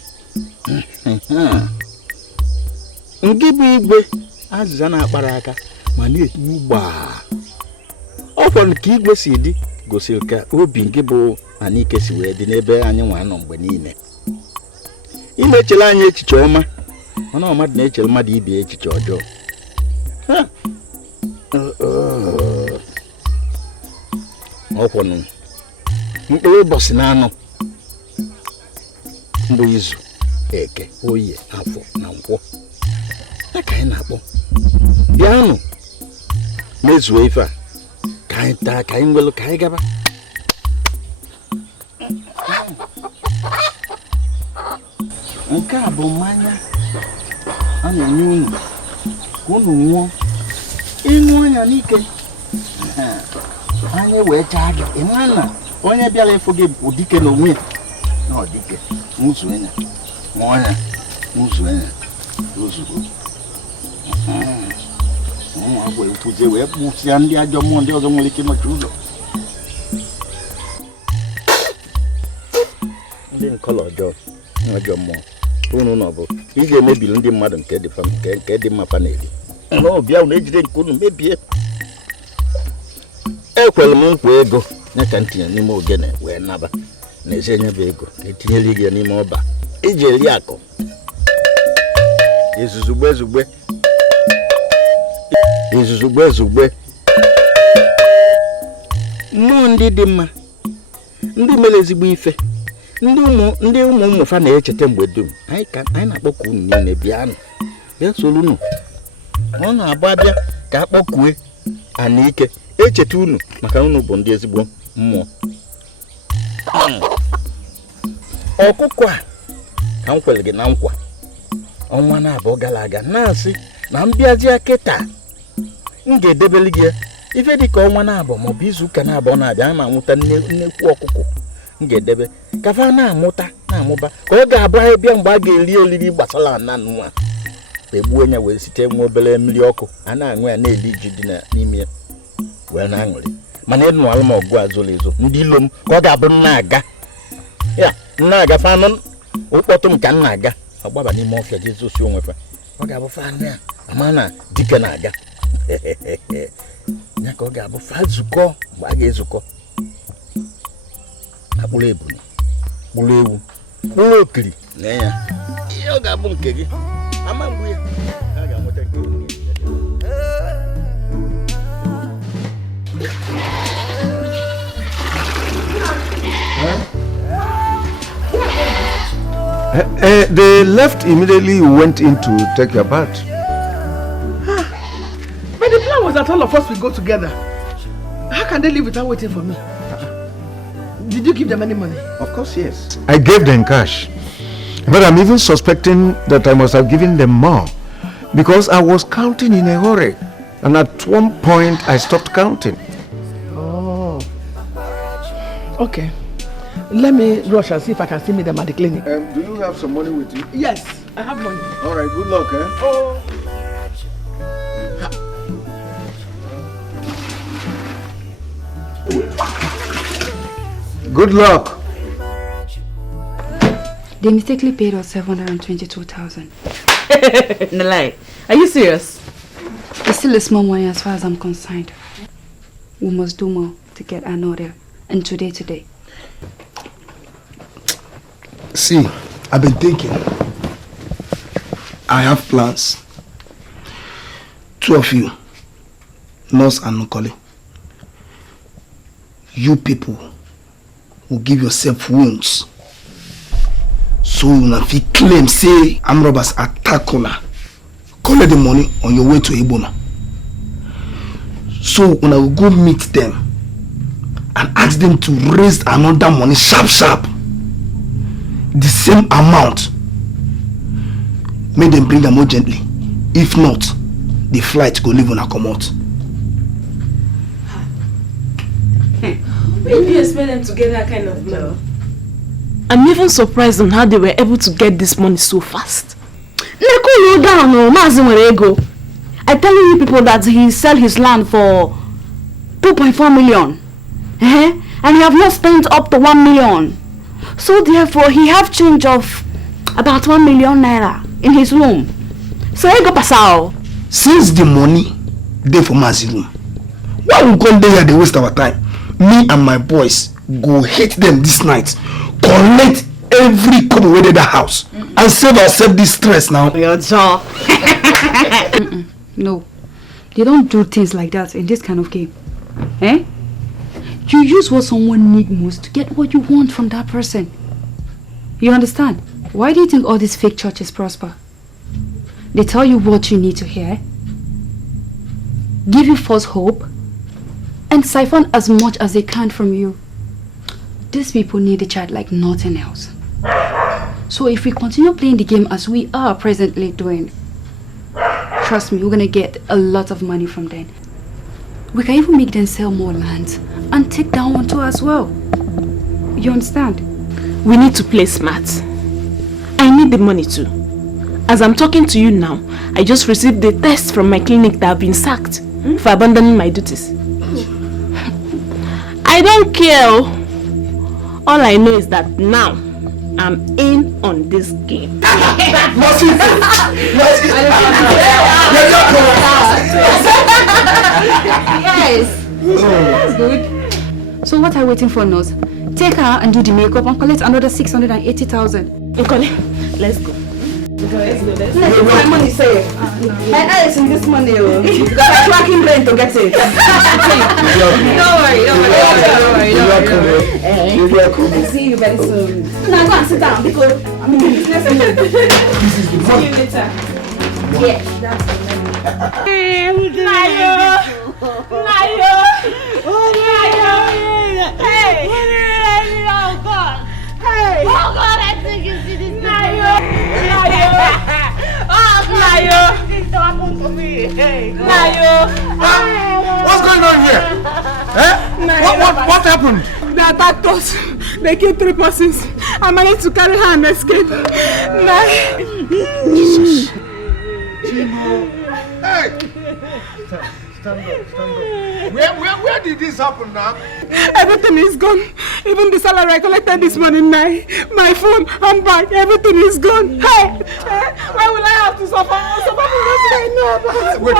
nke bụ igwe azịza na-akpara aka ma na-etinye gbaa ọ fọrọ ka igwe si dị gosiri ka obi nke bụ Anike si wee dị n'ebe anyị nwa nọ mgbe niile ị na-echere anyị echiche ọma mana mmadụ na-echere mmadụ ibi echiche ọjọọ ọ kwọnụ mkpụrụ ụbọchị na anọ mbụ izu Eke, Oye, Afọ na Nkwọ ka anyị na-akpọ bịanụ mezuo ife a ka anyị taa ka anyị nwelu ka anyị gaba nke a bụ mmanya a na-enye unu ka unu ṅụọ ịṅụọ ya n'ike anyị wee chaa gị ịma na onye bịara ịfụ gị bụ dike n'onwe ya na ọ dike nwụzuo ya ṅụọ ya nwụzuo ya ozugbo nwa wee kwuzie wee kpụsịa ndị ajọ mmụọ ndị ọzọ nwere ike ịnọchi ụzọ ndị nkọlọ ọjọọ ajọ mmụọ unu nọ bụ ị ga-emebili ndị mmadụ nke dị mma fa na-eri n'ọbịa unu ejide nke unu mebie ekwere m nkwa ego nye ka m tinye n'ime ogene wee naba na-ezi enyebe ego ka etinyere gị ya n'ime ọba iji eri akụ izuzugbe mmụọ ndị dị mma ndị mere ezigbo ife ndị ụmụ fa na-echeta mgbe dum anyị na-akpọku unu niile bịa soro unu ọ na-abụ abịa ka akpọkue Anike echeta unu maka unu bụ ndị ezigbo mmụọ ọkụkọ a ka m kwere gị na nkwa ọnwa na-abụ gara aga na-asị na mbịazi kịta m ga-edebeli gị ife dịka ọnwa na-abụ maọbụ izu ụka na-abụ na-abịa ma nwụta nnekwu ọkụkọ m ga-edebe ka fa na-amụta na-amụba ka ọ ga-abụ anyị bịa mgbe a ga-eri olili gbasara na nwa egbuo ya wee site nwa obere mmiri ọkụ a na-aṅụ ya na-eli ji dị n'ime ya wee na-aṅụrị mana ịdụ n'ala ma ọgụ azụrụ ezo ndị ilo m ka ọ ga-abụ nna-aga fanụ ụkpọtụ m ka m na-aga agbaba n'ime ọfịa jezi osi onwe fa ọ ga-abụ fanụ ya ama na dike na-aga ya ka ọ ga-abụ fa zukọ mgbe a ga-ezukọ akpụrụ ebule kpụrụ ewu kpụrụ okiri na ya ihe ọ ga-abụ nke gị ama mgbu ya a ga-amụta nke onye They left immediately. Went in to take your bath. But the plan was that all of us will go together. How can they leave without waiting for me? Did you give them any money? Of course, yes. I gave them cash. But I'm even suspecting that I must have given them more because I was counting in a hurry. And at one point, I stopped counting. Oh. Okay. Let me rush and see if I can see them at the clinic. Do you have some money with you? Yes, I have money. All right, good luck, eh? Oh. Good luck. They mistakenly paid us 722,000. Nalai, are you serious? It's still a small money as far as I'm concerned. We must do more to get an order. And today. See, I've been thinking. I have plans. Two of you, Nurse and Nkoli. You people will give yourself wounds. So you will fit claim, say, armed robbers attack una. Collect the money on your way to Ibona. So when I will go meet them and ask them to raise another money sharp. The same amount. Make them bring them more gently. If not, the flight go leave on a commode. When do you expect them to get that kind of money? I'm even surprised on how they were able to get this money so fast. Cool down, Mazi. I tell you people that he sell his land for 2.4 million. And he have not spent up to 1 million. So therefore, he have change of about 1 million naira in his room. So he go pass out. Since the money there for Mazi room, why we come there they waste our time? Me and my boys go hit them this night, collect every coin within the house, and save ourselves this stress now. Your jaw. No, they don't do things like that in this kind of game. You use what someone needs most to get what you want from that person. You understand? Why do you think all these fake churches prosper? They tell you what you need to hear, give you false hope, and siphon as much as they can from you. These people need a child like nothing else. So if we continue playing the game as we are presently doing, trust me, we're gonna get a lot of money from them. We can even make them sell more land and take down one too as well. You understand? We need to play smart. I need the money too. As I'm talking to you now, I just received the test from my clinic that I've been sacked for abandoning my duties. I don't care. All I know is that now I'm in on this game. Yes. That's good. So what are you waiting for, Nose? Take her and do the makeup and collect another 680,000. Nkoli, let's go. Let's go. My money safe. My eyes in this money. You got a tracking brain to get it. Don't worry. I'll see you very soon. Now go and sit down because I'm in business mode. See you later. Yeah, that's it. Nayo! Hey! Oh God! Hey! Oh God! happened to me? Hey. What's going on here? Eh? What happened? They attacked us. They killed 3 persons. I managed to carry her and escape. Jesus. Hey! Stand up. Where did this happen now? Everything is gone. Even the salary I collected this morning night. My phone, handbag, everything is gone. Hey! Why will I have to suffer? Wait.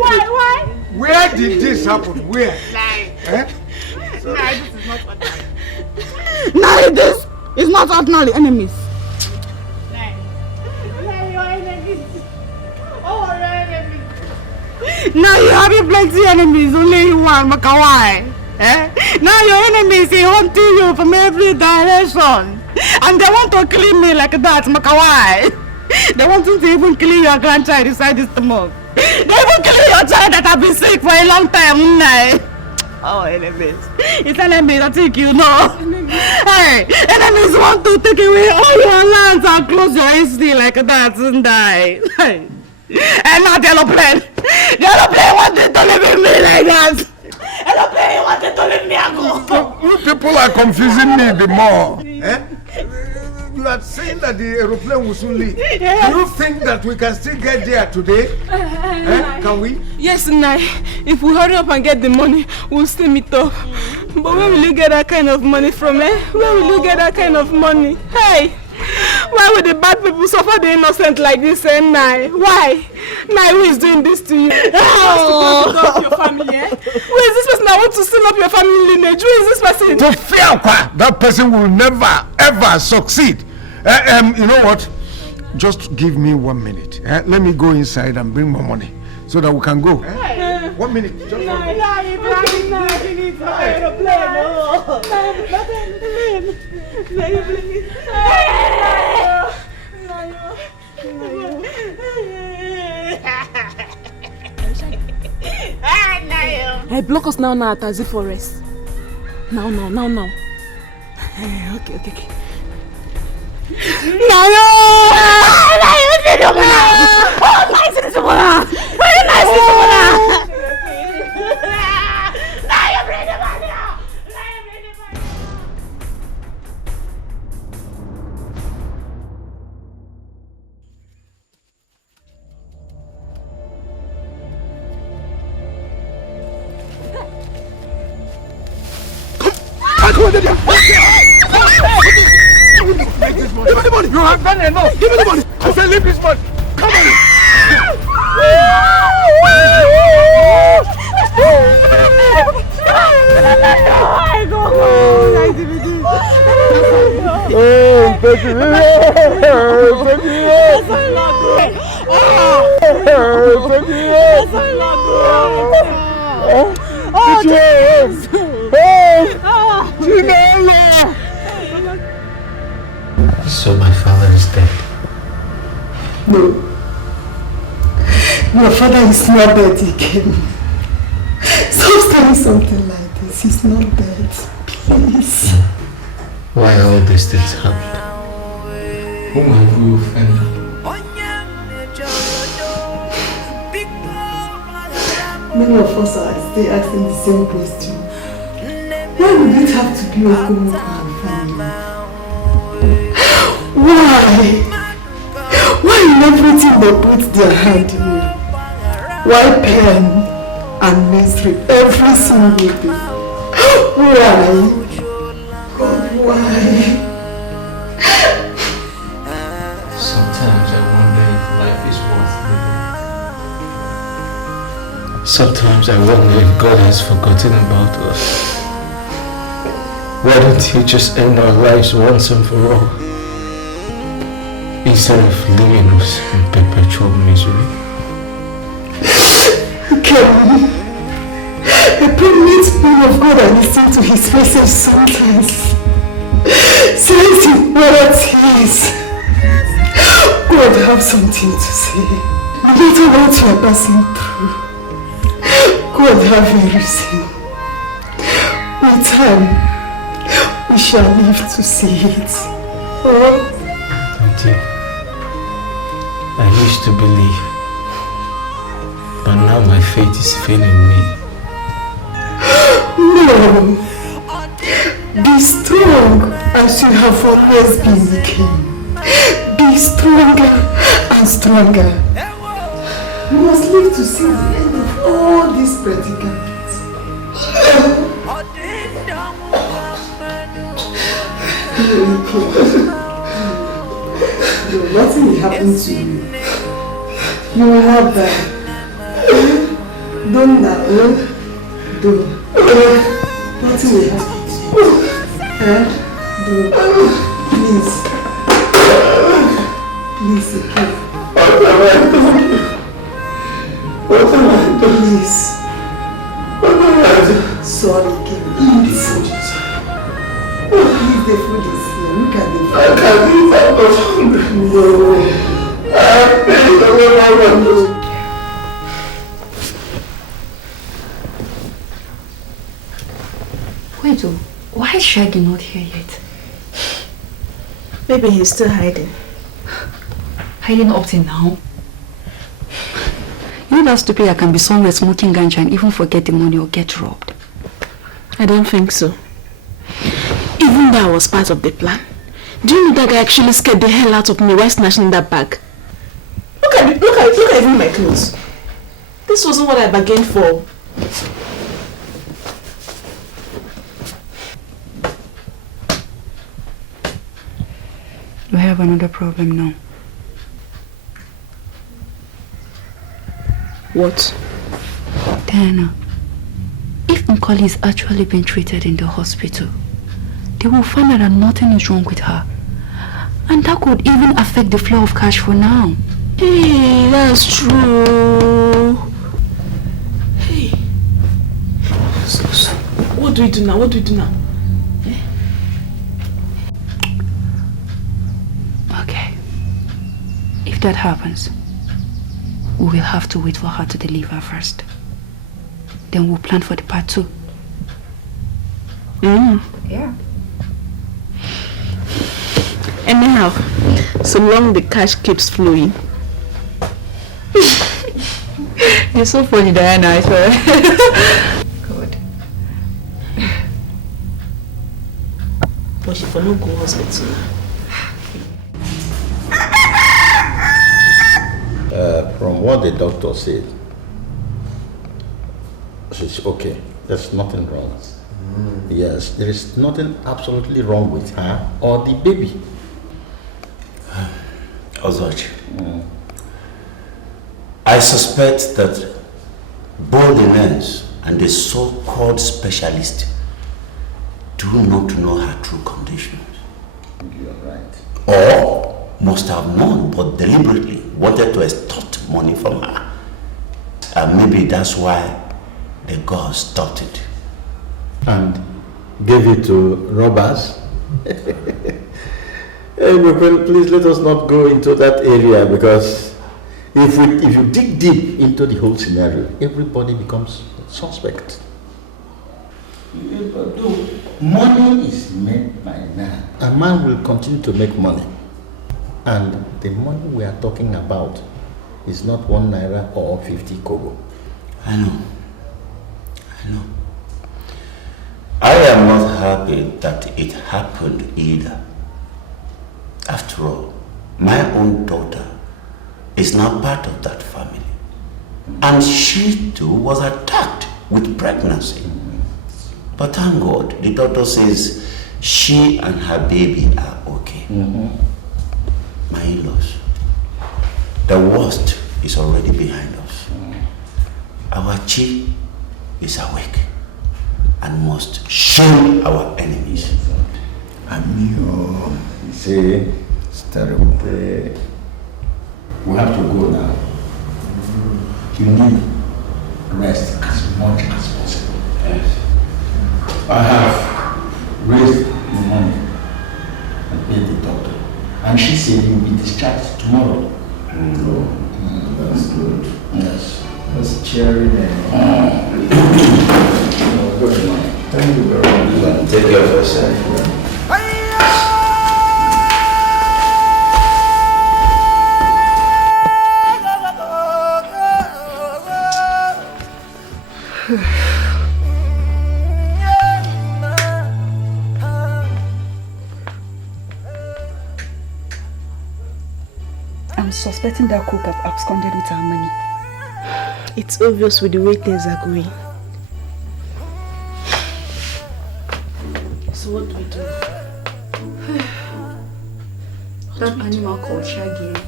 Why? Where did this happen? Where? Lie. Eh? Lie, this is not ordinary. Now this is not ordinary enemies. Lie, your enemies. Oh, your enemies. Now you have plenty enemies, only one, Makawai. Eh? Now your enemies, they hunt you from every direction. And they want to kill me like that, Makawai. They want to even kill your grandchild inside this stomach. They even kill your child that have been sick for a long time, Oh, enemies. It's enemies, I think you know. Hey, enemies want to take away all your lands and close your history like that and die. Hey. And now the aeroplane wanted to live in me like that. Aeroplane wanted to leave me alone. You people are confusing me the more. Eh? You are saying that the aeroplane will soon leave. Yes. Do you think that we can still get there today? Can we? Yes, Nai. If we hurry up and get the money, we'll still meet up. But where will you get that kind of money from, eh? Where will you get that kind of money? Hey! Why would the bad people suffer the innocent like this, eh, Nai? Why? Nai, who is doing this to you? Oh. To up your family, eh? Who is this person that wants to seal up your family lineage? Who is this person? To fear, that person will never, ever succeed. You know what? Just give me 1 minute. Let me go inside and bring more money so that we can go. 1 minute. Just 1 minute. Hey, block us now at Tazi Forest. Now. Okay. Give me the money. You have done enough. Give me the money. I said leave this money. Come on. So my father is dead. No. Your father is not dead again. Stop saying something like this. He's not dead. Please. Why all these things happen? Whom have we offended? Many of us are still asking the same question. Why would it have to be Okomo and family? Why? Why in everything they put their hand in? Why pain and misery every single day? Why? God, why? Sometimes I wonder if life is worth living. Sometimes I wonder if God has forgotten about us. Why don't He just end our lives once and for all, instead of leaving us in perpetual misery? Kevin, a permanent man of God, I listen to his message sometimes. Says he what he is. God have something to say. No matter what you are passing through, God have a reason. With time, we shall live to see it. Oh. Auntie, I used to believe But now my faith is failing me. No! Be strong as you have always been, King. Be stronger and stronger. You must live to see the end of all these predicaments. Nothing will happen to you. You will not die. Don't now. Don't. Nothing will happen to you. Don't. Please. Please, okay. Please. Sorry, King. Eat the food. Eat the food is here. Look at the food. I can't eat that. No. Wait, why is Shaggy not here yet? Maybe he's still hiding. Hiding up till now? You know that stupid I can be somewhere smoking ganja and even forget the money or get robbed. I don't think so. Even that was part of the plan. Do you know that guy actually scared the hell out of me while snatching that bag? Look at even my clothes. This wasn't what I bargained for. We have another problem now. What? Diana, if Nkoli is actually being treated in the hospital, they will find out that nothing is wrong with her. And that could even affect the flow of cash for now. Hey, that's true. Hey. So, what do we do now? Okay. If that happens, we will have to wait for her to deliver first. Then we'll plan for the part 2. Yeah. Anyhow, so long the cash keeps flowing. You're so funny, Diana, I swear. Good. But she for no go hospital. From what the doctor said, she's okay. There's nothing wrong. Yes, there is nothing absolutely wrong with her or the baby. Ozoch, I suspect that both the nurse and the so-called specialist do not know her true conditions. You're right. Or must have known but deliberately wanted to extort money from her. And maybe that's why the god stopped it. And gave it to robbers? Hey, please let us not go into that area, because if you dig deep into the whole scenario, everybody becomes suspect. Money is made by man. A man will continue to make money. And the money we are talking about is not 1 naira or 50 kobo. I know. I am not happy that it happened either. After all, my own daughter is now part of that family. And she too was attacked with pregnancy. But thank God, the doctor says she and her baby are okay. My in-laws, the worst is already behind us. Our chief is awake and must shame our enemies. Amigo. See, it's terrible. We have to go now. You need rest as much as possible. Yes. I have raised the money and paid the doctor. And she said you'll be discharged tomorrow. That's good. Yes. That's cheering. Good morning. Thank you very much. Take care of yourself. I'm suspecting that cook have absconded with our money. It's obvious with the way things are going. So what do we do? That animal culture game.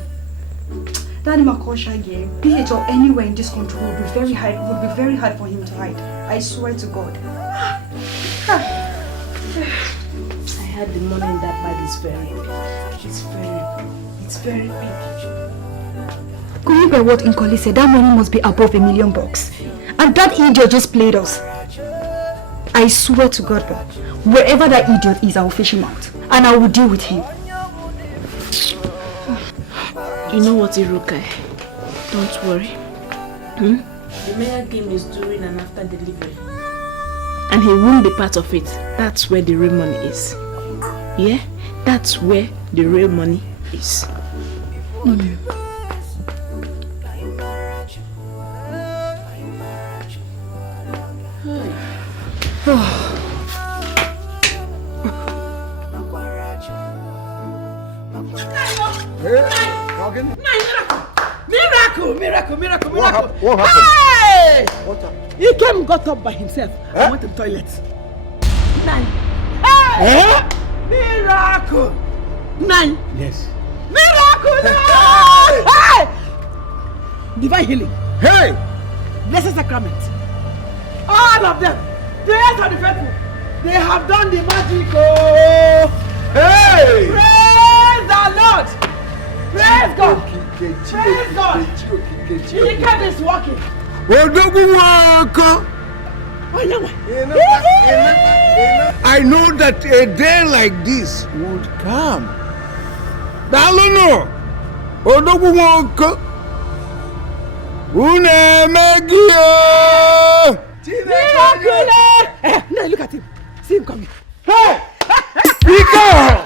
That animal culture game, PH or anywhere in this country will be very hard for him to hide. I swear to God. I heard the money in that bag is very big. It's very big. Going by what Nkoli said, that money must be above $1 million. And that idiot just played us. I swear to God, bro, wherever that idiot is, I will fish him out. And I will deal with him. You know what, Iruka? Don't worry. The mayor game is during and after delivery. And he won't be part of it. That's where the real money is. Yeah? That's where the real money is. Miracle! What happened? Hey! What happened? He came and got up by himself. I went to the toilet. Nine. Hey! Miracle! Nine. Yes. Miracle! Nine! Hey! Divine healing. Hey! Blessed sacrament. All of them. Prayers of the faithful. They have done the magic. Oh! Hey! Praise the Lord! Praise God! Praise God! The cat is walking. I know that a day like this would come. Dalono! Odoguwoko! Unemegia! No, look at him. See him coming. Hey! Pika!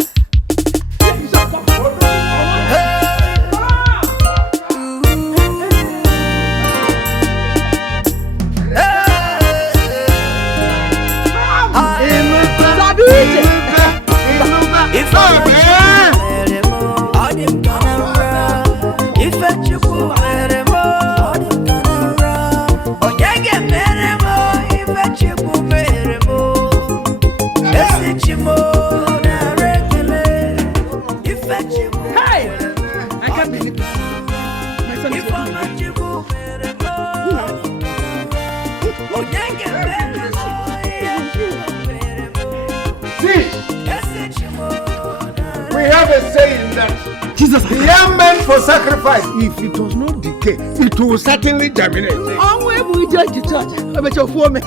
We have a saying that Jesus, the young man for sacrifice, if it does not decay, it will certainly germinate.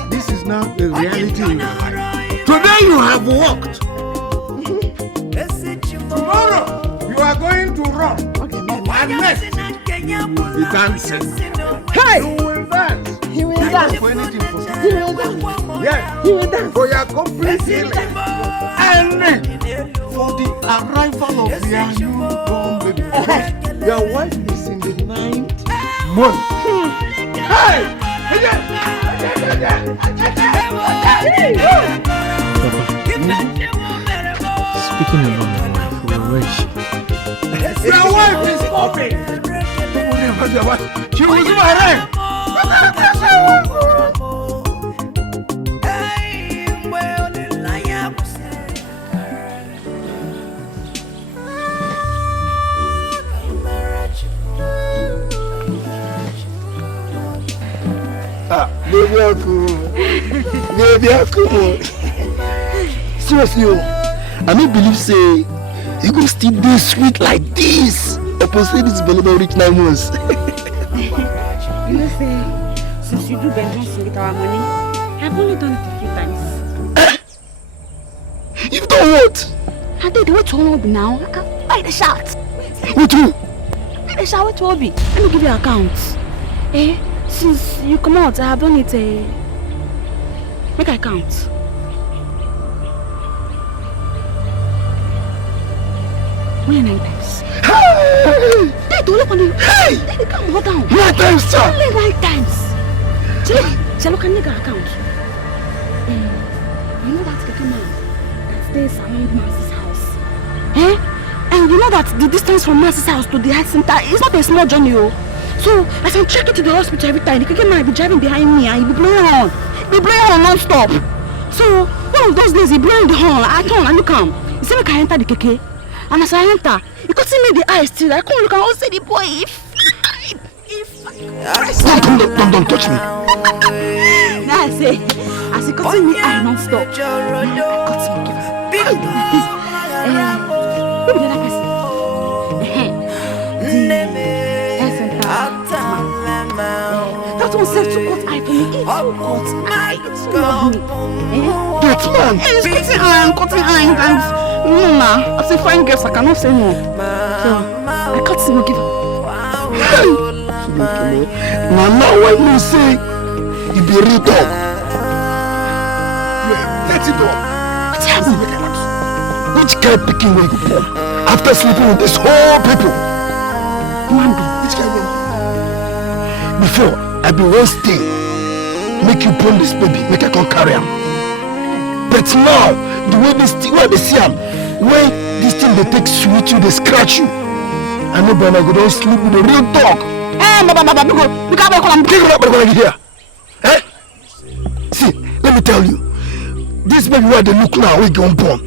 This is now the reality. Today you have walked. Tomorrow you are going to run. And next you will be dancing. Hey! You will dance. He will dance. For anything for He will dance. Yes. He will dance. For your complete healing. And for the arrival of your newborn baby. Your wife is in the 9th month. Hey! Speaking of my wife, where is she? Your wife is popping. She was my friend. Baby, seriously, I don't believe say you go still be sweet like this. Opposite this belly reach 9 months. You know, say, since you do vengeance with our money, I've only done it a few times. You've done what? I did what to Obi now. Buy the shot. What you? Buy the shot with Obi. Let me give you an account. Since you come out, I have done it. Make I count. Only 9 times. Hey! They don't look on you. Hey! They can't go down. 9 times, sir. Only 9 times. Shall look at the account. You know that keke man that stays around Marcy's house? And you know that the distance from Nancy's house to the health center is not a small journey, oh. So, as I'm checking to the hospital every time, the keke man will be driving behind me and he'll be blowing horn. He'll be blowing horn non-stop. So, one of those days, he blowing the horn. I turn and look at him. He said, I enter the keke. And as I enter, he could see me the eyes still. I couldn't look and I say the boy, Don't touch me. Now I say, as he could see me eye non-stop, I cut him, give him. Who be the other person? That one said to cut eye for me. It's so cut eye. It's so lovely. That man. He's cutting eye. And no, ma. As a fine girl, I cannot say no. So, I cut him and give him. Now when you say you be real dog, let it go. What's happening? Which kind of picking will you born after sleeping with this whole people? Which kind of before I be one stay, make you born this baby, make I come carry him. But now the way this thing, where they see him, when this thing they take sweet you, they scratch you. I know when I go down sleep with a real dog. Here. Eh? See, let me tell you, this baby where they look now, we go born.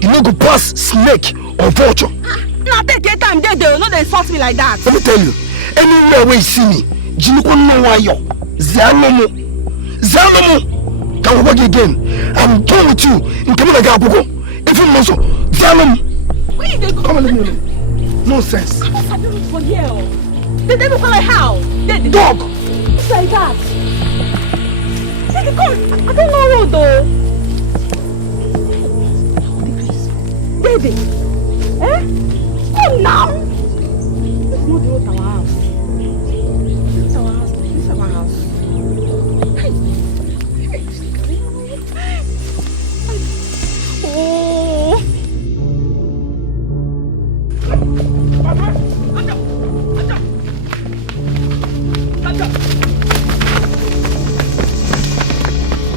You no go pass snake or vulture. Now take your time, they no they insult me like that. Let me tell you, anywhere where you see me, Jinuko no why yo, Zanomo, can we work again? I'm done with you. In Kamina Gabugo, if you know so, Zanomo. Where you go? Come on, let me know. Nonsense. I don't look for here. They look like how? Dog. It's like that. Take it, come. I don't know road though. Baby. Eh? Come now. This is not the road to our house. This is our house. This is our house. Oh.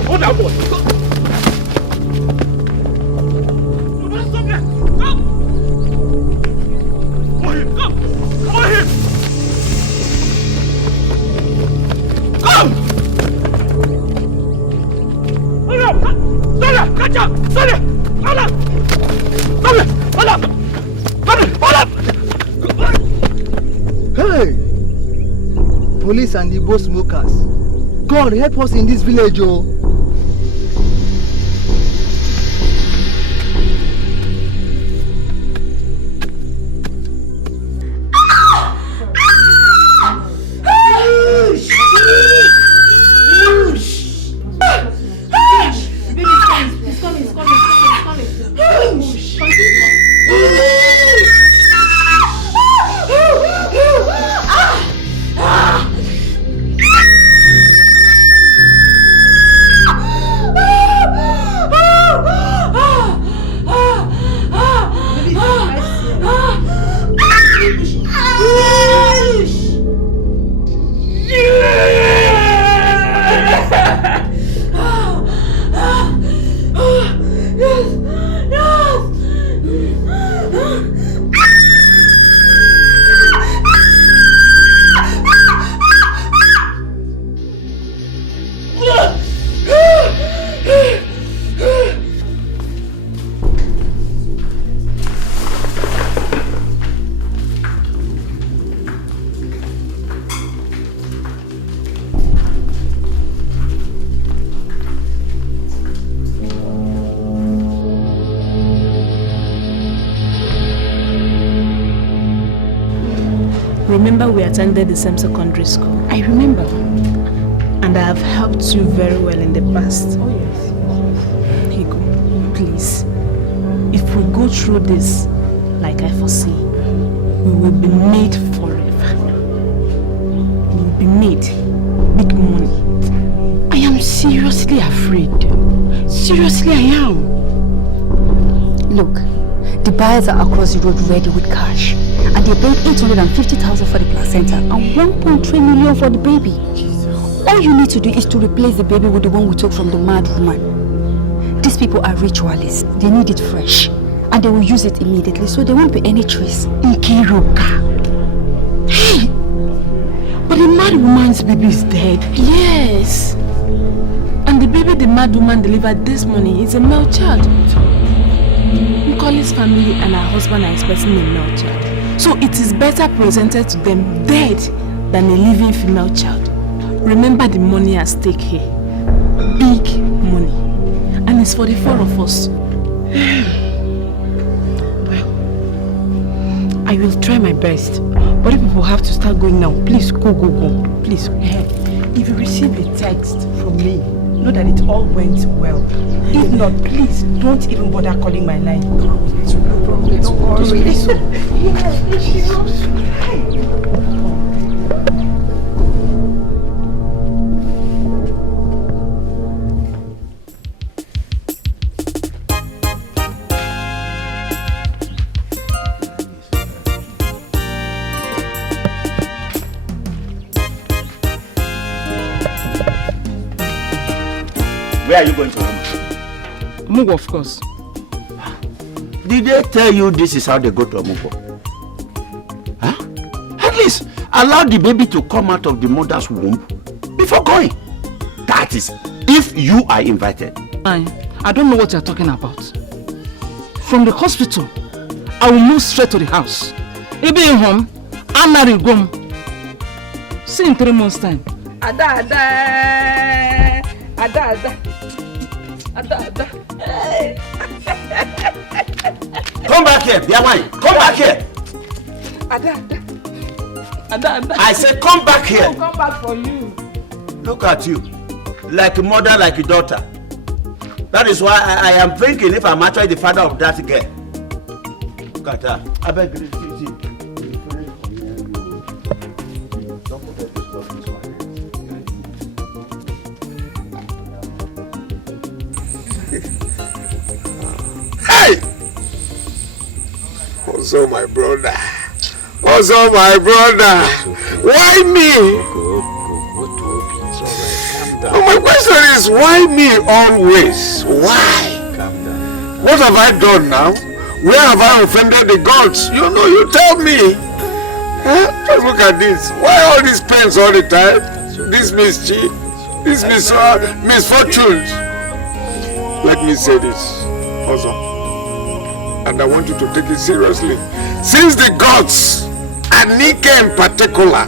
Hold that boy. Hey! Police and the both smokers. God help us in this village, oh. Remember we attended the same secondary school? I remember. And I have helped you very well in the past. Oh yes. Higo, please. If we go through this, like I foresee, we will be made forever. We will be made big money. I am seriously afraid. Seriously, I am. Look, the buyers are across the road ready with cash. And they paid 850,000 for the placenta and 1.3 million for the baby. All you need to do is to replace the baby with the one we took from the mad woman. These people are ritualists. They need it fresh. and they will use it immediately, so there won't be any trace. Nkiruka. Hey! But the mad woman's baby is dead. Yes. And the baby the mad woman delivered this morning is a male child. Nkoli's family and her husband are expecting a male child. So it is better presented to them dead than a living female child. Remember the money at stake here. Big money. And it's for the 4 of us. Well, I will try my best. But if people have to start going now, please go. Please. If you receive a text from me, know that it all went well. If not, please don't even bother calling my line. Don't worry. Where are you going to home? Mugo, of course. Did they tell you this is how they go to Mugo? Huh? At least allow the baby to come out of the mother's womb before going. That is, if you are invited. I don't know what you're talking about. From the hospital, I will move straight to the house. If being home, I'm married home. See in 3 months' time. Ada. Come back here, Biamai. Come back here. Ada. I said come back here. I'll come back for you. Look at you. Like a mother, like a daughter. That is why I am thinking if I'm actually the father of that girl. Look at her. I beg you. Hey! Also my brother. Why me? Oh, my question is, why me always? Why? What have I done now? Where have I offended the gods? You know, you tell me. Huh? Just look at this. Why all these pains all the time? This mischief, this misfortunes. Let me say this also, and I want you to take it seriously. Since the gods, and Nike in particular,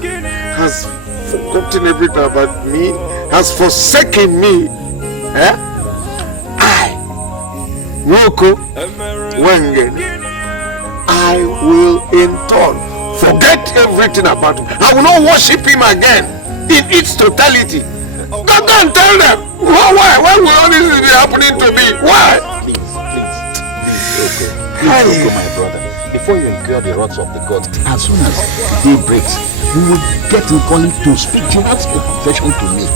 has forgotten everything about me, has forsaken me, I, Woko Wengen, I will in turn forget everything about him. I will not worship him again in its totality. Go and tell them. Why will all this be happening to me? Why? Please, Oko, my brother. Before you incur the wrath of the gods, as soon as day breaks, we will get Nkoli to speak. She has a confession to make.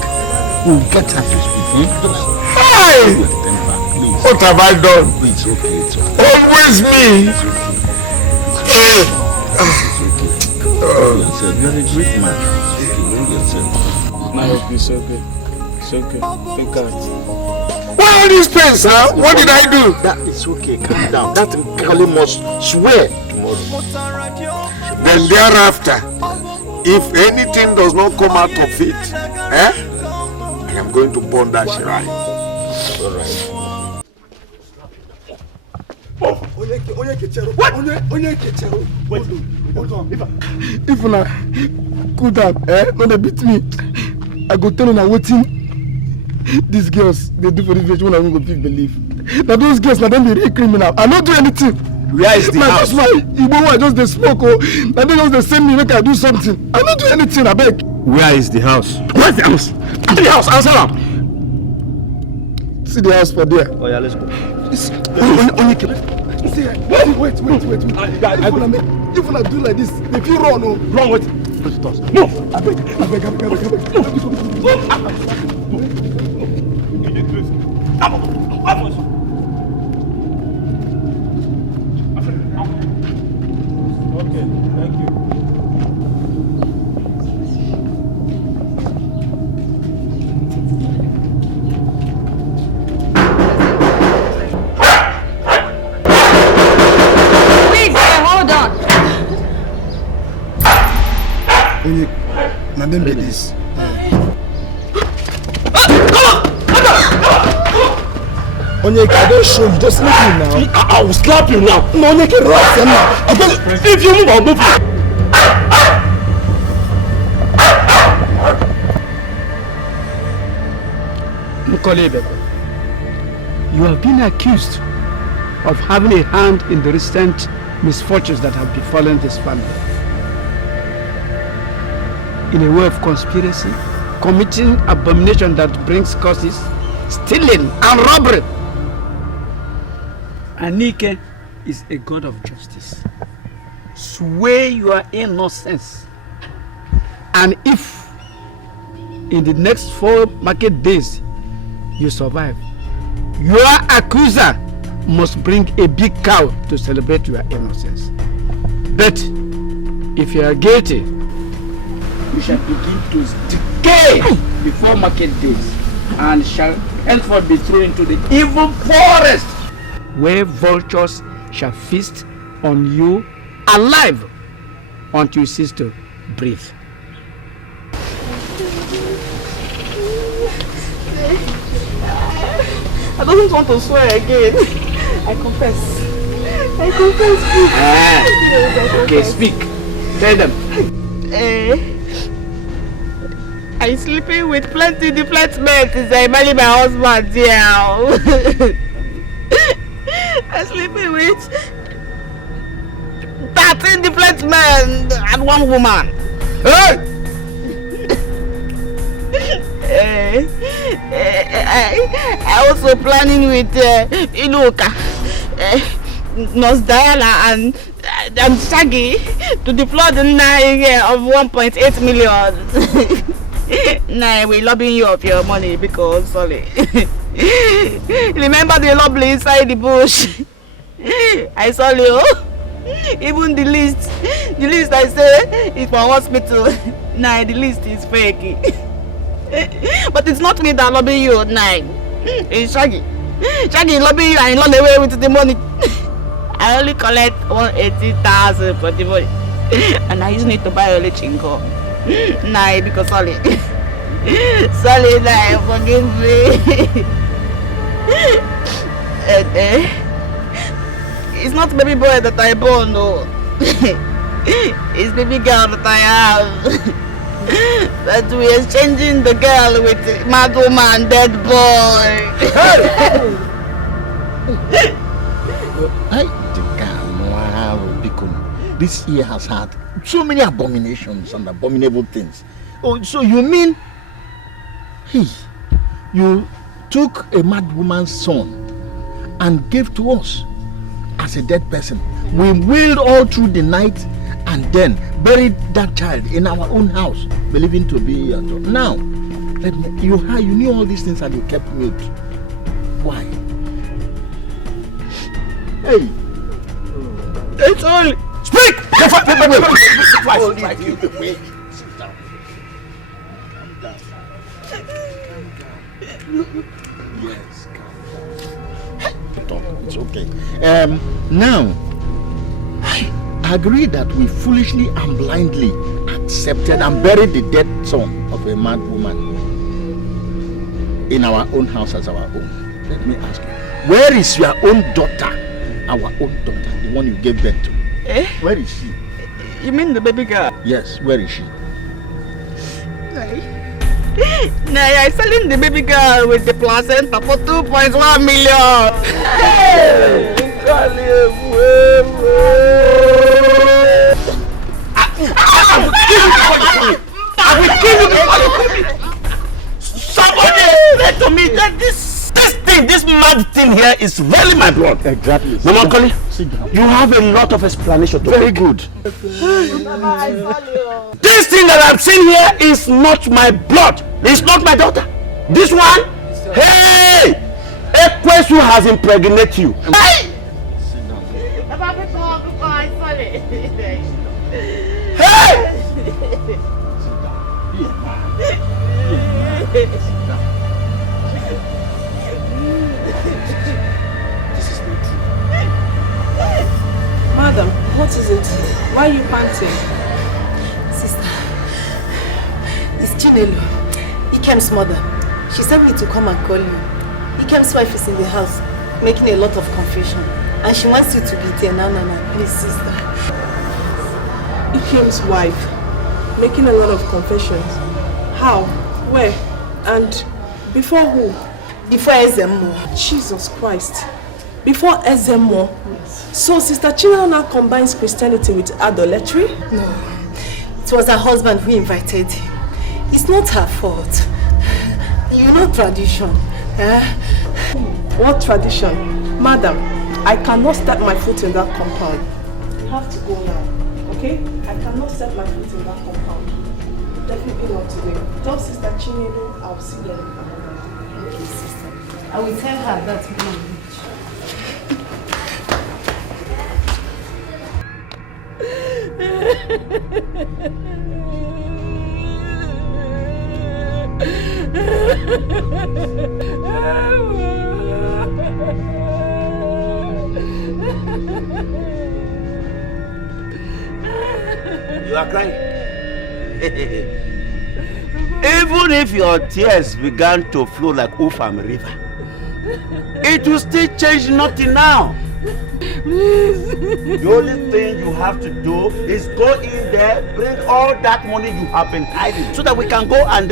We will get her to speak. Hey! What have I done? It's okay. Always me. You're a great man. It's okay. Look at. Why all these pains, huh? What did I do? That is okay. Calm down. That Nkoli must swear tomorrow. Then thereafter, if anything does not come out of it, I am going to burn that shrine. All right. If una could have, when they beat me, I go tell una wetin these girls they do for this village when I go big believe. Now those girls, now them be real criminal. I don't do anything. Where is the house? That's why Igbo I just they smoke. Now they just they send me make I do something. I don't do anything. I beg. Where is the house? Where's the house? The house. Answer now. See the house for there. Oh yeah, let's go. Wait. If I do like this, if you run, Run with. No. I beg. Okay, thank you. Onye, now then be this. Onyeka, I don't show you, just leave me now. I will slap you now. No, Onyeka, relax now. If you move, I'll move. Mukolebe, you have been accused of having a hand in the recent misfortunes that have befallen this family. In a way of conspiracy, committing abomination that brings curses, stealing and robbery. Anike is a god of justice. Swear your innocence. And if in the next 4 market days you survive, your accuser must bring a big cow to celebrate your innocence. But if you are guilty, you shall begin to decay before market days and shall henceforth be thrown into the evil forest, where vultures shall feast on you alive until you cease to breathe. I don't want to swear again. I confess. I confess, please. Yes, Okay, speak. Tell them. I'm sleeping with plenty different men since I married my husband. Yeah. I'm sleeping with 13 different men and 1 woman. Hey! I also planning with Inuka, Nurse Diana and Shaggy to deploy the Nai of 1.8 million. Nah, we lobbying you of your money because sorry. Remember the lovely inside the bush. I saw you. Even the list I say is for hospital. Nah, the list is fake. But it's not me that lobby you, nah. It's Shaggy. Shaggy lobby you and run away with the money. I only collect 180,000 for the money. And I just need to buy a chinko. Nah, because sorry. Sorry, nah, forgive me. It's not baby boy that I born, no. It's baby girl that I have. But we are changing the girl with mad woman, dead boy. This year has had so many abominations and abominable things. Oh, so you mean you took a mad woman's son and gave to us as a dead person? We wailed all through the night and then buried that child in our own house, believing to be now. You knew all these things and you kept mute. Why? Hey, it's all. Speak! Wait. Sit down. Calm down. Yes, calm down. Talk. It's okay. Now, I agree that we foolishly and blindly accepted and buried the dead son of a mad woman in our own house as our own. Let me ask you, where is your own daughter? Our own daughter, the one you gave birth to. Eh? Where is she? You mean the baby girl? Yes, where is she? Nah, I'm selling the baby girl with the placenta for 2.1 million. Hey! I will kill you before you kill me. Somebody explain to me that this mad thing here is really my blood. Exactly. Mama Koli, you have a lot of explanation to Very make. good. This thing that I'm seeing here is not my blood. It's not my daughter. This one, hey, Ekwesu has impregnated you. Hey! Hey! Madam, what is it? Why are you panting? Sister, Chinelo, Ikem's mother. She sent me to come and call you. Ikem's wife is in the house, making a lot of confusion. And she wants you to be there now. Please, sister. Ikem's wife, making a lot of confessions. How? Where? And before who? Before Ezemo. Jesus Christ. Before Ezemo? Yes. So Sister Chinelo now combines Christianity with idolatry? No. It was her husband who invited him. It's not her fault. You know tradition. What tradition? Madam, I cannot step my foot in that compound. You have to go now, okay? I cannot step my foot in that compound. Definitely not today. Tell Sister Chinelo I'll see them. Okay, sister. I will tell her that You are crying. Even if your tears began to flow like Ufam River, it will still change nothing now. The only thing you have to do is go in there, bring all that money you have been hiding so that we can go and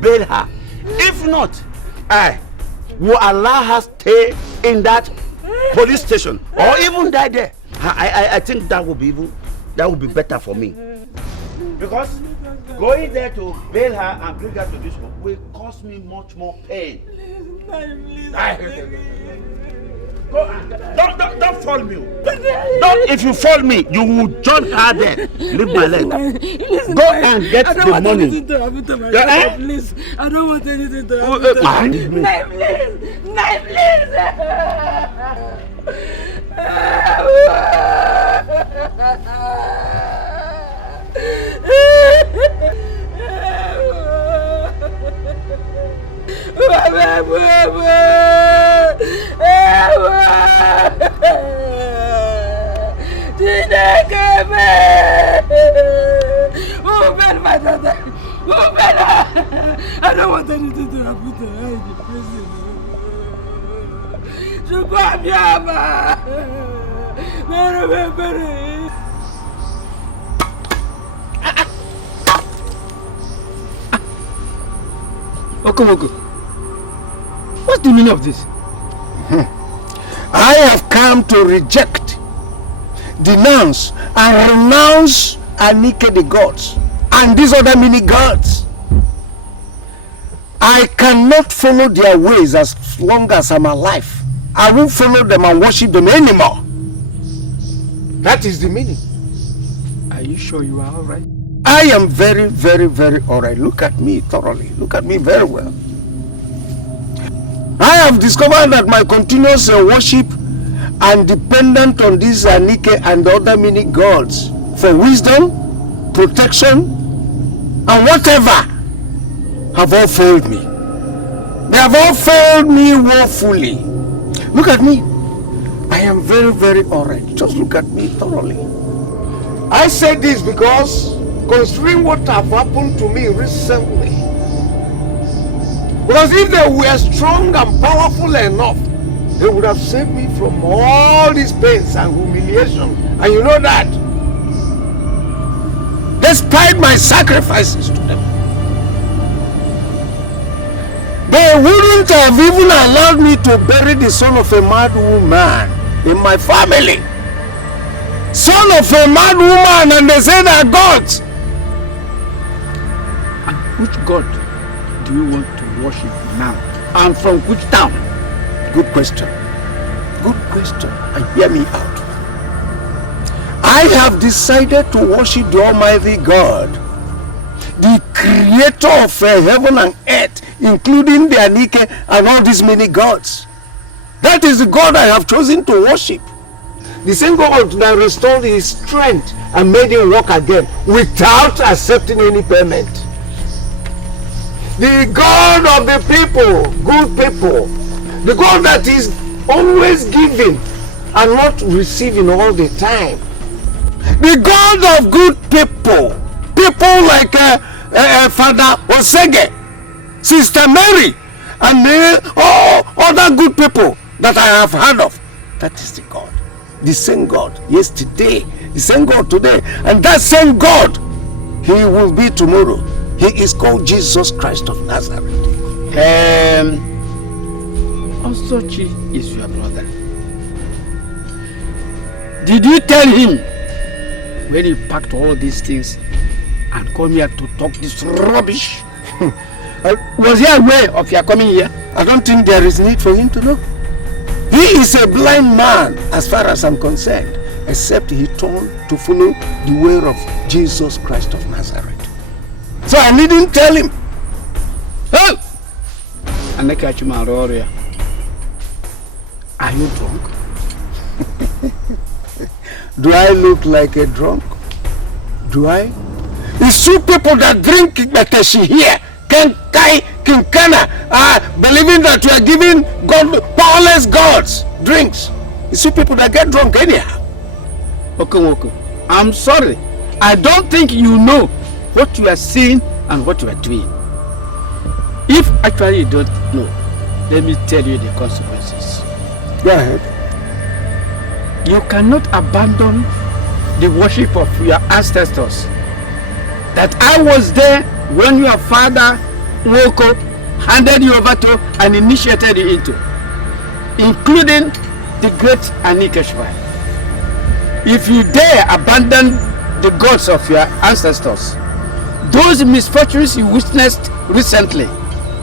bail her. If not, I will allow her stay in that police station or even die there. I think that will be better for me. Because going there to bail her and bring her to this home will cause me much more pain. Go and don't fall me. Don't, if you fall me, you will join her there. Leave my leg. Go and get the money. Please, I don't want anything to happen to me. I don't want anything to happen to her in the prison. Okomoko, what's the meaning of this? I have come to reject, denounce, and renounce Anike the gods and these other mini gods. I cannot follow their ways as long as I'm alive. I won't follow them and worship them anymore. That is the meaning. Are you sure you are alright? I am very, very, very alright. Look at me thoroughly. Look at me very well. I have discovered that my continuous worship and dependent on these Anike and the other mini gods for wisdom, protection, and whatever have all failed me. They have all failed me woefully. Look at me. I am very, very alright. Just look at me thoroughly. I say this because considering what have happened to me recently, because if they were strong and powerful enough, they would have saved me from all these pains and humiliation. And you know that. Despite my sacrifices to them, they wouldn't have even allowed me to bury the son of a mad woman in my family. Son of a mad woman, and they say they're gods. And which god do you want to worship now? And from which town? Good question. Good question. And hear me out. I have decided to worship the Almighty God, the creator of heaven and earth, including the Anike and all these many gods. That is the God I have chosen to worship. The same God that restored his strength and made him walk again without accepting any payment. The God of the people, good people. The God that is always giving and not receiving all the time. The God of good people. People like Father Osege, Sister Mary, and all other good people that I have heard of. That is the God. The same God yesterday, the same God today, and that same God, he will be tomorrow. He is called Jesus Christ of Nazareth. Osochi is your brother. Did you tell him when he packed all these things and come here to talk this rubbish? Was he aware of your coming here? I don't think there is need for him to know. He is a blind man as far as I'm concerned, except he turned to follow the way of Jesus Christ of Nazareth. So I needn't tell him. Oh! And I catch him out here. Are you drunk? Do I look like a drunk? Do I? It's two people that drink Beteshi here, Kenkai, Kinkana, believing that we are giving God, powerless gods, drinks. It's two people that get drunk anyhow. Okay. I'm sorry. I don't think you know what you are saying and what you are doing. If actually you don't know, let me tell you the consequences. Go ahead. You cannot abandon the worship of your ancestors. That I was there when your father, Woko, handed you over to and initiated you into, including the great Anikeshwai. If you dare abandon the gods of your ancestors, those misfortunes you witnessed recently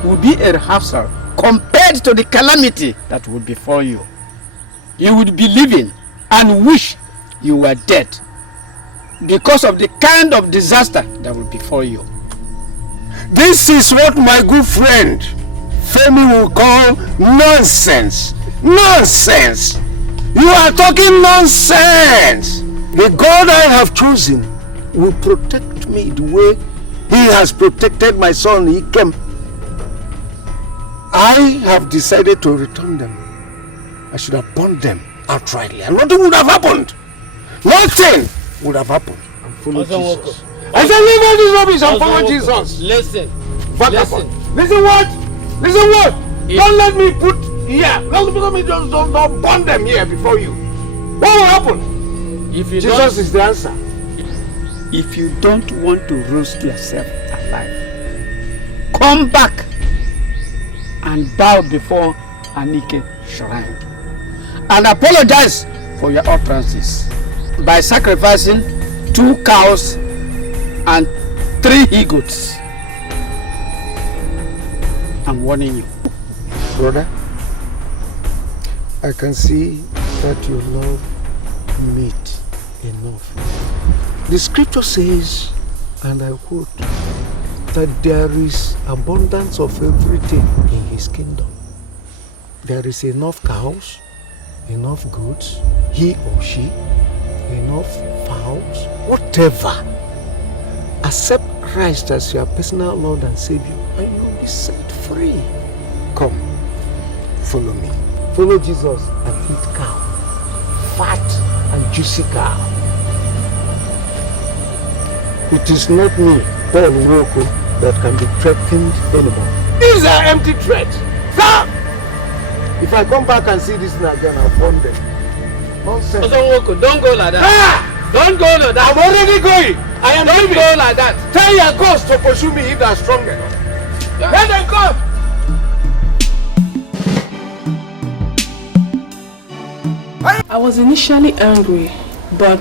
will be a rehearsal compared to the calamity that will befall you. You would be living and wish you were dead because of the kind of disaster that will befall you. This is what my good friend Femi will call nonsense. Nonsense! You are talking nonsense! The God I have chosen will protect me the way he has protected my son Ikem. I have decided to return them. I should have burned them outrightly, and nothing would have happened. Nothing would have happened. And follow Jesus. I said, leave all this rubbish and follow Jesus. Listen. Listen what? Listen what? Don't let me put here. Don't burn them here before you. What will happen? If you Jesus is the answer. If you don't want to roast yourself alive, come back and bow before Anike shrine and apologize for your utterances by sacrificing 2 cows and 3 he-goats. I'm warning you. Brother, I can see that you love meat enough. The scripture says, and I quote, that there is abundance of everything in his kingdom. There is enough cows, enough goats, he or she, enough fowls, whatever. Accept Christ as your personal Lord and Savior, and you will be set free. Come, follow me. Follow Jesus and eat cow, fat and juicy cow. It is not me, Paul Woko, that can be threatened anymore. These are empty threats. Come! If I come back and see this thing again, I'll burn them. Nonsense. Don't go like that. Don't go like that. I'm already going. I am Don't leaving. go like that. Tell your ghosts to pursue me if they are strong enough. Let them come. I was initially angry, but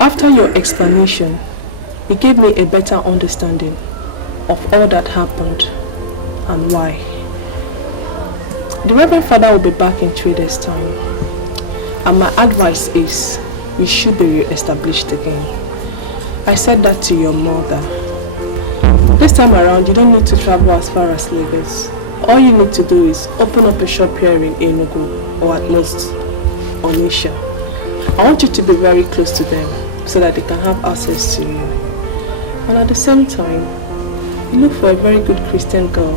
after your explanation, it gave me a better understanding of all that happened and why. The Reverend Father will be back in 3 days' time, and my advice is we should be re-established again. I said that to your mother. This time around, you don't need to travel as far as Lagos. All you need to do is open up a shop here in Enugu, or at most Onisha. I want you to be very close to them so that they can have access to you. And at the same time, you look for a very good Christian girl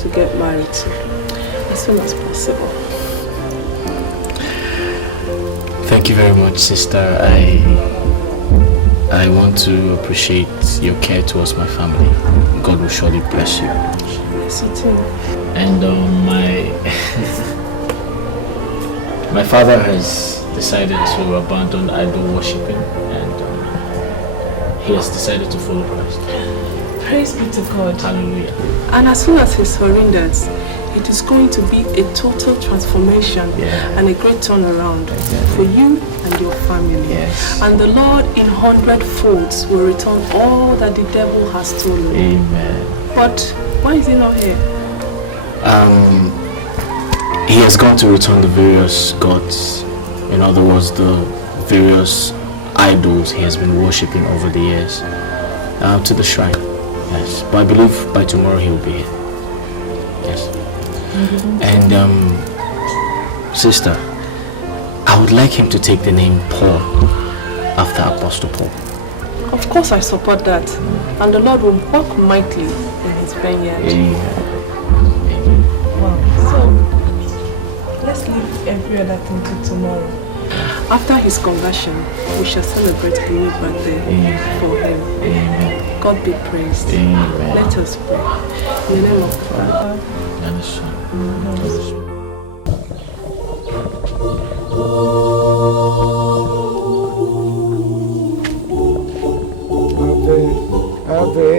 to get married to as soon as possible. Thank you very much, sister. I want to appreciate your care towards my family. God will surely bless you. Yes, you too. And my father has decided to abandon idol worshipping, and he has decided to follow Christ. Praise be to God. Hallelujah. And as soon as he surrenders, it is going to be a total transformation and a great turnaround for you and your family. Yes. And the Lord in 100-folds will return all that the devil has stolen. Amen. But why is he not here? He has gone to return the various gods. In other words, the various idols he has been worshipping over the years to the shrine. Yes. But I believe by tomorrow he will be here. Yes. And sister, I would like him to take the name Paul after Apostle Paul. Of course I support that. And the Lord will work mightily in his vineyard. Amen. Wow. So let's leave every other thing till tomorrow. After his conversion, we shall celebrate a new birthday for him. Amen. God be praised. Amen. Let us pray. In the name of the Father and the Son and the Spirit. Ave,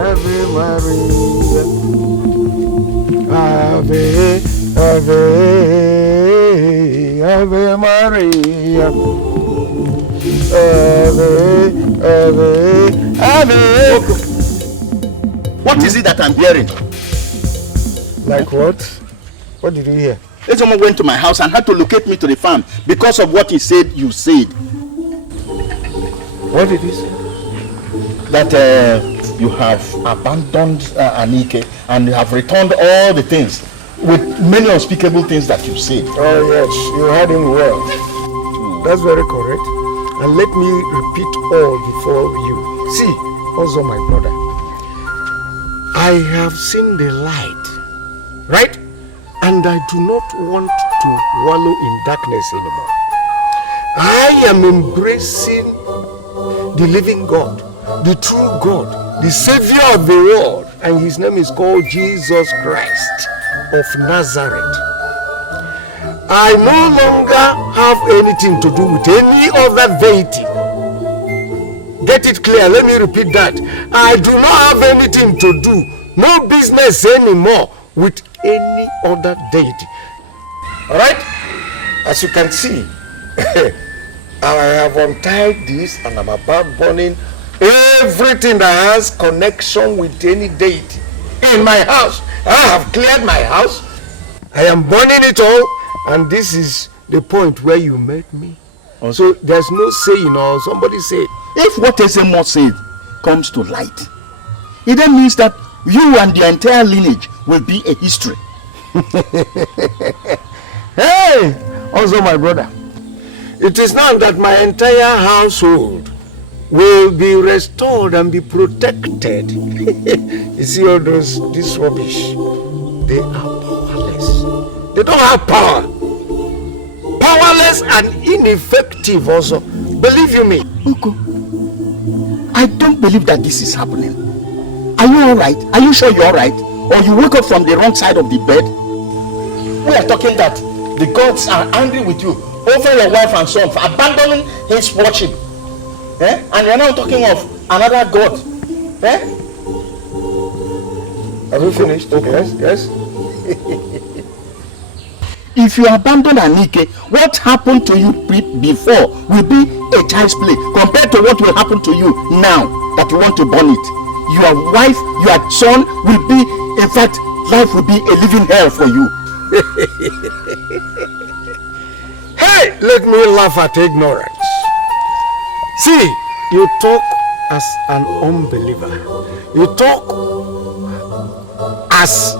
Ave Maria. Ave, Ave, Ave Maria. Ave, Ave, Ave. What is it that I'm hearing? Like what? What did you hear? Someone went to my house and had to locate me to the farm because of what he said you said. What did he say? That you have abandoned Anike and you have returned all the things with many unspeakable things that you said. Oh yes, you heard him well. That's very correct. And let me repeat all before you. See, also my brother, I have seen the light, right? And I do not want to wallow in darkness anymore. I am embracing the living God, the true God, the Savior of the world, and his name is called Jesus Christ of Nazareth. I no longer have anything to do with any other deity. Get it clear, let me repeat that. I do not have anything to do, no business anymore with any other deity. Alright? As you can see, I have untied this and I'm about burning everything that has connection with any deity in my house. I have cleared my house. I am burning it all, and this is the point where you met me. So there's no saying or somebody say. If what Ezemo said comes to light, it then means that you and the entire lineage will be a history. Hey, also my brother, it is now that my entire household will be restored and be protected. You see all this rubbish, they are powerless. They don't have power. Powerless and ineffective also. Believe you me. Uncle, I don't believe that this is happening. Are you alright? Are you sure you're alright? Or you woke up from the wrong side of the bed? We are talking that the gods are angry with you over your wife and son for abandoning his worship. And you're now talking of another god. Have you finished? Okay. Yes. If you abandon Anike, what happened to you before will be a child's play compared to what will happen to you now that you want to burn it. Your wife, your son will be, in fact, life will be a living hell for you. Hey, let me laugh at ignorance. See, you talk as an unbeliever. You talk as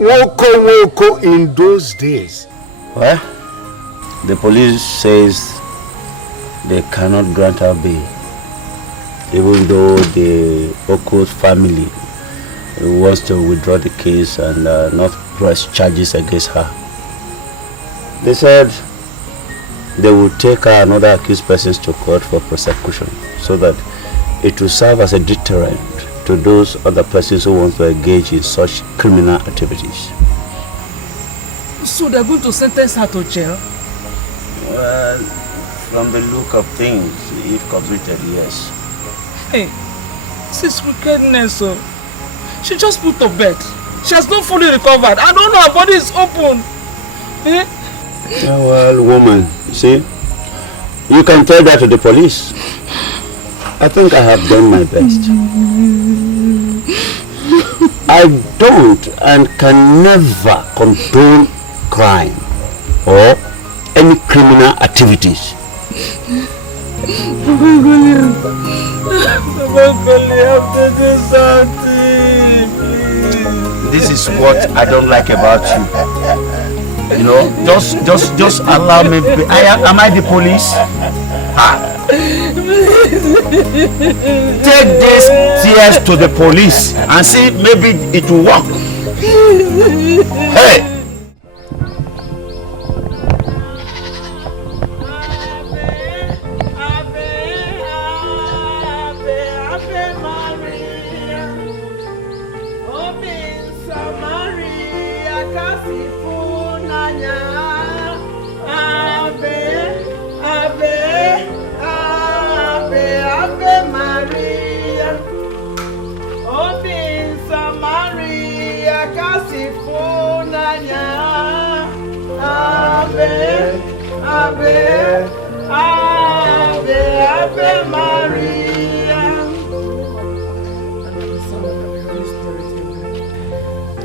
woko in those days. Well, the police says they cannot grant her bail, even though the Oko family wants to withdraw the case and not press charges against her. They said they will take another accused persons to court for prosecution so that it will serve as a deterrent to those other persons who want to engage in such criminal activities. So they're going to sentence her to jail? Well, from the look of things, if convicted, yes. Hey, this is wickedness, so she just put to bed. She has not fully recovered. I don't know, her body is open. Eh? Yeah, well, woman, see, you can tell that to the police. I think I have done my best. I don't and can never condone crime or any criminal activities. This is what I don't like about you. You know, just allow me. Am I the police? Take these tears to the police and see maybe it will work. Hey!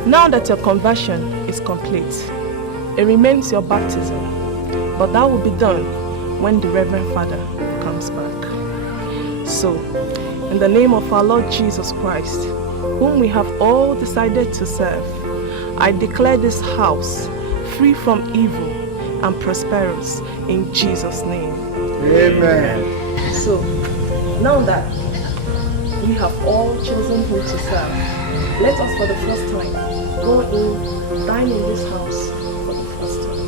Now that your conversion is complete, it remains your baptism, but that will be done when the Reverend Father comes back. So, in the name of our Lord Jesus Christ, whom we have all decided to serve, I declare this house free from evil and prosperous in Jesus' name. Amen. So, now that we have all chosen who to serve, let us for the first time go in, dine in this house for the first time,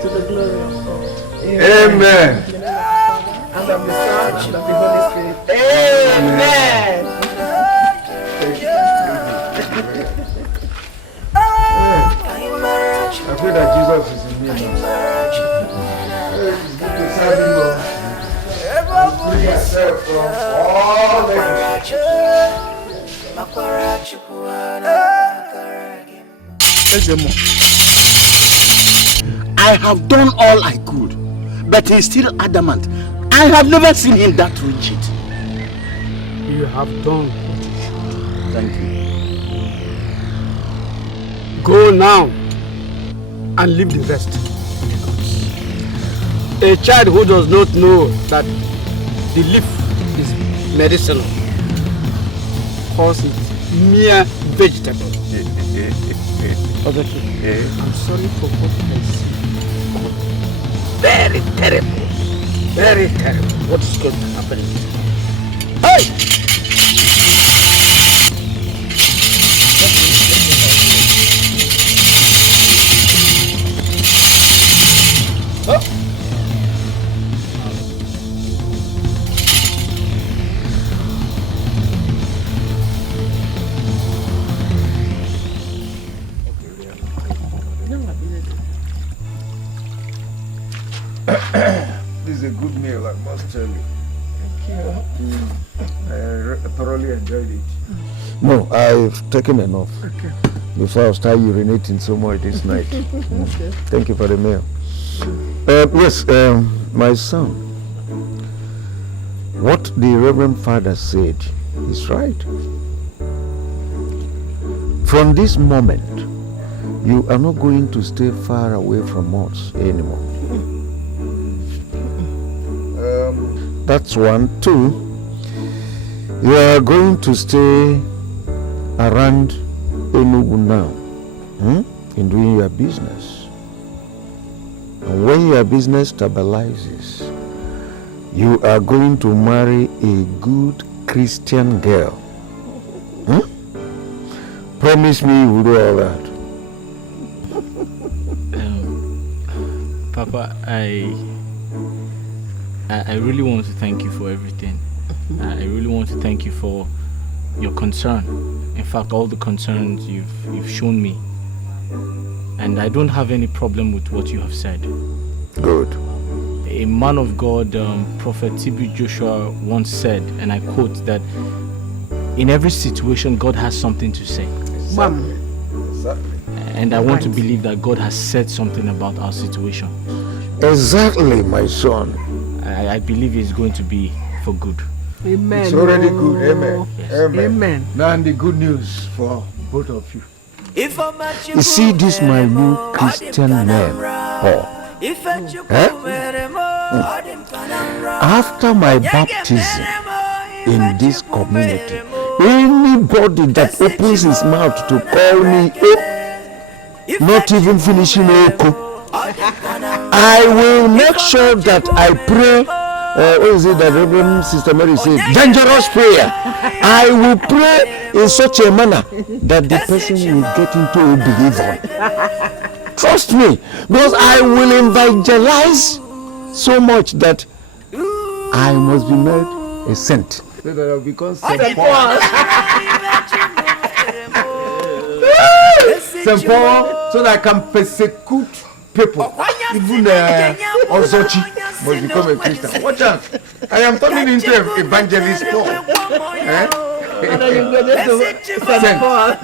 to the glory of God. Amen. In the name of the Father, and of the Son, and of the Holy Spirit. Amen. I pray that Jesus is in me now. It's good to serve him, Lord. Free yourself from all negativity. I have done all I could, but he's still adamant. I have never seen him that rigid. You have done. Thank you. Go now and leave the rest. A child who does not know that the leaf is medicinal calls it mere vegetable. I'm sorry for what I see. Very terrible. Very terrible. What is going to happen? Hey! Oh. This is a good meal, I must tell you. Thank you. I thoroughly enjoyed it. No, I've taken enough. Okay. Before I start urinating so much this night. Okay. Thank you for the meal. Yes, my son. What the Reverend Father said is right. From this moment, you are not going to stay far away from us anymore. That's one. Two, you are going to stay around Enugu now in doing your business. And when your business stabilizes, you are going to marry a good Christian girl. Promise me you will do all that. Papa, Papa, I really want to thank you for everything. I really want to thank you for your concern. In fact, all the concerns you've shown me. And I don't have any problem with what you have said. Good. A man of God, Prophet T.B. Joshua once said, and I quote, that in every situation, God has something to say. Exactly. And I want to believe that God has said something about our situation. Exactly, my son. I believe it's going to be for good. Amen. It's already good. Amen. Yes. Amen. Amen. Now the good news for both of you. You see this my new Christian name, Paul. After my baptism in this community, anybody that opens his mouth to call me not even finishing Oko, I will make sure that I pray. What is it that Reverend Sister Mary said? Dangerous prayer. I will pray in such a manner that the person will get into a believer. Trust me, because I will evangelize so much that I must be made a saint. So that I'll become St. Paul. St. Paul, so that I can persecute people. Even Ozochi must become a Christian. Watch out. I am turning into an evangelist Paul. St. Paul.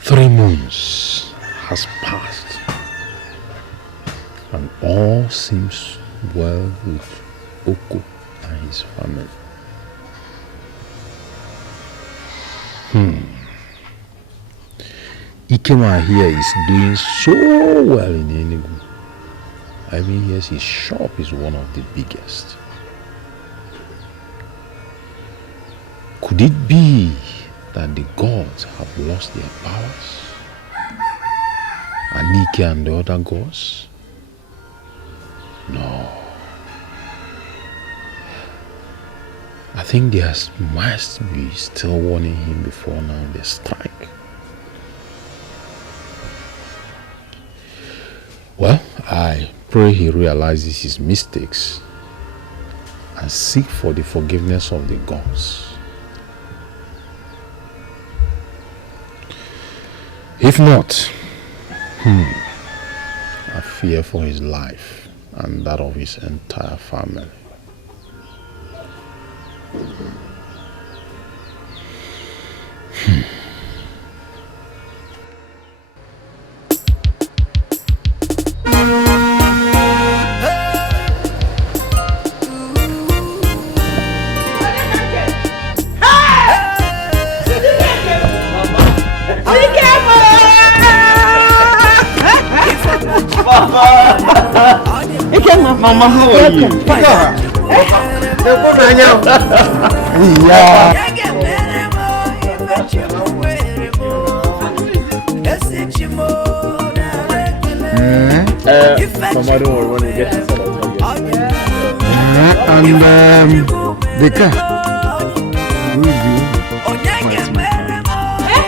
3 months has passed, and all seems well with Oko and his family. Ikema here is doing so well in Enugu. I mean, yes, his shop is one of the biggest. Could it be that the gods have lost their powers? Anike and the other gods? No. I think there must be still warning him before now they strike. Well, I pray he realizes his mistakes and seek for the forgiveness of the gods. If not, I fear for his life and that of his entire family. Mama, how are you? Mama, don't worry, when we get inside, I'll tell you. And the car. Who is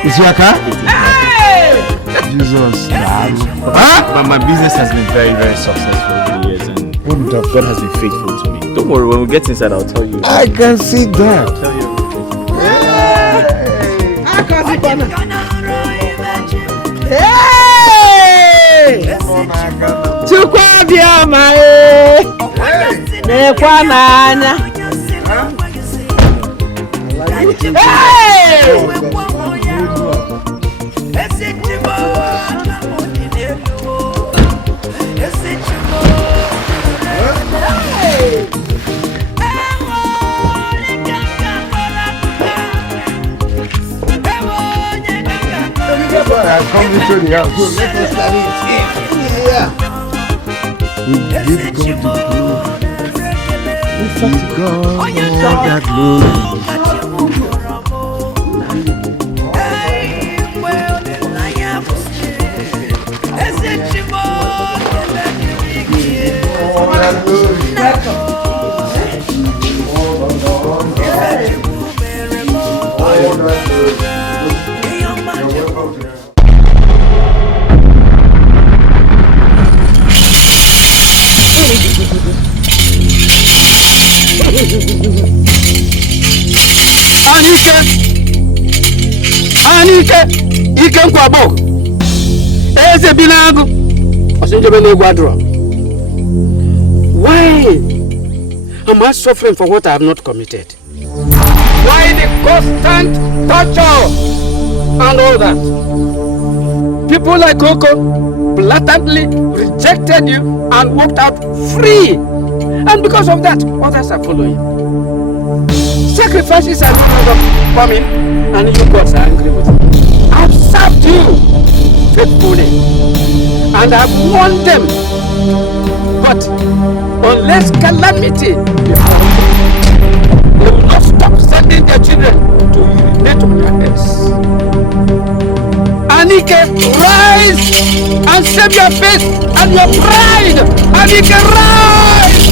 It's your car? Jesus. But my business has been very, very successful over the years, and God has been faithful to me. Don't worry, when we get inside, I'll tell you. I can see that. I'll tell you Come into the house. So let us start it. Yeah. We give God the glory. Give God that glory. Anike ike nkwabo eze binago osinjebe na gwadro. Why am I suffering for what I have not committed? Why the constant torture and all that? People like Coco blatantly rejected you and walked out free, and because of that others are following. Sacrifices are no longer coming, and you gods are angry with me. I've served you faithfully, and I've warned them. But unless calamity befalls them, they will not stop sending their children to urinate on their heads. Anike, rise and save your faith and your pride. Anike, rise!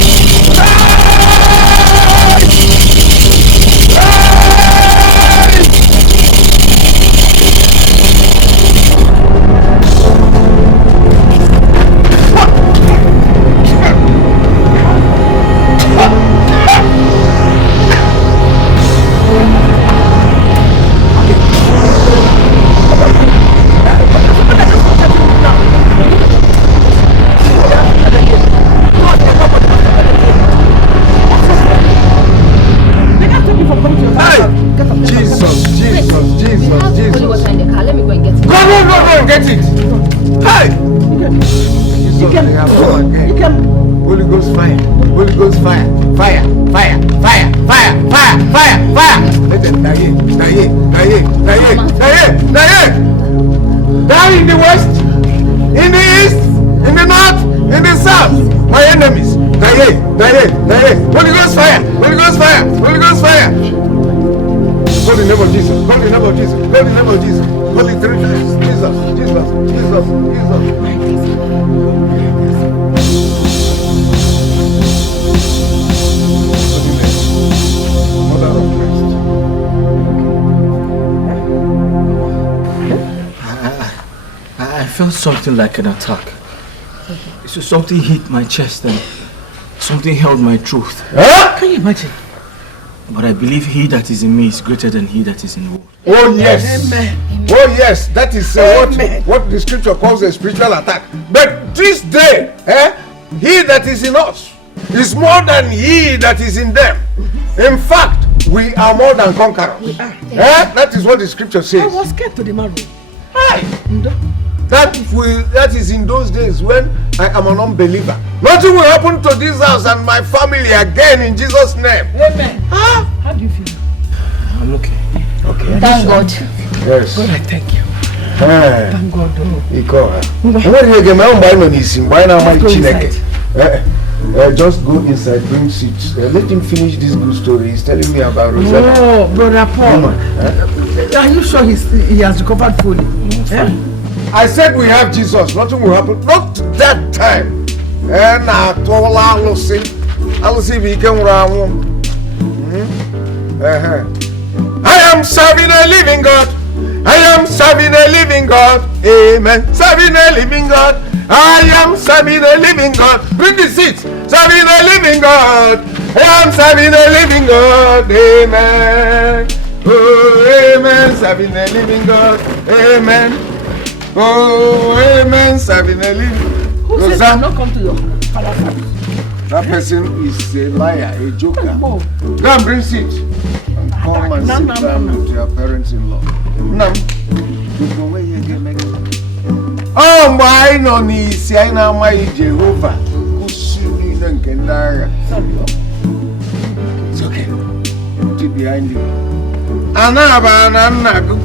Holy Ghost fire, Holy Ghost fire, fire, fire, fire, fire, fire, fire, fire. Let them die, down in the west, in the east, in the north, in the south. My enemies, die. Holy Ghost fire, Holy Ghost fire, Holy Ghost fire. Call the name of Jesus, call the name of Jesus, call the name of Jesus, call the three names. Jesus. I felt something like an attack. So something hit my chest and something held my throat. Can you imagine? But I believe he that is in me is greater than he that is in the world. Oh yes. Amen. Oh yes. That is what the scripture calls a spiritual attack. But this day, he that is in us is more than he that is in them. In fact, we are more than conquerors. That is what the scripture says. I was scared to the marrow. That is in those days when I am an unbeliever. Nothing will happen to this house and my family again in Jesus' name. Amen. How do you feel? I'm okay. Okay. Thank God. Yes. God, I thank you. Thank God. Just go inside, bring seats. Let him finish this good story. He's telling me about Rosanna. Oh, Brother Paul. Are you sure he has recovered fully? I said we have Jesus. Nothing will happen. Not that time. I am serving a living God. I am serving a living God. Amen. Serving a living God. I am serving a living God. Bring the seats. Serving a living God. I am serving a living God. Amen. Oh, amen. Serving a living God. Amen. Oh, amen. Serving a living. Who says I not come to your father's house? That person is a liar, a joker. Go and bring seat. And come and sit down with your parents-in-law. Oh, my no ni si aina mai Jehovah. Kusini na nkendara. It's okay. Keep behind you. Anaba na naku.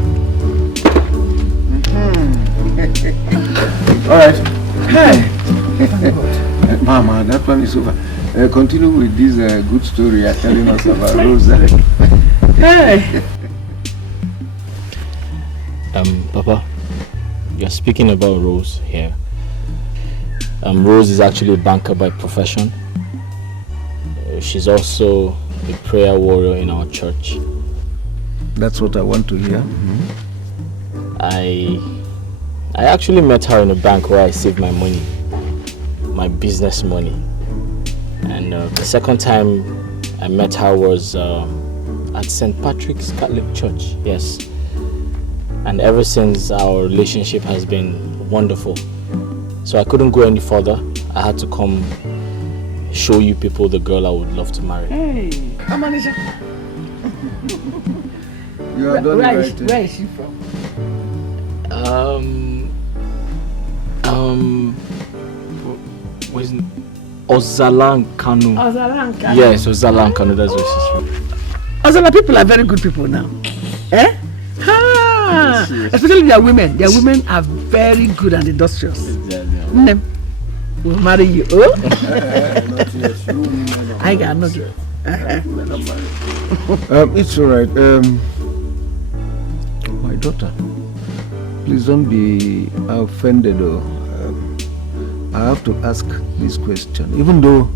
All right. Hey. Mama, that one is over. Continue with this good story you're telling us about Rosa. Hey. Papa, you're speaking about Rose here. Rose is actually a banker by profession. she's also a prayer warrior in our church. That's what I want to hear. I actually met her in a bank where I saved my money, my business money. And the second time I met her was at St. Patrick's Catholic Church, yes. And ever since, our relationship has been wonderful. So I couldn't go any further. I had to come show you people the girl I would love to marry. Hey, Amanisha. You have done Where right. is she from? Where's Ozalan Kanu? Ozalan Kanu. Yes, Ozalan Kanu, that's where she's from. Ozala people are very good people now. Eh? Ha! Especially their women. Their women are very good and industrious. Exactly. We'll marry you. Oh? I got no girl. It's alright. My daughter, please don't be offended though. I have to ask this question, even though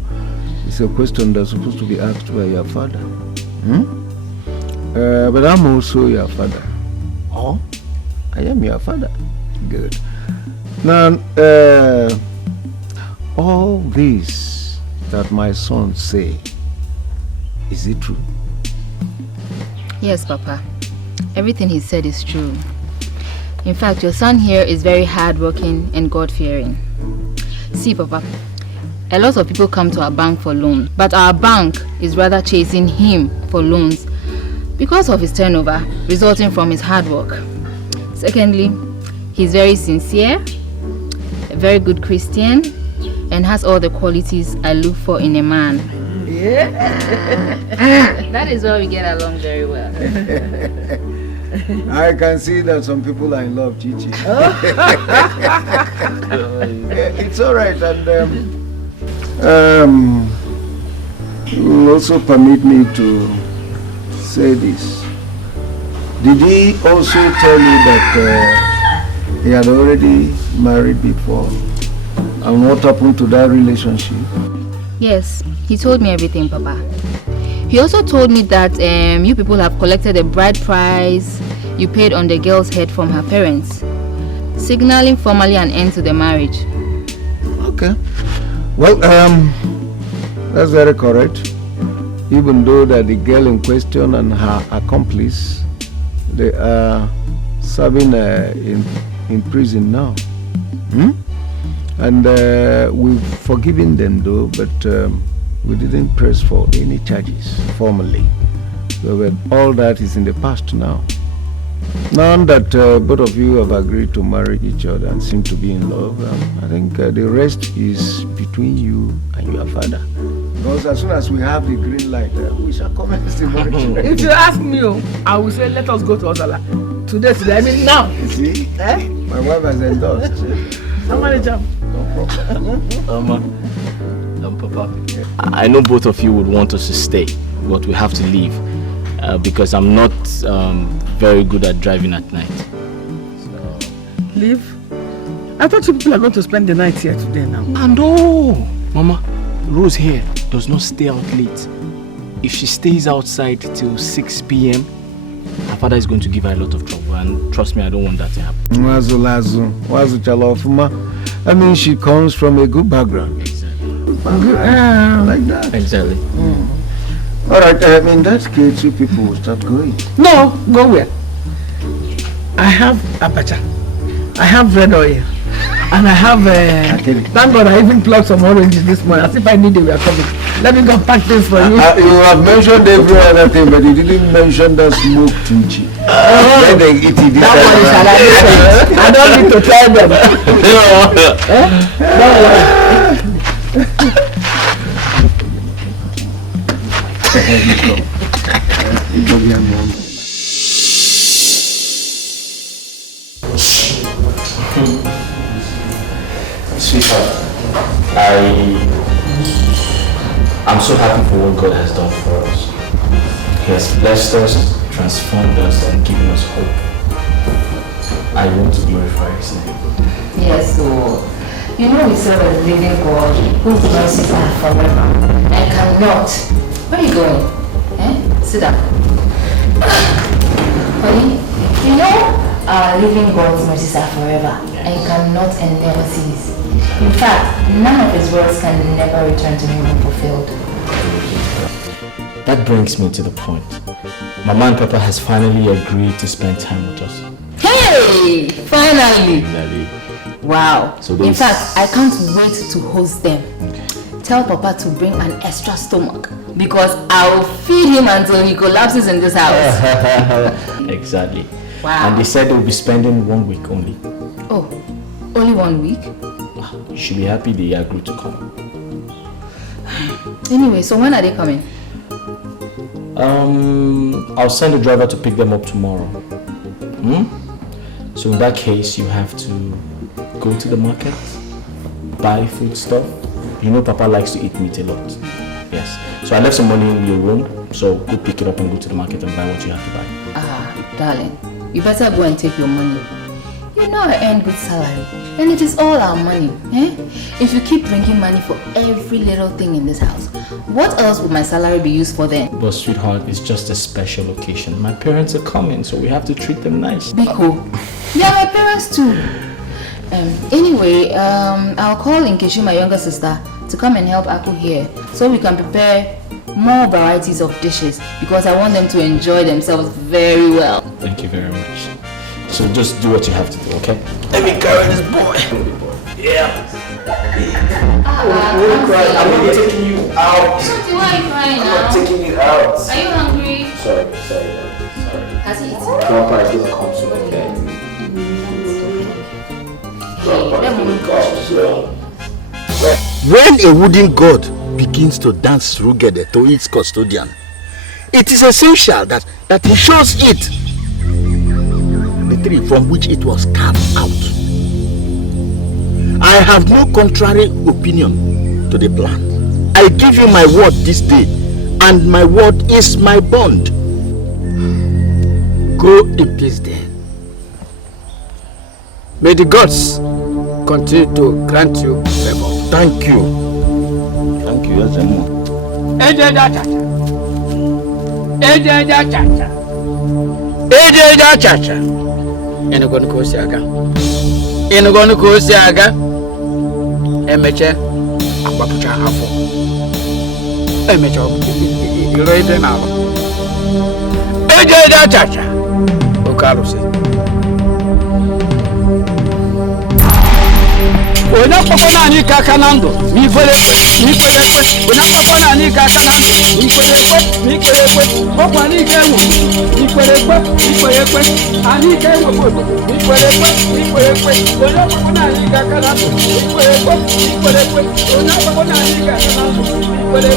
it's a question that's supposed to be asked by your father. But I'm also your father. Oh? I am your father. Good. Now, all this that my son say, is it true? Yes, Papa. Everything he said is true. In fact, your son here is very hardworking and God-fearing. See, Papa, a lot of people come to our bank for loans, but our bank is rather chasing him for loans because of his turnover resulting from his hard work. Secondly, he's very sincere, a very good Christian, and has all the qualities I look for in a man. Yeah. That is why we get along very well. I can see that some people are in love, Chichi. It's all right, and you will also permit me to say this. Did he also tell you that he had already married before? And what happened to that relationship? Yes, he told me everything, Papa. He also told me that you people have collected a bride price you paid on the girl's head from her parents, signaling formally an end to the marriage. Okay. Well, that's very correct. Even though that the girl in question and her accomplice, they are serving in prison now. And we've forgiven them though, but we didn't press for any charges formally. So all that is in the past now. Now that both of you have agreed to marry each other and seem to be in love, I think the rest is between you and your father. Because as soon as we have the green light, we shall commence the marriage. If you ask me, I will say let us go to Ozala. Today, I mean now. You see? My wife has endorsed. Somebody jump. Papa, I know both of you would want us to stay, but we have to leave because I'm not very good at driving at night. Leave? I thought you people are going to spend the night here today now. No, Mama, Rose here does not stay out late. If she stays outside till 6 p.m., her father is going to give her a lot of trouble, and trust me, I don't want that to happen. I mean, she comes from a good background. Exactly. Like that. Exactly. All right, in that case, you people will start going. No, go where? I have abacha, I have red oil, and I have, thank God I even plucked some oranges this morning, as if I knew they were coming. Let me go pack this for you. You have mentioned every other thing, but you didn't mention the smoked kimchi. Then they eat it. That one is I don't need to tell them. Sweetheart, I'm so happy for what God has done for us. He has blessed us, transformed us, and given us hope. I want to glorify His name. Yes, so You know we serve a living God whose mercies are forever and cannot. Where are you going? Sit down. Honey, you know our living God's mercies are forever and cannot and never cease. In fact, none of his words can never return to him unfulfilled. That brings me to the point. Mama and Papa has finally agreed to spend time with us. Hey! Finally! Wow. So in fact, I can't wait to host them. Tell Papa to bring an extra stomach because I'll feed him until he collapses in this house. Exactly. Wow. And they said they'll be spending 1 week only. Oh, only 1 week? You should be happy they agreed to come. Anyway, so when are they coming? I'll send a driver to pick them up tomorrow. So in that case, you have to go to the market, buy food stuff. You know Papa likes to eat meat a lot. Yes. So I left some money in your room, so go pick it up and go to the market and buy what you have to buy. Darling, you better go and take your money. You know I earn good salary, and it is all our money. If you keep bringing money for every little thing in this house, what else would my salary be used for then? But sweetheart, it's just a special occasion. My parents are coming, so we have to treat them nice. Biko, yeah, my parents too. Anyway, I'll call Nkechi, my younger sister, to come and help Aku here, so we can prepare more varieties of dishes, because I want them to enjoy themselves very well. Thank you very much. So just do what you have to do, okay? Let me carry this boy. Yeah. I'm not taking you out. Why are you crying now? I'm not taking you out. Are you hungry? Sorry. Has he eaten? Papa is gonna come soon, okay? When a wooden god begins to dance together to its custodian, it is essential that he shows it the tree from which it was carved out. I have no contrary opinion to the plan. I give you my word this day, and my word is my bond. Go in peace then. May the gods continue to grant you favor. Thank you. Thank you, Azemo. Ejeja chacha. Enugonu kosi aga. Emeche akwapucha afọ. Emeche iro ide na alo. Ejeja chacha. Okarusi. Ona papa na ni kaka nando mi kwere ona papa na ni kaka nando mi kwere papa ni kewo mi kwere ani kewo bodo mi kwere ona papa na ni kaka nando mi kwere ona papa na ni kaka nando mi kwere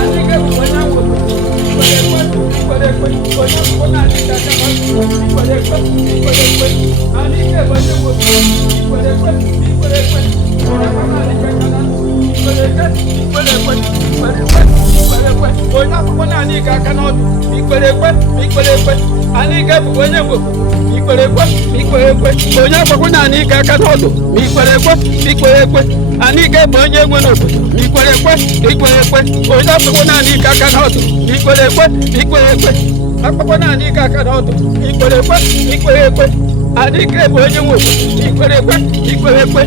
ani kewo ona wo mi kwere ona papa na ni kaka nando mi kwere ani kewo Anike bonye wo ikwerekwe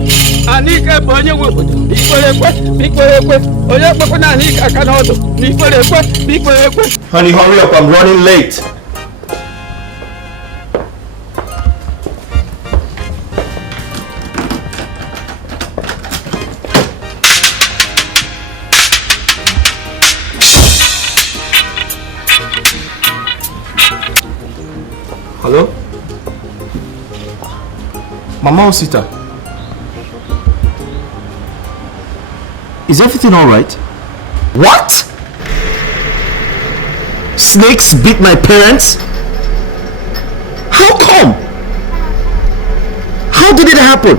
anike bonye wo ikwerekwe oya papa na anike akana odo ikwerekwe. Honey, hurry up, I'm running late. Hello? Mama Osita, is everything alright? What? Snakes beat my parents? How come? How did it happen?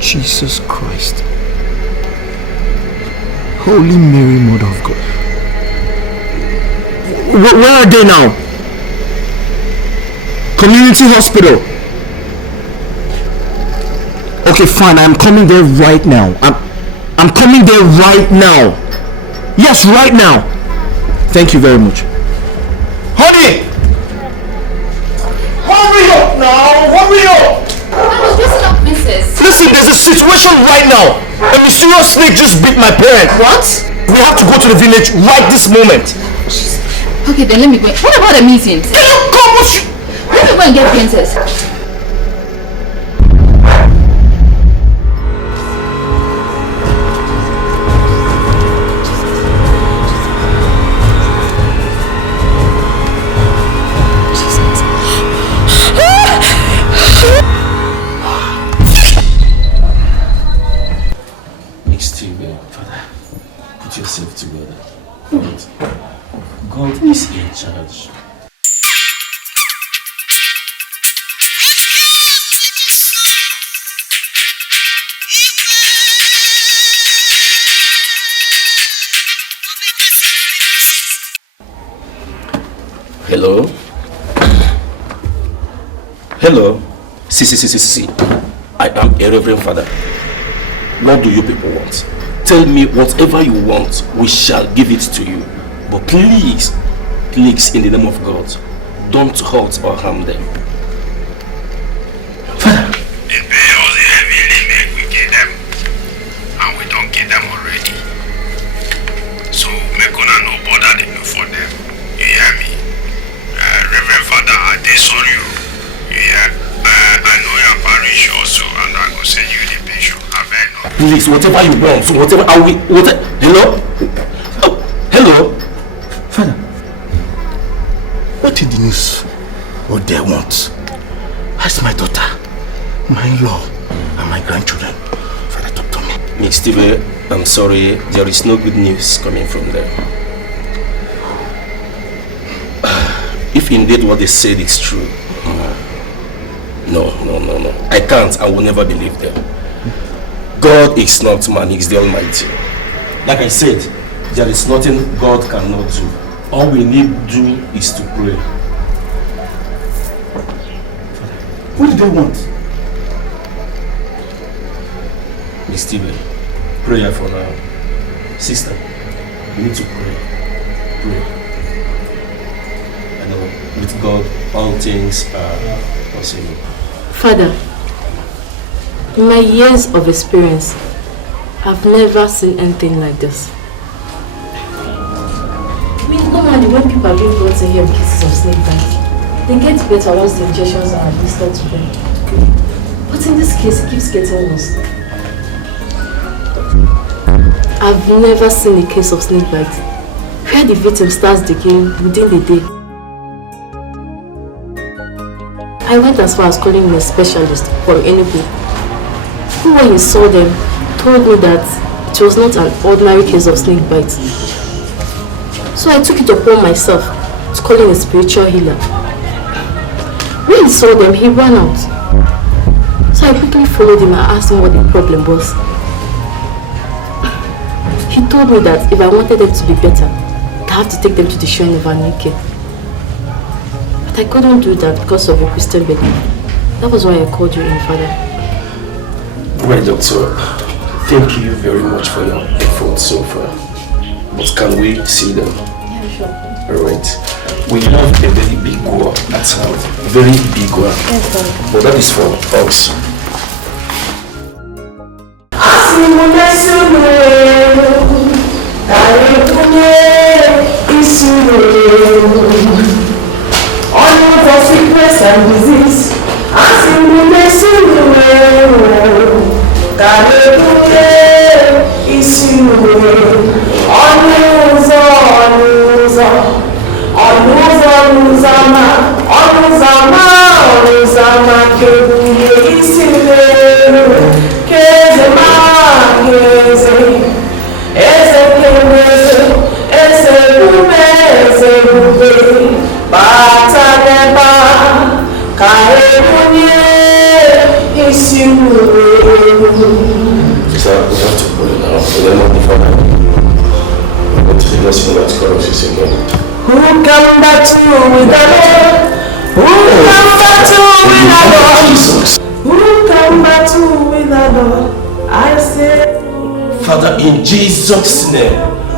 Jesus Christ. Holy Mary, Mother of God. Where are they now? Community hospital. Okay, fine. I'm coming there right now. I'm coming there right now. Yes, right now. Thank you very much. Honey! Hurry up now! Hurry up! I was dressing up, Princess. Listen, there's a situation right now. A mysterious snake just bit my parent. What? We have to go to the village right this moment. Okay, then let me go. What about the meetings? Can you come? Let me go and get Princess. Yourself together. God is in charge. Hello? Hello? See. I am a reverend father. What do you people want? Tell me whatever you want, we shall give it to you. But please, in the name of God, don't hurt or harm them. The bills heavily make we get them, and we don't get them already. So make una no bother them for them. You hear me? Reverend Father, I disown you. You hear? I know your parish also, and I go send you the pension. Please, whatever you want, whatever are we, hello? Oh, hello? Father, what did the news? What they want? Ask my daughter, my in-law, and my grandchildren. Father, talk to me. Miss Steve, I'm sorry, there is no good news coming from them. If indeed what they said is true, no. I can't, I will never believe them. God is not man, He's the Almighty. Like I said, there is nothing God cannot do. All we need to do is to pray. What do they want? Miss Steven, prayer for now. Sister, we need to pray. I know, with God, all things are possible. Father, in my years of experience, I've never seen anything like this. I mean, normally when people are being brought in here with cases of snake bite, they get better once the injections are administered to them. But in this case, it keeps getting worse. I've never seen a case of snake bite where the victim starts decaying within the day. I went as far as calling in a specialist for Enugu, who when he saw them told me that it was not an ordinary case of snake bite. So I took it upon myself to call in a spiritual healer. When he saw them, he ran out. So I quickly followed him and asked him what the problem was. He told me that if I wanted them to be better, I have to take them to the shrine of Anike. But I couldn't do that because of a Christian belief. That was why I called you in, Father. Right, Doctor. Thank you very much for your efforts so far. But can we see them? Yeah, sure. Alright. We have a very big war at hand. Very big war. Yes, Father. But that is for us. Only for sickness and disease, So we have to pray now. In the name of the Father, go to the blessing of God of His name. Who come back to you with the Lord? Who can battle with the Lord? Jesus. Who can battle with the Lord? I say. Father, in Jesus' name.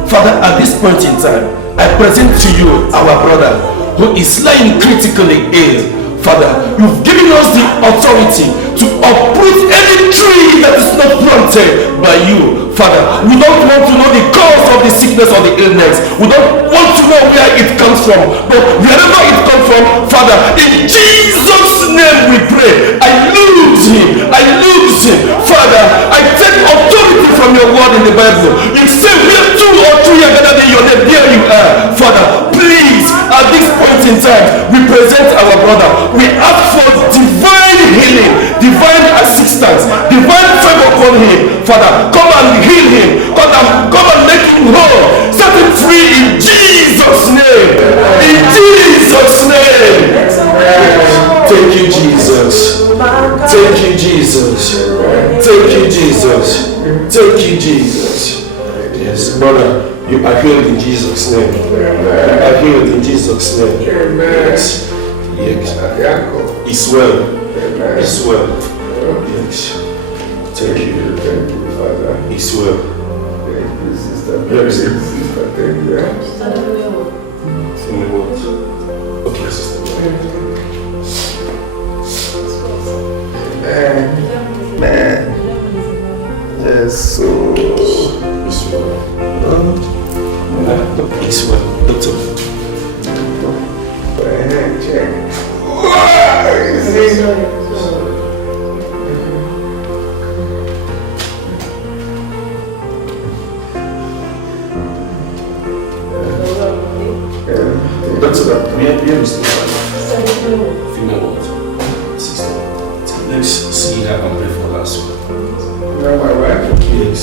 Father, at this point in time, I present to you our brother who is lying critically ill. Father, you've given us the authority to uproot any tree that is not planted by you. Father, we don't want to know the cause of the sickness or the illness. We don't want to know where it comes from. But wherever it comes from, Father, in Jesus' name we pray. I lose him. I lose him. Father, I take authority from your word in the Bible. You say where 2 or 3 are gathered in your name, there you are. Father, please, at this point in time, we present our brother. We ask for divine healing, divine assistance, divine favor upon him. Father, come and heal him. Come and make him whole. Set him free in Jesus' name. In Jesus' name. Thank you, Jesus. Thank you, Jesus. Thank you, Jesus. Thank you, Jesus. Yes, brother, you are healed in Jesus' name. You are healed in Jesus' name. Yes. Yes. It's well. It's well. Yes. Thank you. Thank you, Father. It's well. Thank you, sister. Thank you. Thank you. Okay, sister. Man. Yes, so. It's well. It's well. Doctor. Check. Doctor, we have female what? Sister. Let's see how I'm ready for last week. You know my wife? Yes.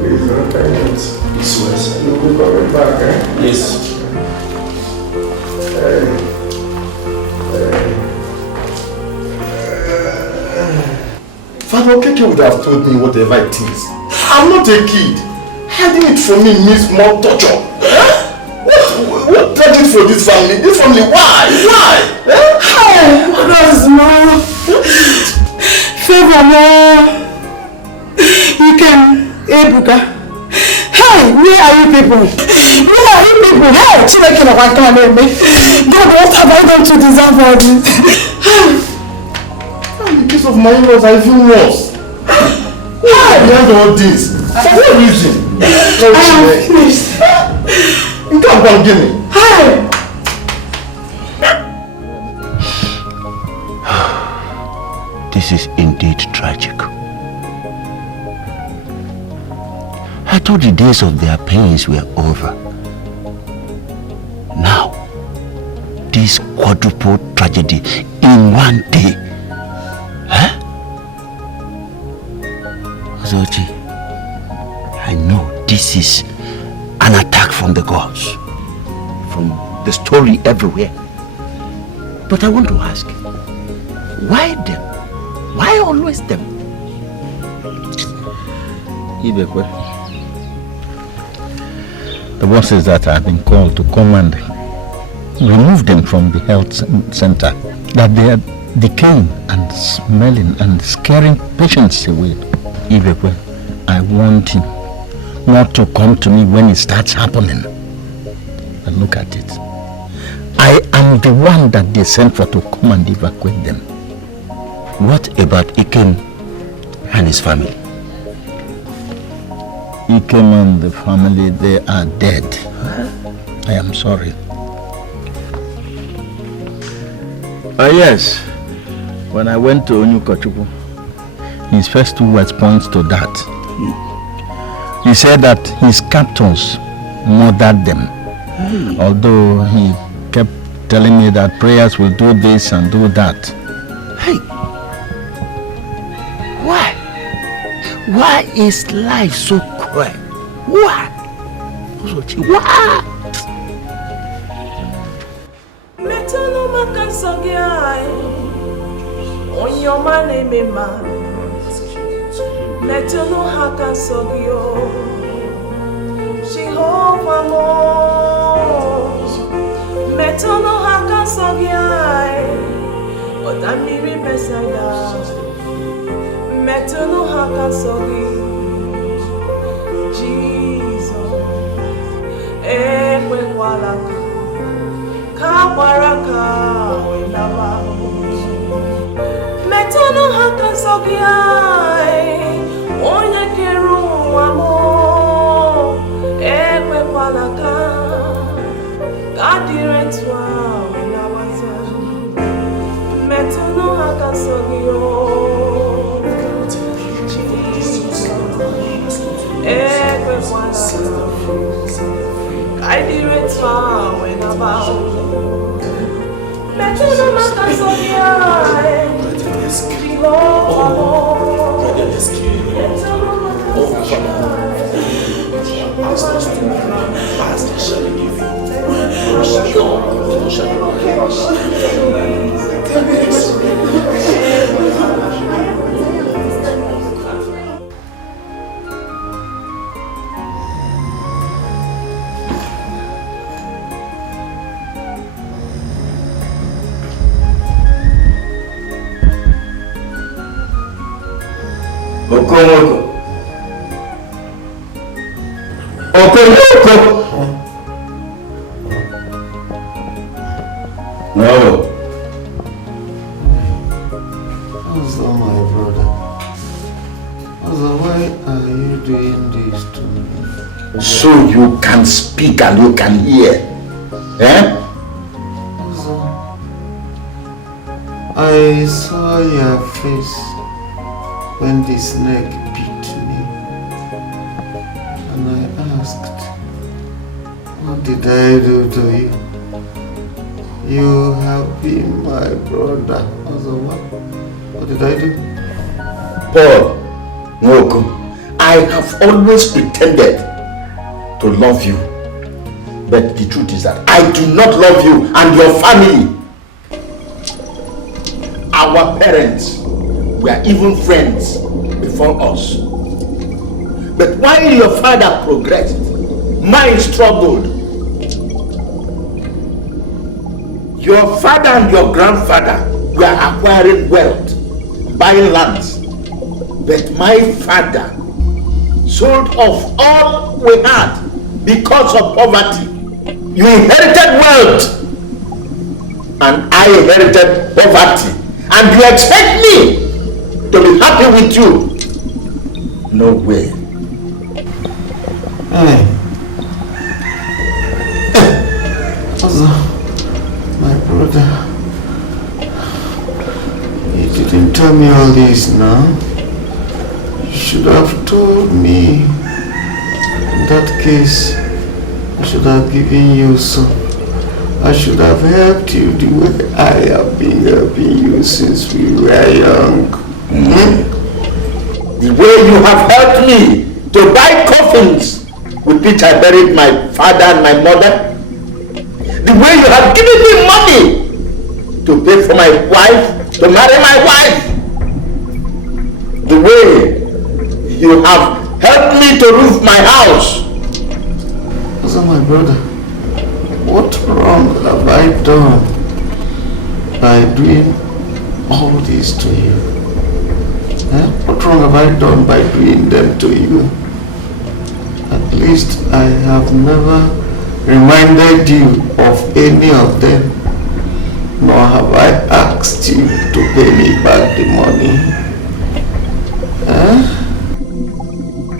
Please don't tell me. It's West. You'll be coming back, eh? Yes. Father Okeke would have told me whatever it is. I'm not a kid. Hiding it from me means more torture. What tragedy for this family? This family, why? Why? Hey, what does no favor more? You can, Ebuka. Hey, where are you people? Where are you people? Hey, Chineke na waka na me. God, what have I done to deserve all this? In the case of my in-laws, I feel worse. Why behind all this? For what reason? I am finished. You can't go and give me. Hey! This is indeed tragic. I thought the days of their pains were over. Now, this quadruple tragedy in one day. Huh? Ozochi, I know this is an attack from the gods, from the story everywhere. But I want to ask, why them? Why always them? Ibekwe, the boss says that I've been called to come and remove them from the health center, that they are decaying and smelling and scaring patients away. Ibekwe, I want him not to come to me when it starts happening. And look at it. I am the one that they sent for to come and evacuate them. What about Ikem and his family? Ikem and the family, they are dead. I am sorry. Yes. When I went to Onyukochukwu, his first 2 words points to that. He said that his captors murdered them. Although he kept telling me that prayers will do this and do that. Hey! Why? Why is life so cruel? Why? Why? Metano makansogiai Onyoma nemema Metano hakansogio Jehovah mo Metano hakansogio sogiai, otamiri pesada. Metunu haka sogi, Jesus. Ekwe kwalaka, kawaraka wenaba. Metunu haka sogiai, onye keru amo. Ekwe kwalaka, kadirentwa wenabata. Metunu haka sogio. Ekwe kwalaka, kadirentwa wenabata. Metunu haka sogiai. Okomoko. No. Also, my brother. Also, why are you doing this to me? So you can speak and you can hear. Eh? Also, I saw your face when the snake bit me, and I asked, what did I do to you? You have been my brother. Also, what did I do? Paul, Nwoko, I have always pretended to love you, but the truth is that I do not love you and your family. Our parents were even friends before us. But while your father progressed, mine struggled. Your father and your grandfather were acquiring wealth, buying lands. But my father sold off all we had because of poverty. You inherited wealth and I inherited poverty. And you expect me to be happy with you? No way. Hey. Also, my brother, you didn't tell me all this now. You should have told me. In that case, I should have given you some. I should have helped you the way I have been helping you since we were young. The way you have helped me to buy coffins with which I buried my father and my mother. The way you have given me money to pay for my wife, to marry my wife. The way you have helped me to roof my house. So my brother, what wrong have I done by doing all this to you? What wrong have I done by doing them to you? At least I have never reminded you of any of them, nor have I asked you to pay me back the money.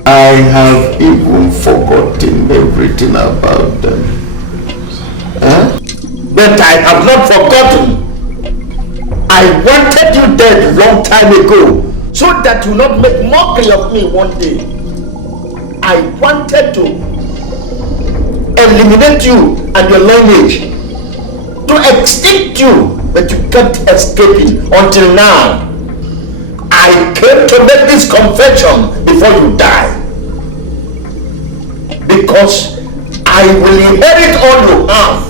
I have even forgotten everything about them. But I have not forgotten. I wanted you dead long time ago, so that you not make mockery of me one day. I wanted to eliminate you and your lineage, to extinct you, but you kept escaping until now. I came to make this confession before you die, because I will inherit all you have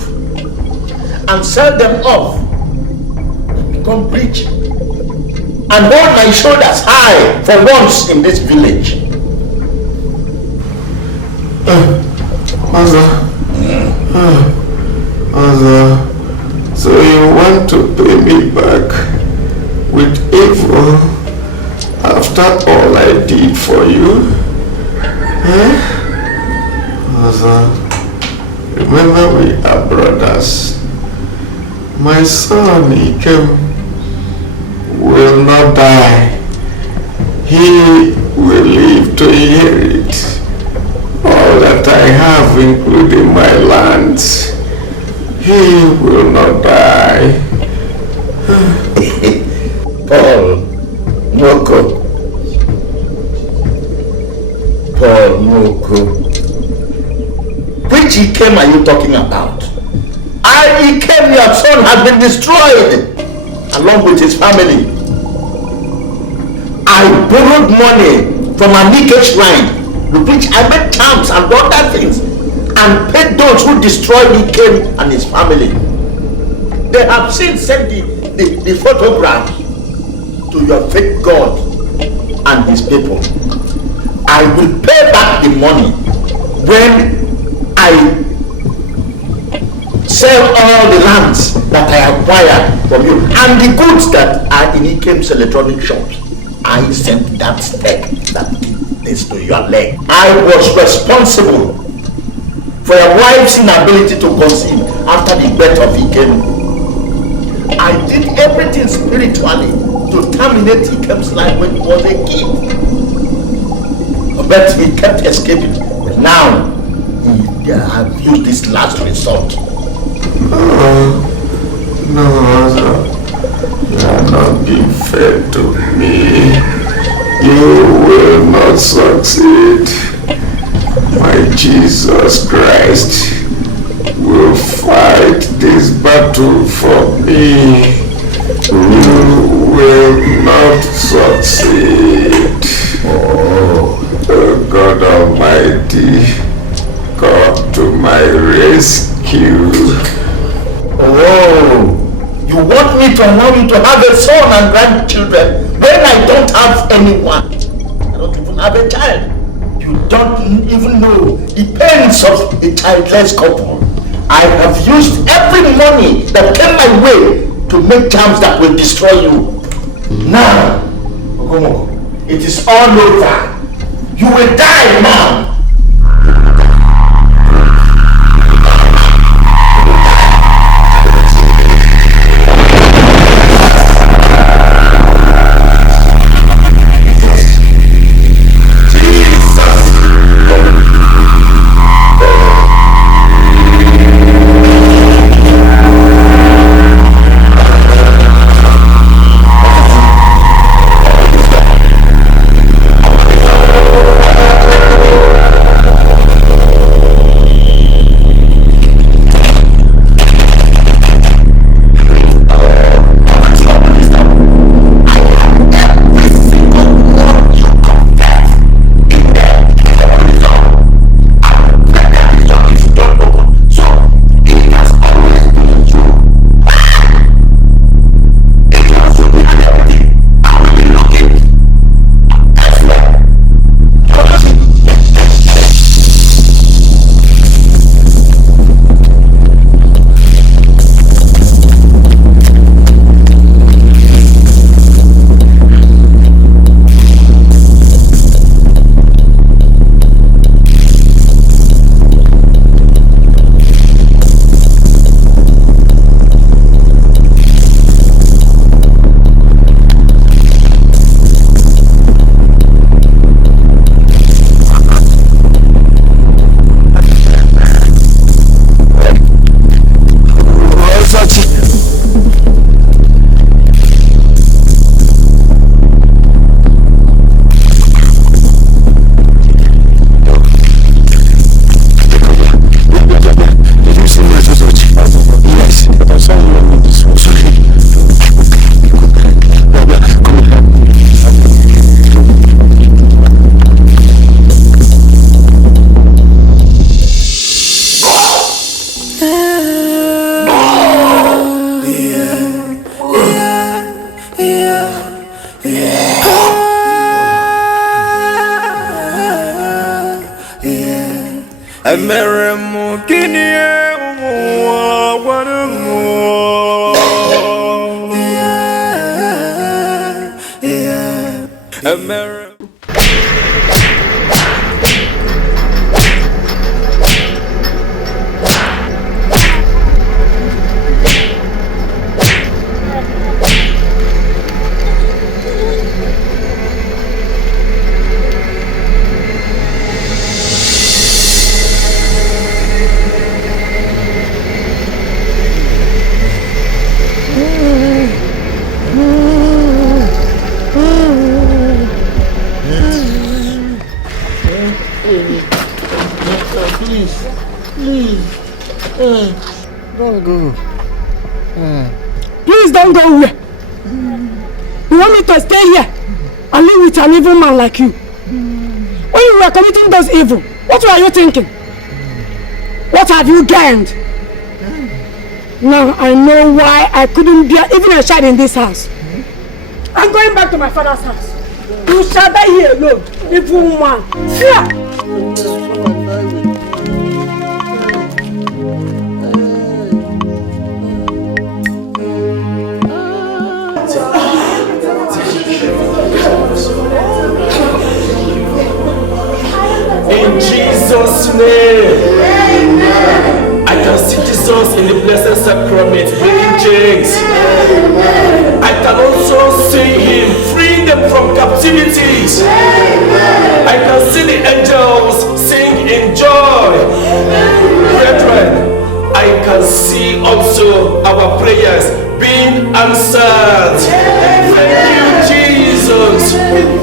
and sell them off and become rich and hold my shoulders high for once in this village. So So you want to pay me back with evil after all I did for you? Mother, remember we are brothers. My son, Ikem, will not die. He will live to inherit all that I have, including my lands. He will not die. Paul Moko. Paul Moko. Which Ikem are you talking about? Ikem, your son, has been destroyed along with his family. I borrowed money from a Nike shrine with which I made charms and other things and paid those who destroyed Ikem and his family. They have since sent the photograph to your fake God and his people. I will pay back the money when I sell all the lands that I acquired from you and the goods that are in Ikem's electronic shops. I sent that step that is to your leg. I was responsible for your wife's inability to conceive after the birth of Ikem. I did everything spiritually to terminate Ikem's life when he was a kid. But he kept escaping. But now, he have used this last resort. No, you are not being fair to me. You will not succeed. My Jesus Christ will fight this battle for me. You will not succeed. Oh, God Almighty, come to my rescue. Oh, you want me to allow you to have a son and grandchildren when I don't have anyone? I don't even have a child. You don't even know the pains of a childless couple. I have used every money that came my way to make charms that will destroy you. Now, Okomoko, it is all over. You will die now. Emere mu kini e mu wa Please. Don't go. Please don't go away. You want me to stay here and live with an evil man like you? When you were committing those evil, what were you thinking? What have you gained? Now I know why I couldn't bear even a child in this house. I'm going back to my father's house. You shall die here alone, evil woman. Fear! In Jesus' name. Amen. I can see Jesus in the Blessed Sacrament breaking chains. I can also see him freeing them from captivities. I can see the angels sing in joy. Brethren, I can see also our prayers being answered. Thank you, Jesus.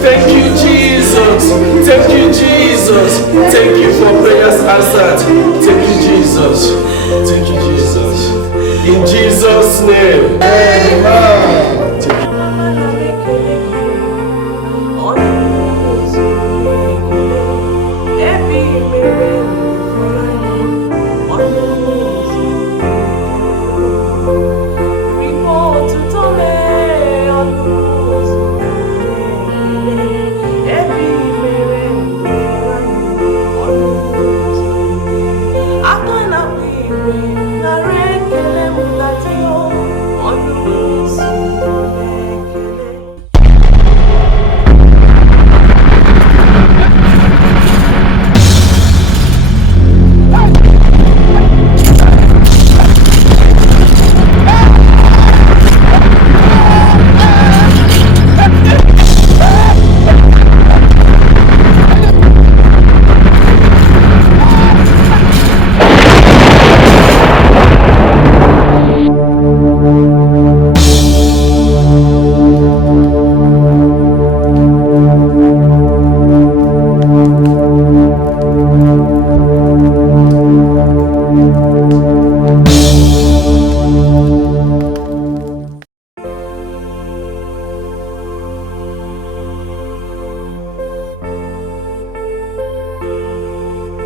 Thank you, Jesus. Thank you, Jesus. Thank you for prayers answered. Thank you, Jesus. Thank you, Jesus. In Jesus' name. Amen.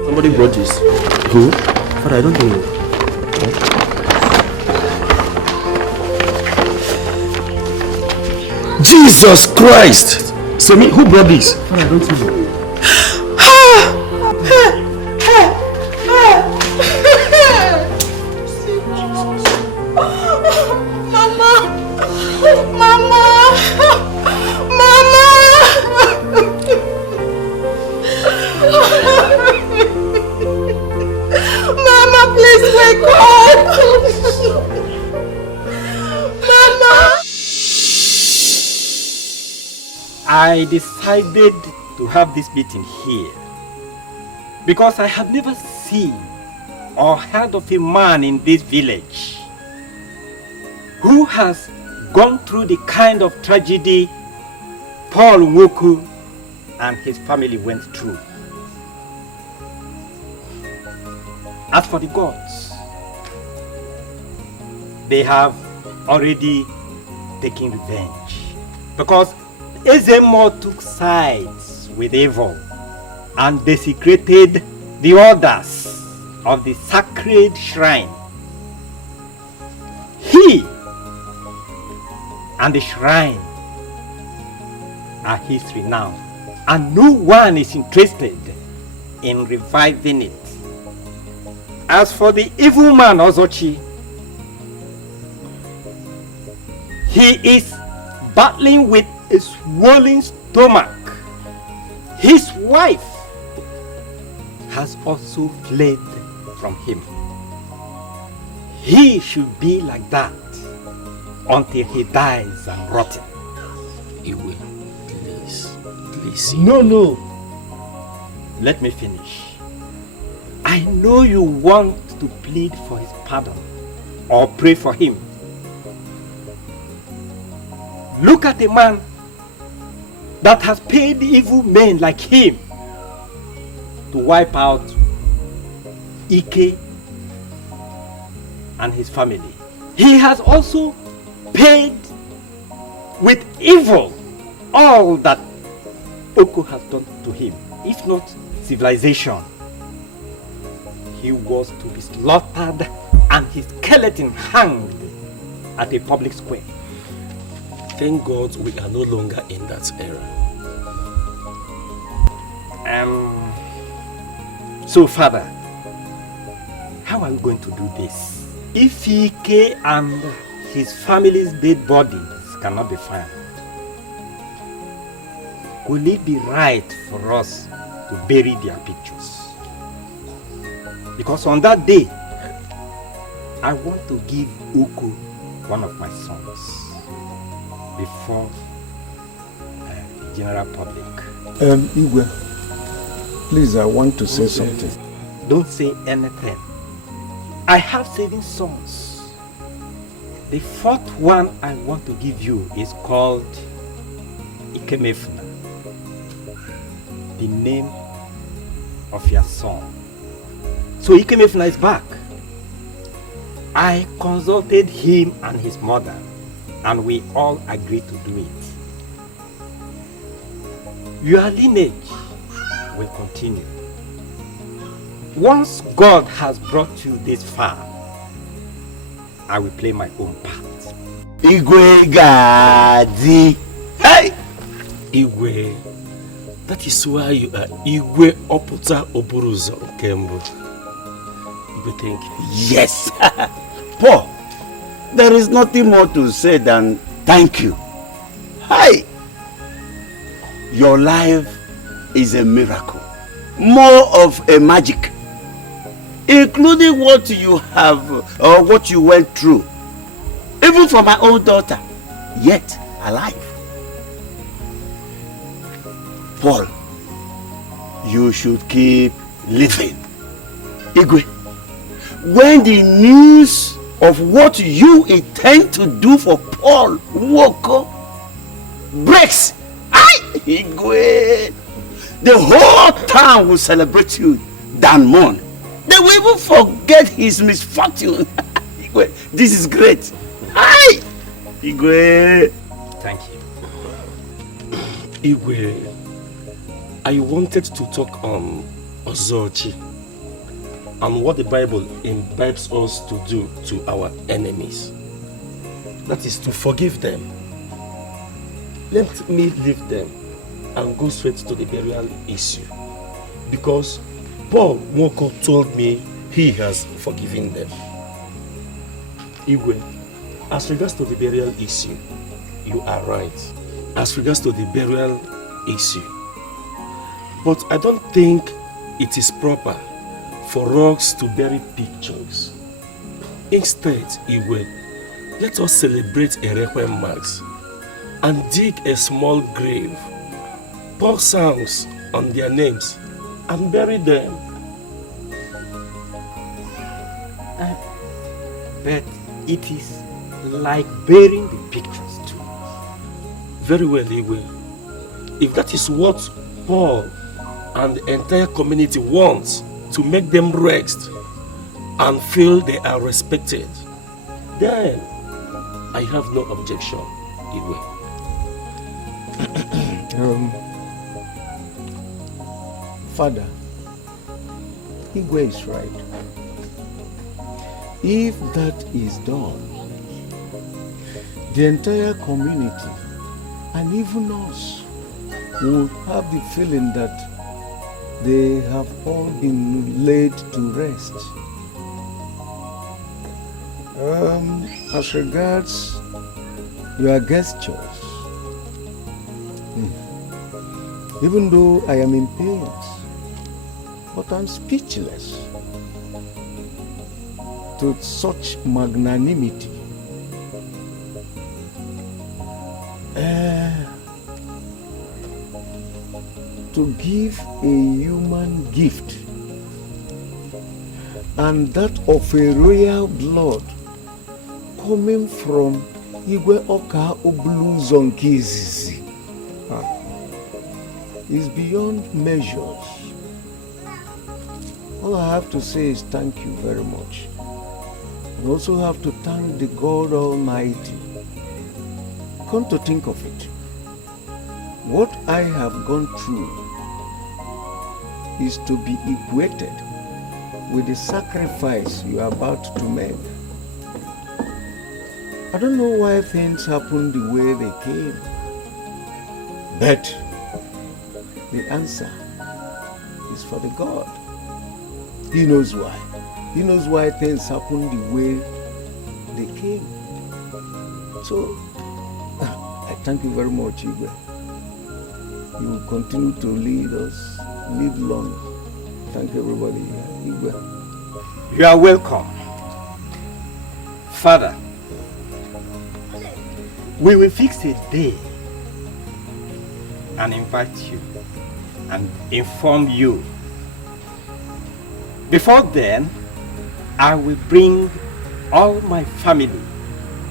Somebody brought this. Who? Father, I don't know. Jesus Christ! Semi, who brought this? Father, I don't know. I decided to have this meeting here because I have never seen or heard of a man in this village who has gone through the kind of tragedy Paul Nwoku and his family went through. As for the gods, they have already taken revenge because Ezemo took sides with evil and desecrated the orders of the sacred shrine. He and the shrine are history now, and no one is interested in reviving it. As for the evil man Ozochi, he is battling with a swollen stomach. His wife has also fled from him. He should be like that until he dies and rotten. Iwe, please. No. Let me finish. I know you want to plead for his pardon or pray for him. Look at a man that has paid evil men like him to wipe out Ike and his family. He has also paid with evil all that Oko has done to him, if not civilization. He was to be slaughtered and his skeleton hanged at a public square. Thank God we are no longer in that era. So Father, how are we going to do this? If Ike and his family's dead bodies cannot be found, will it be right for us to bury their pictures? Because on that day, I want to give Oko one of my sons before the general public. Igwe, please, I want to say something. Don't say anything. I have 7 sons. The 4th one I want to give you is called Ikemefuna, the name of your son. So Ikemefuna is back. I consulted him and his mother, and we all agreed to do it. Your lineage will continue. Once God has brought you this far, I will play my own part. Igwe Gadi. Hey! Igwe. That is why you are Igwe Oputa Oburuzo Kembo. Igwe, thank you. Yes! Paul, there is nothing more to say than thank you. Hi! Your life is a miracle. More of a magic. Including what you have or what you went through. Even for my own daughter, yet alive. Paul, you should keep living. Igwe, when the news of what you intend to do for Paul Woko breaks, Igwe, the whole town will celebrate you than mourn. They will even forget his misfortune. Igwe, this is great. Hi, Igwe. Thank you. Igwe, I wanted to talk on Ozochi and what the Bible imbibes us to do to our enemies. That is to forgive them. Let me leave them and go straight to the burial issue. Because Paul Woko told me he has forgiven them. Igwe, as regards to the burial issue, you are right. As regards to the burial issue. But I don't think it is proper for us to bury pictures. Instead, Igwe, let us celebrate Erekwe Mass and dig a small grave, pour songs on their names, and bury them. But it is like burying the pictures too. Very well, Igwe. If that is what Paul and the entire community wants, to make them rest and feel they are respected, then I have no objection, Igwe. Father, Igwe is right. If that is done, the entire community and even us will have the feeling that they have all been laid to rest. As regards your gestures, even though I am in pain, but I'm speechless to such magnanimity. To give a human gift, and that of a royal blood coming from Igwe Oka Obluzon Kizizi is beyond measures. All I have to say is thank you very much. I also have to thank the God Almighty. Come to think of it, what I have gone through is to be equated with the sacrifice you are about to make. I don't know why things happened the way they came, but the answer is for the God. He knows why. He knows why things happened the way they came. So, I thank you very much, Igwe. You will continue to lead us, live long. Thank everybody, Igwe. You are welcome. Father, we will fix a day and invite you and inform you. Before then, I will bring all my family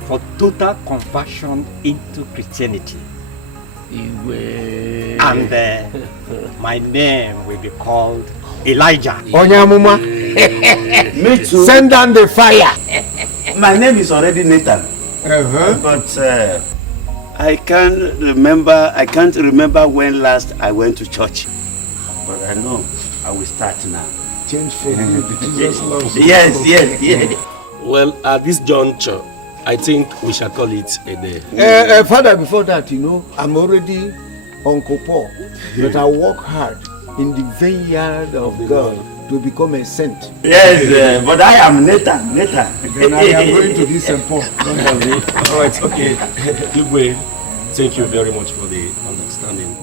for total conversion into Christianity. And my name will be called Elijah. Onyamuma. Me too. Send down the fire. My name is already Nathan. But I can't remember when last I went to church. But I know I will start now. Change for good. Jesus loves you. Yes. Well, at this juncture, I think we shall call it a day. Father, before that, I'm already Uncle Paul, but I work hard in the vineyard of God to become a saint. Yes, but I am Nathan. Then I am going to be St. Paul. Don't worry. All right, okay. Igwe, thank you very much for the understanding.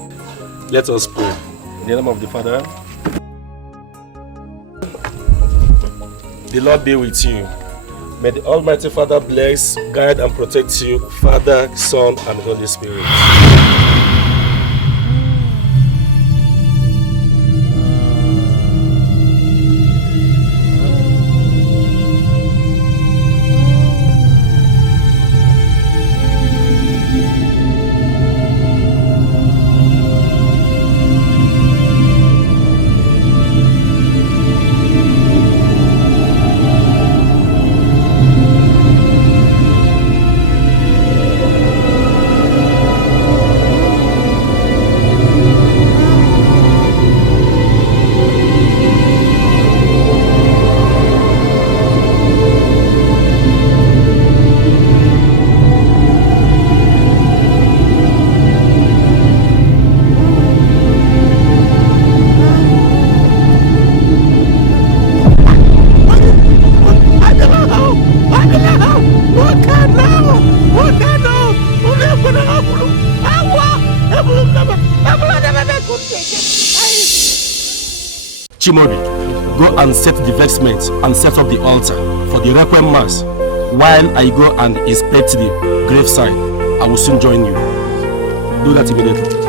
Let us pray. In the name of the Father, the Lord be with you. May the Almighty Father bless, guide, and protect you, Father, Son, and Holy Spirit. Chimobi, go and set the vestments and set up the altar for the Requiem Mass while I go and inspect the graveside. I will soon join you. Do that immediately.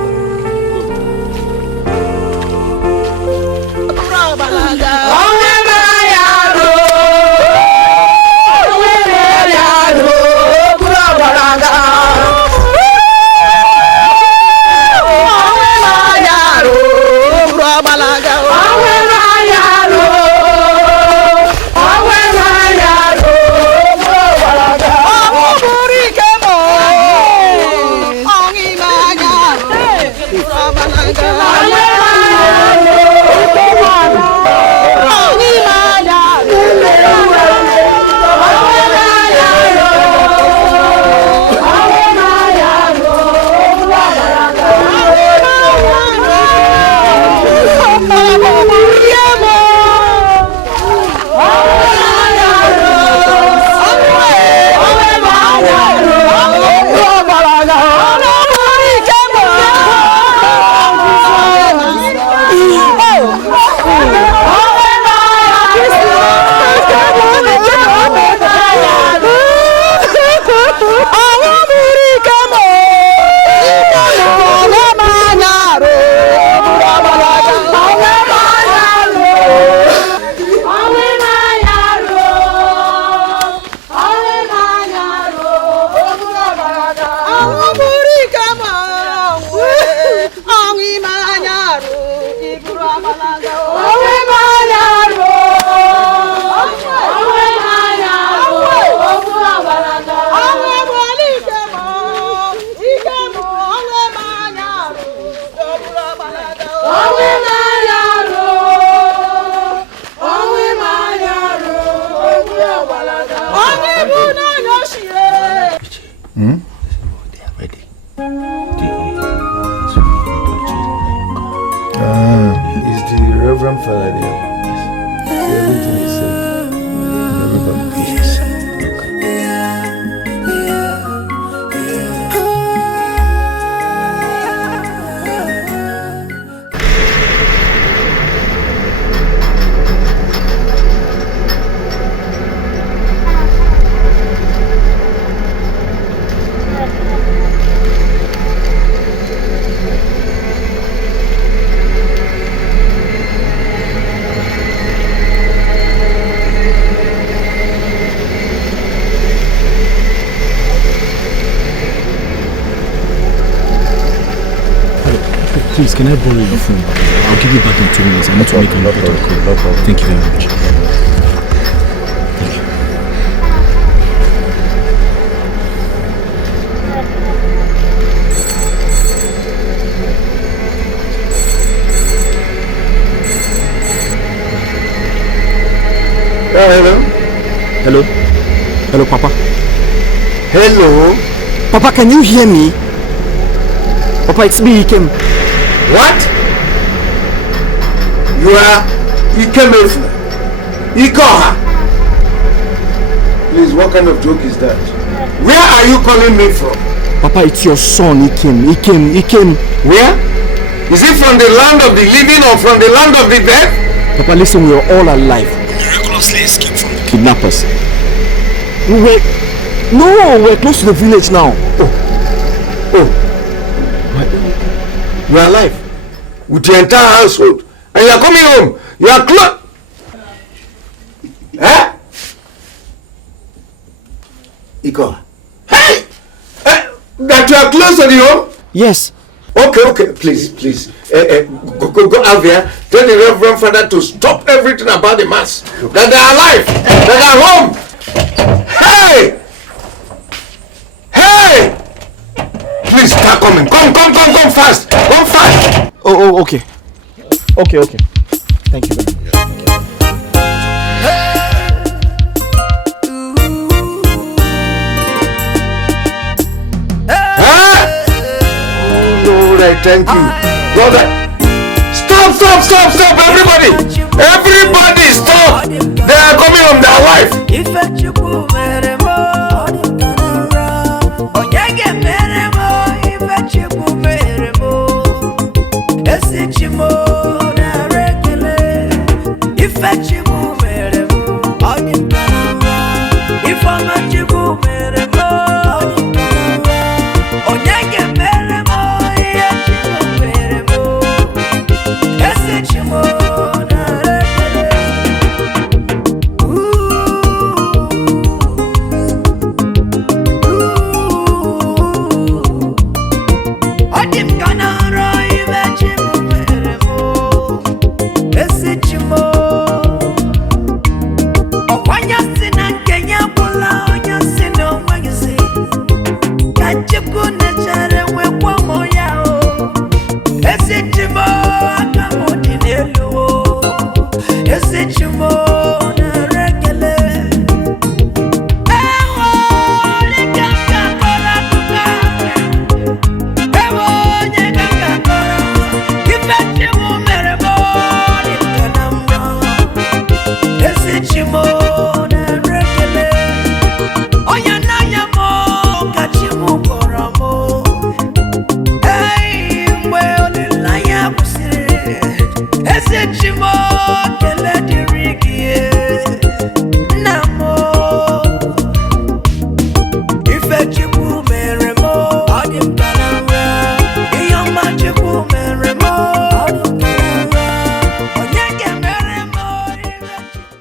Please, can I borrow your phone? I'll give you back in 2 minutes. I need to make an important call. No problem. Thank you very much. Hello? Hello? Hello, Papa? Hello? Papa, can you hear me? Papa, it's me, Ikem. What? You are Ikem Efna? Ikoha? Please, what kind of joke is that? Where are you calling me from? Papa, it's your son, Ikem. Where? Is it from the land of the living or from the land of the dead? Papa, listen, we are all alive. Miraculously escaped from the kidnappers. We're close to the village now. Oh. You are alive with your entire household and you are coming home. You are close. Huh? Iko. Hey! That you are close to the home? Yes. Okay. Please. Go out there. Tell the Reverend Father to stop everything about the mass. That they are alive. That they are home. Hey! Please start coming. Come fast. Come fast. Oh, okay. Okay. Thank you very much. Lord, I thank you. Lord, Stop, everybody! Everybody, stop! They are coming home, they are alive. If